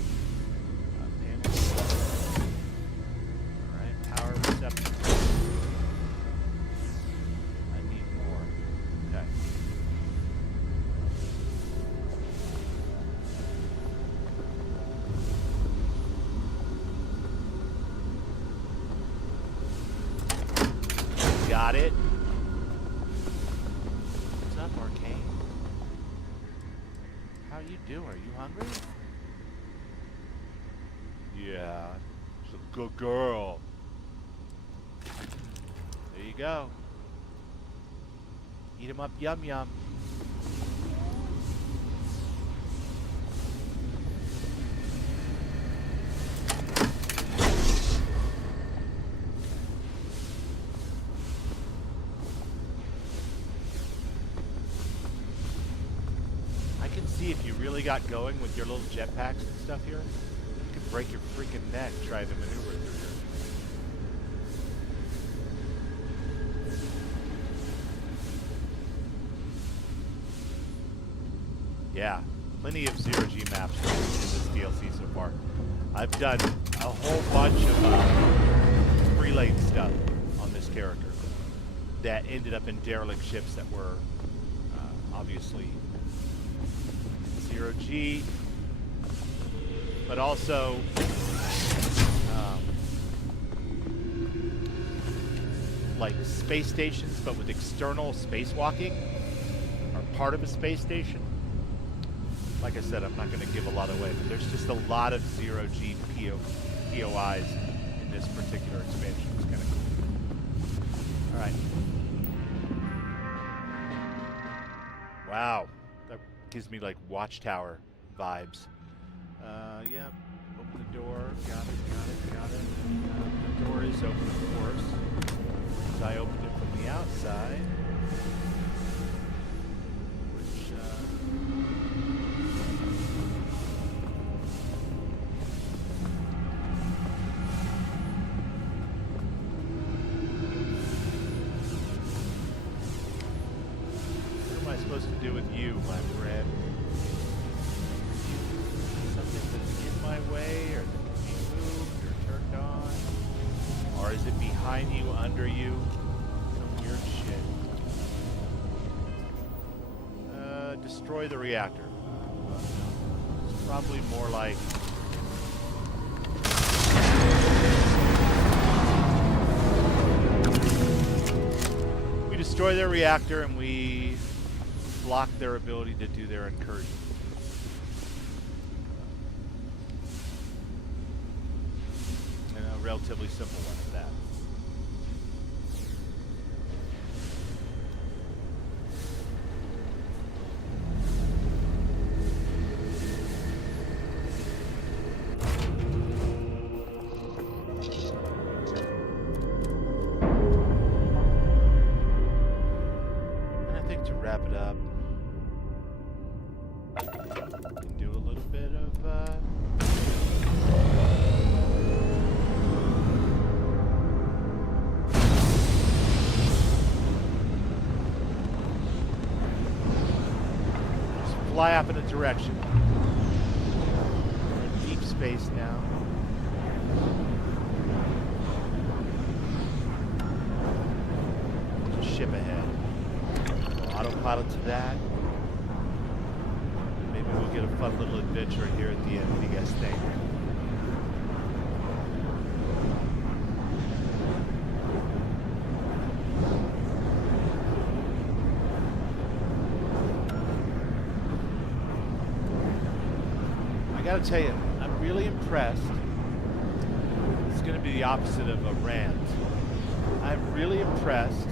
Alright, power receptor. I need more. Okay. Got it. What's up, Arcane? How you doing? Are you hungry? Yeah. She's a good girl. There you go. Eat 'em up, yum yum. If you really got going with your little jetpacks and stuff here, you could break your freaking neck trying to maneuver through here. Yeah, plenty of zero-G maps in this DLC so far. I've done a whole bunch of free-lane stuff on this character that ended up in derelict ships that were obviously zero-G, but also like space stations, but with external spacewalking, or part of a space station. Like I said, I'm not going to give a lot away, but there's just a lot of zero-G POIs in this particular expansion. It's kind of cool. All right. Wow. Gives me like Watchtower vibes. Yeah, open the door. Got it. The door is open, of course. So I opened it from the outside. Which, my friend. Something that's in my way, or that can be moved or turned on? Or is it behind you, under you? Some weird shit. Destroy the reactor. It's probably more like... We destroy their reactor and we block their ability to do their incursion. And a relatively simple one at that. And I think to wrap it up, we can do a little bit of fly up in a direction. We're in deep space now. There's a ship ahead. We'll autopilot to that. Maybe we'll get a fun little adventure here at the end. What do you guys think? I gotta tell you, I'm really impressed. It's gonna be the opposite of a rant. I'm really impressed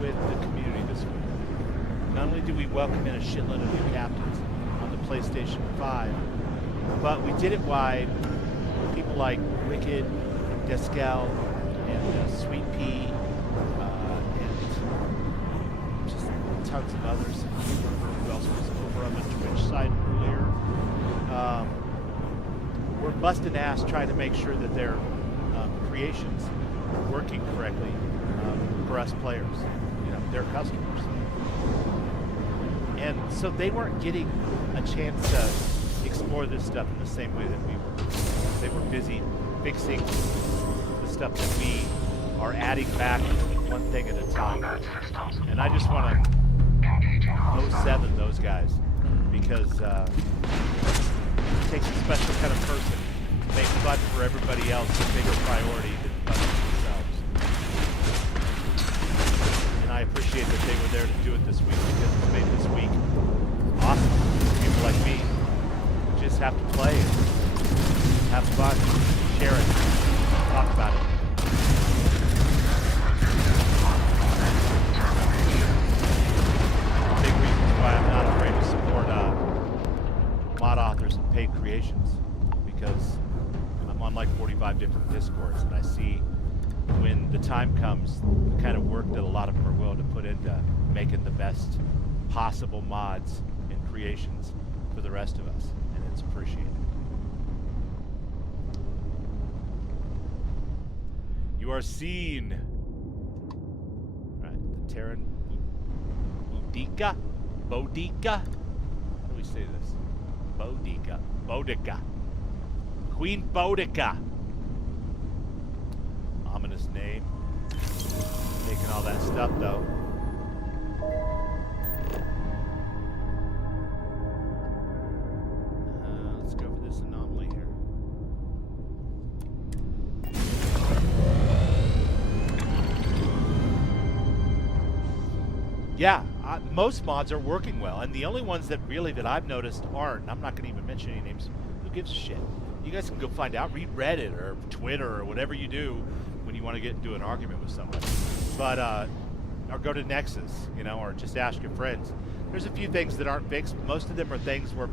with the community this week. Not only do we welcome in a shitload of new captains on the PlayStation 5, but we did it while people like Wicked, Descal, and Sweet Pea, and just tons of others. Who else was over on the Twitch side earlier? We're busting ass trying to make sure that their creations are working correctly for us players, you know, their customers. And so they weren't getting a chance to explore this stuff in the same way that we were. They were busy fixing the stuff that we are adding back one thing at a time. And I just want to 07 those guys, because it takes a special kind of person to make fun for everybody else a bigger priority than fun for themselves. And I appreciate that they were there to do it this week, because it made this week awesome. People like me just have to play it, have fun, share it, talk about it. Big reasons why I'm not afraid to support mod authors and paid creations, because I'm on like 45 different Discords, and I see when the time comes the kind of work that a lot of them are willing to put into making the best possible mods and creations for the rest of us, and it's appreciated. You are seen. Alright, the Terran Boudica? How do we say this? Boudica. Queen Boudica. Ominous name. Taking all that stuff though. Let's go for this anomaly here. Yeah, most mods are working well, and the only ones that really that I've noticed aren't, and I'm not going to even mention any names, who gives a shit? You guys can go find out, read Reddit or Twitter or whatever you do when you want to get into an argument with someone. But, or go to Nexus, you know, or just ask your friends. There's a few things that aren't fixed. Most of them are things where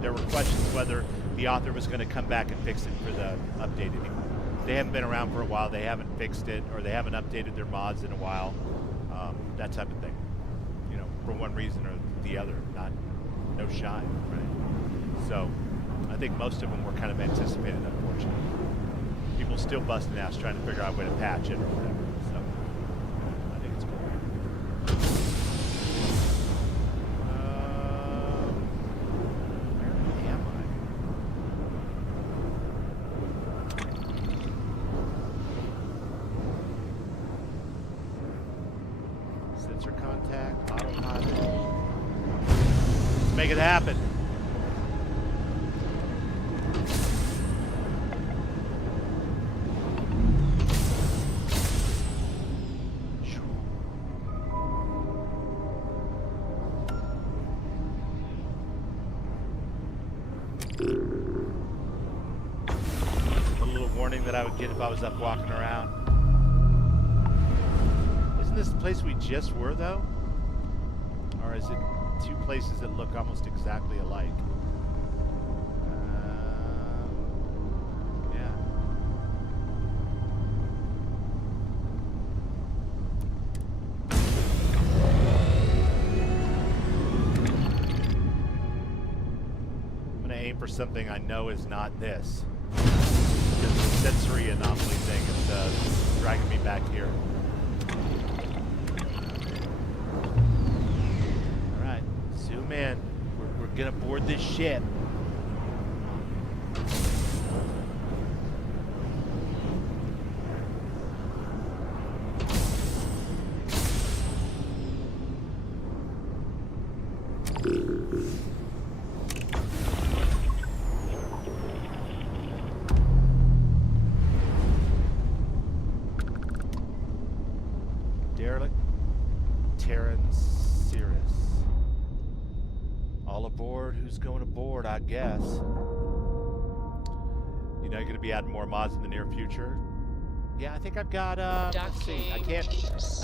there were questions whether the author was going to come back and fix it for the update anymore. They haven't been around for a while, they haven't fixed it, or they haven't updated their mods in a while. That type of thing. You know, for one reason or the other, no shine, right? So, I think most of them were kind of anticipated, unfortunately. People still busting ass trying to figure out a way to patch it or whatever. So, I think it's cool. make it happen. A little warning that I would get if I was up walking around. Isn't this the place we just were, though? Or is it two places that look almost exactly alike? Yeah. I'm gonna aim for something I know is not this. Because the sensory anomaly thing is dragging me back here. Alright, zoom in. We're gonna board this ship. Derelict Terran Cirrus. All aboard. Who's going aboard, I guess. You know you're going to be adding more mods in the near future. Yeah, I think I've got, let's see. I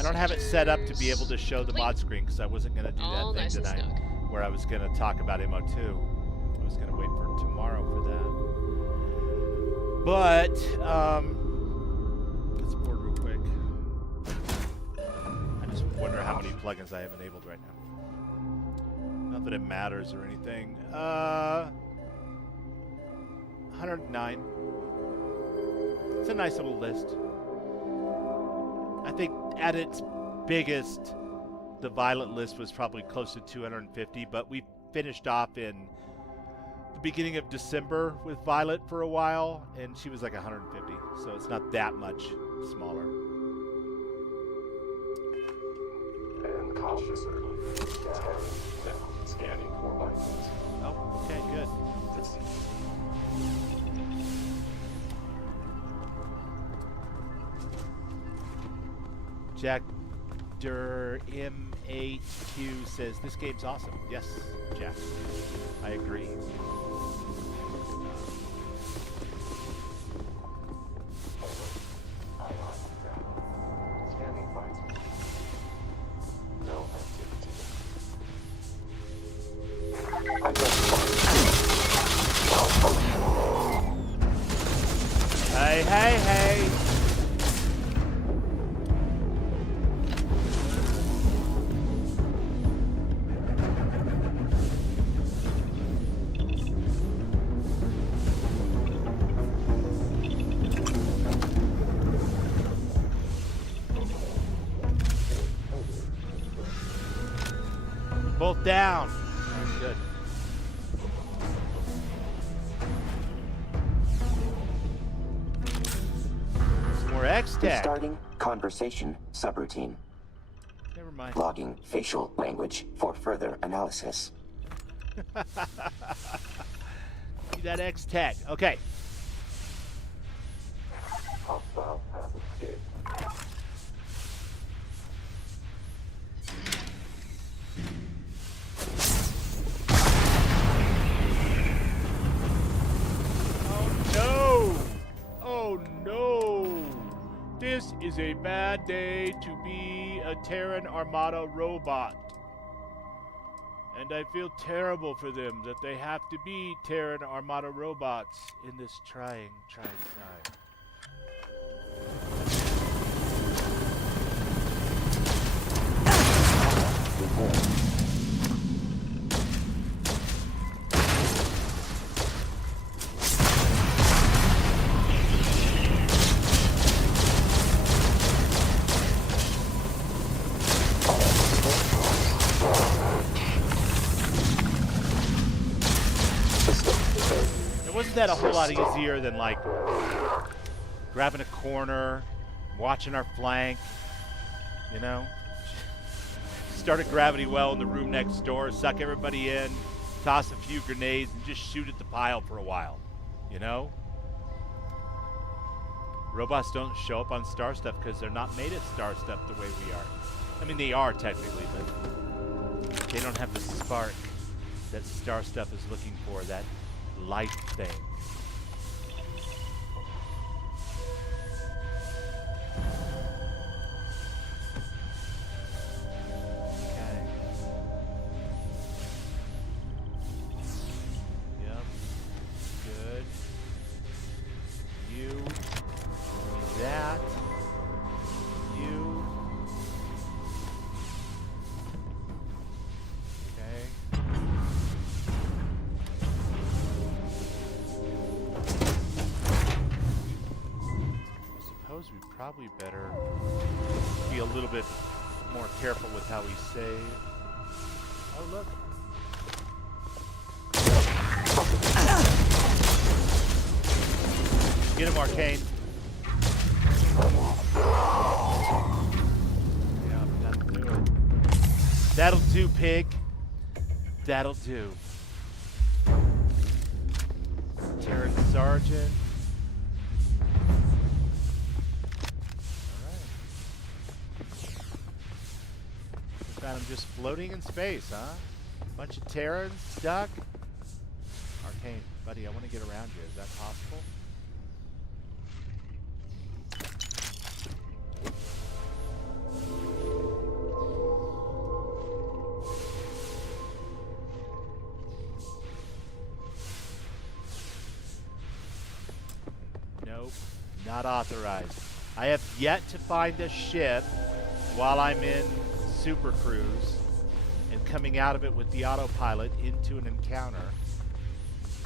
don't have it set up to be able to show the mod screen because I wasn't going to do that thing tonight where I was going to talk about MO2. I was going to wait for tomorrow for that. But, let's board real quick. I just wonder how many plugins I have enabled right now. Not that it matters or anything. 109. It's a nice little list. I think at its biggest, the Violet list was probably close to 250, but we finished off in the beginning of December with Violet for a while, and she was like 150, so it's not that much smaller. And cautious early. Scanning for license. Oh, okay, good. Jack Der MHQ says this game's awesome. Yes, Jack. I agree. Hey, hey, hey. Both down. Good. Some more X-Tech. Starting conversation subroutine. Never mind. Logging facial language for further analysis. See that X-Tech. Okay. Oh no! This is a bad day to be a Terran Armada robot. And I feel terrible for them that they have to be Terran Armada robots in this trying time. Wasn't that a whole lot easier than like grabbing a corner, watching our flank, you know? Start a gravity well in the room next door, suck everybody in, toss a few grenades, and just shoot at the pile for a while, you know? Robots don't show up on Star Stuff because they're not made of Star Stuff the way we are. I mean, they are technically, but they don't have the spark that Star Stuff is looking for, that light thing. Probably better be a little bit more careful with how we say. Oh, look. Get him, Arcane. Yeah, that'll do it. That'll do, pig. That'll do. Terran Sergeant. Found him just floating in space, huh? Bunch of Terrans stuck. Arcane, buddy, I want to get around you. Is that possible? Nope, not authorized. I have yet to find a ship while I'm in Super Cruise and coming out of it with the autopilot into an encounter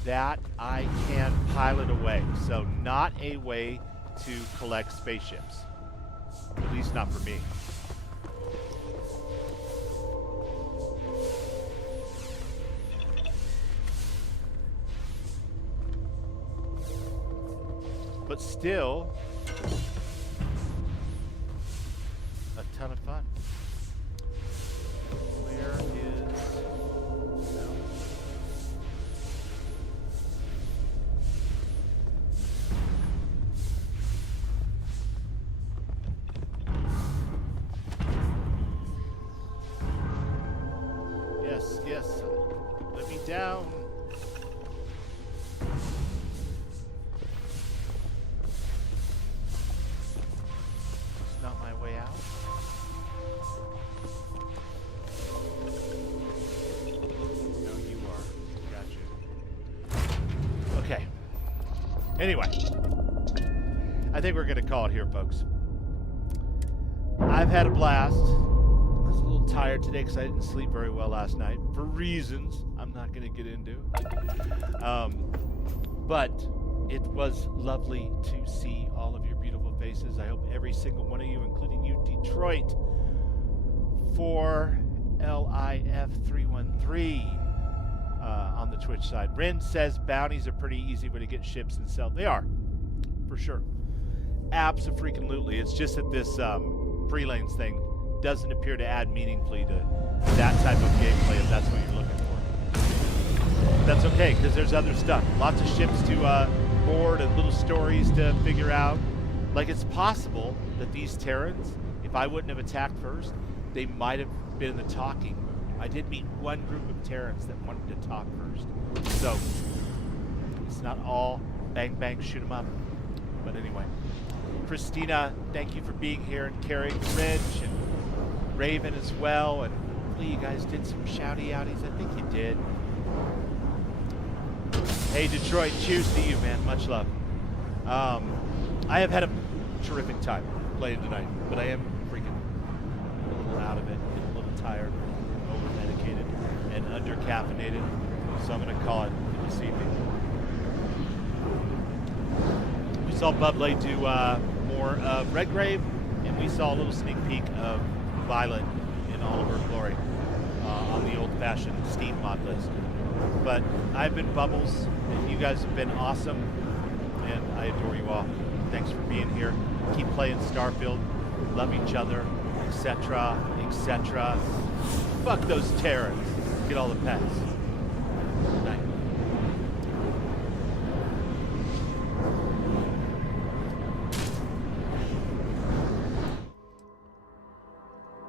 that I can pilot away. So not a way to collect spaceships. At least not for me. But still, a ton of fun. Where is... No. Yes, yes. Let me down. It's not my way out. Anyway, I think we're going to call it here, folks. I've had a blast. I was a little tired today because I didn't sleep very well last night for reasons I'm not going to get into. But it was lovely to see all of your beautiful faces. I hope every single one of you, including you, Detroit, 4LIF313. On the Twitch side. Ren says bounties are pretty easy way to get ships and sell. They are, for sure. Abso-freaking-lutely. It's just that this free lanes thing doesn't appear to add meaningfully to that type of gameplay if that's what you're looking for. That's okay, because there's other stuff. Lots of ships to board and little stories to figure out. Like, it's possible that these Terrans, if I wouldn't have attacked first, they might have been in the talking mood. I did meet one group of Terrans that wanted to talk first. So, it's not all bang bang shoot 'em up. But anyway. Christina, thank you for being here and carrying the bridge, and Raven as well, and hopefully you guys did some shouty outies. I think you did. Hey Detroit, cheers to you, man. Much love. I have had a terrific time playing tonight, but I am freaking a little out of it, a little tired, over-medicated, and under-caffeinated, so I'm going to call it for this evening. We saw Bublé do more of Redgrave, and we saw a little sneak peek of Violet in all of her glory on the old-fashioned Steam mod list. But I've been Bubbles, and you guys have been awesome, and I adore you all. Thanks for being here. Keep playing Starfield. Love each other, etc., etc. Fuck those Terrans. Get all the pets.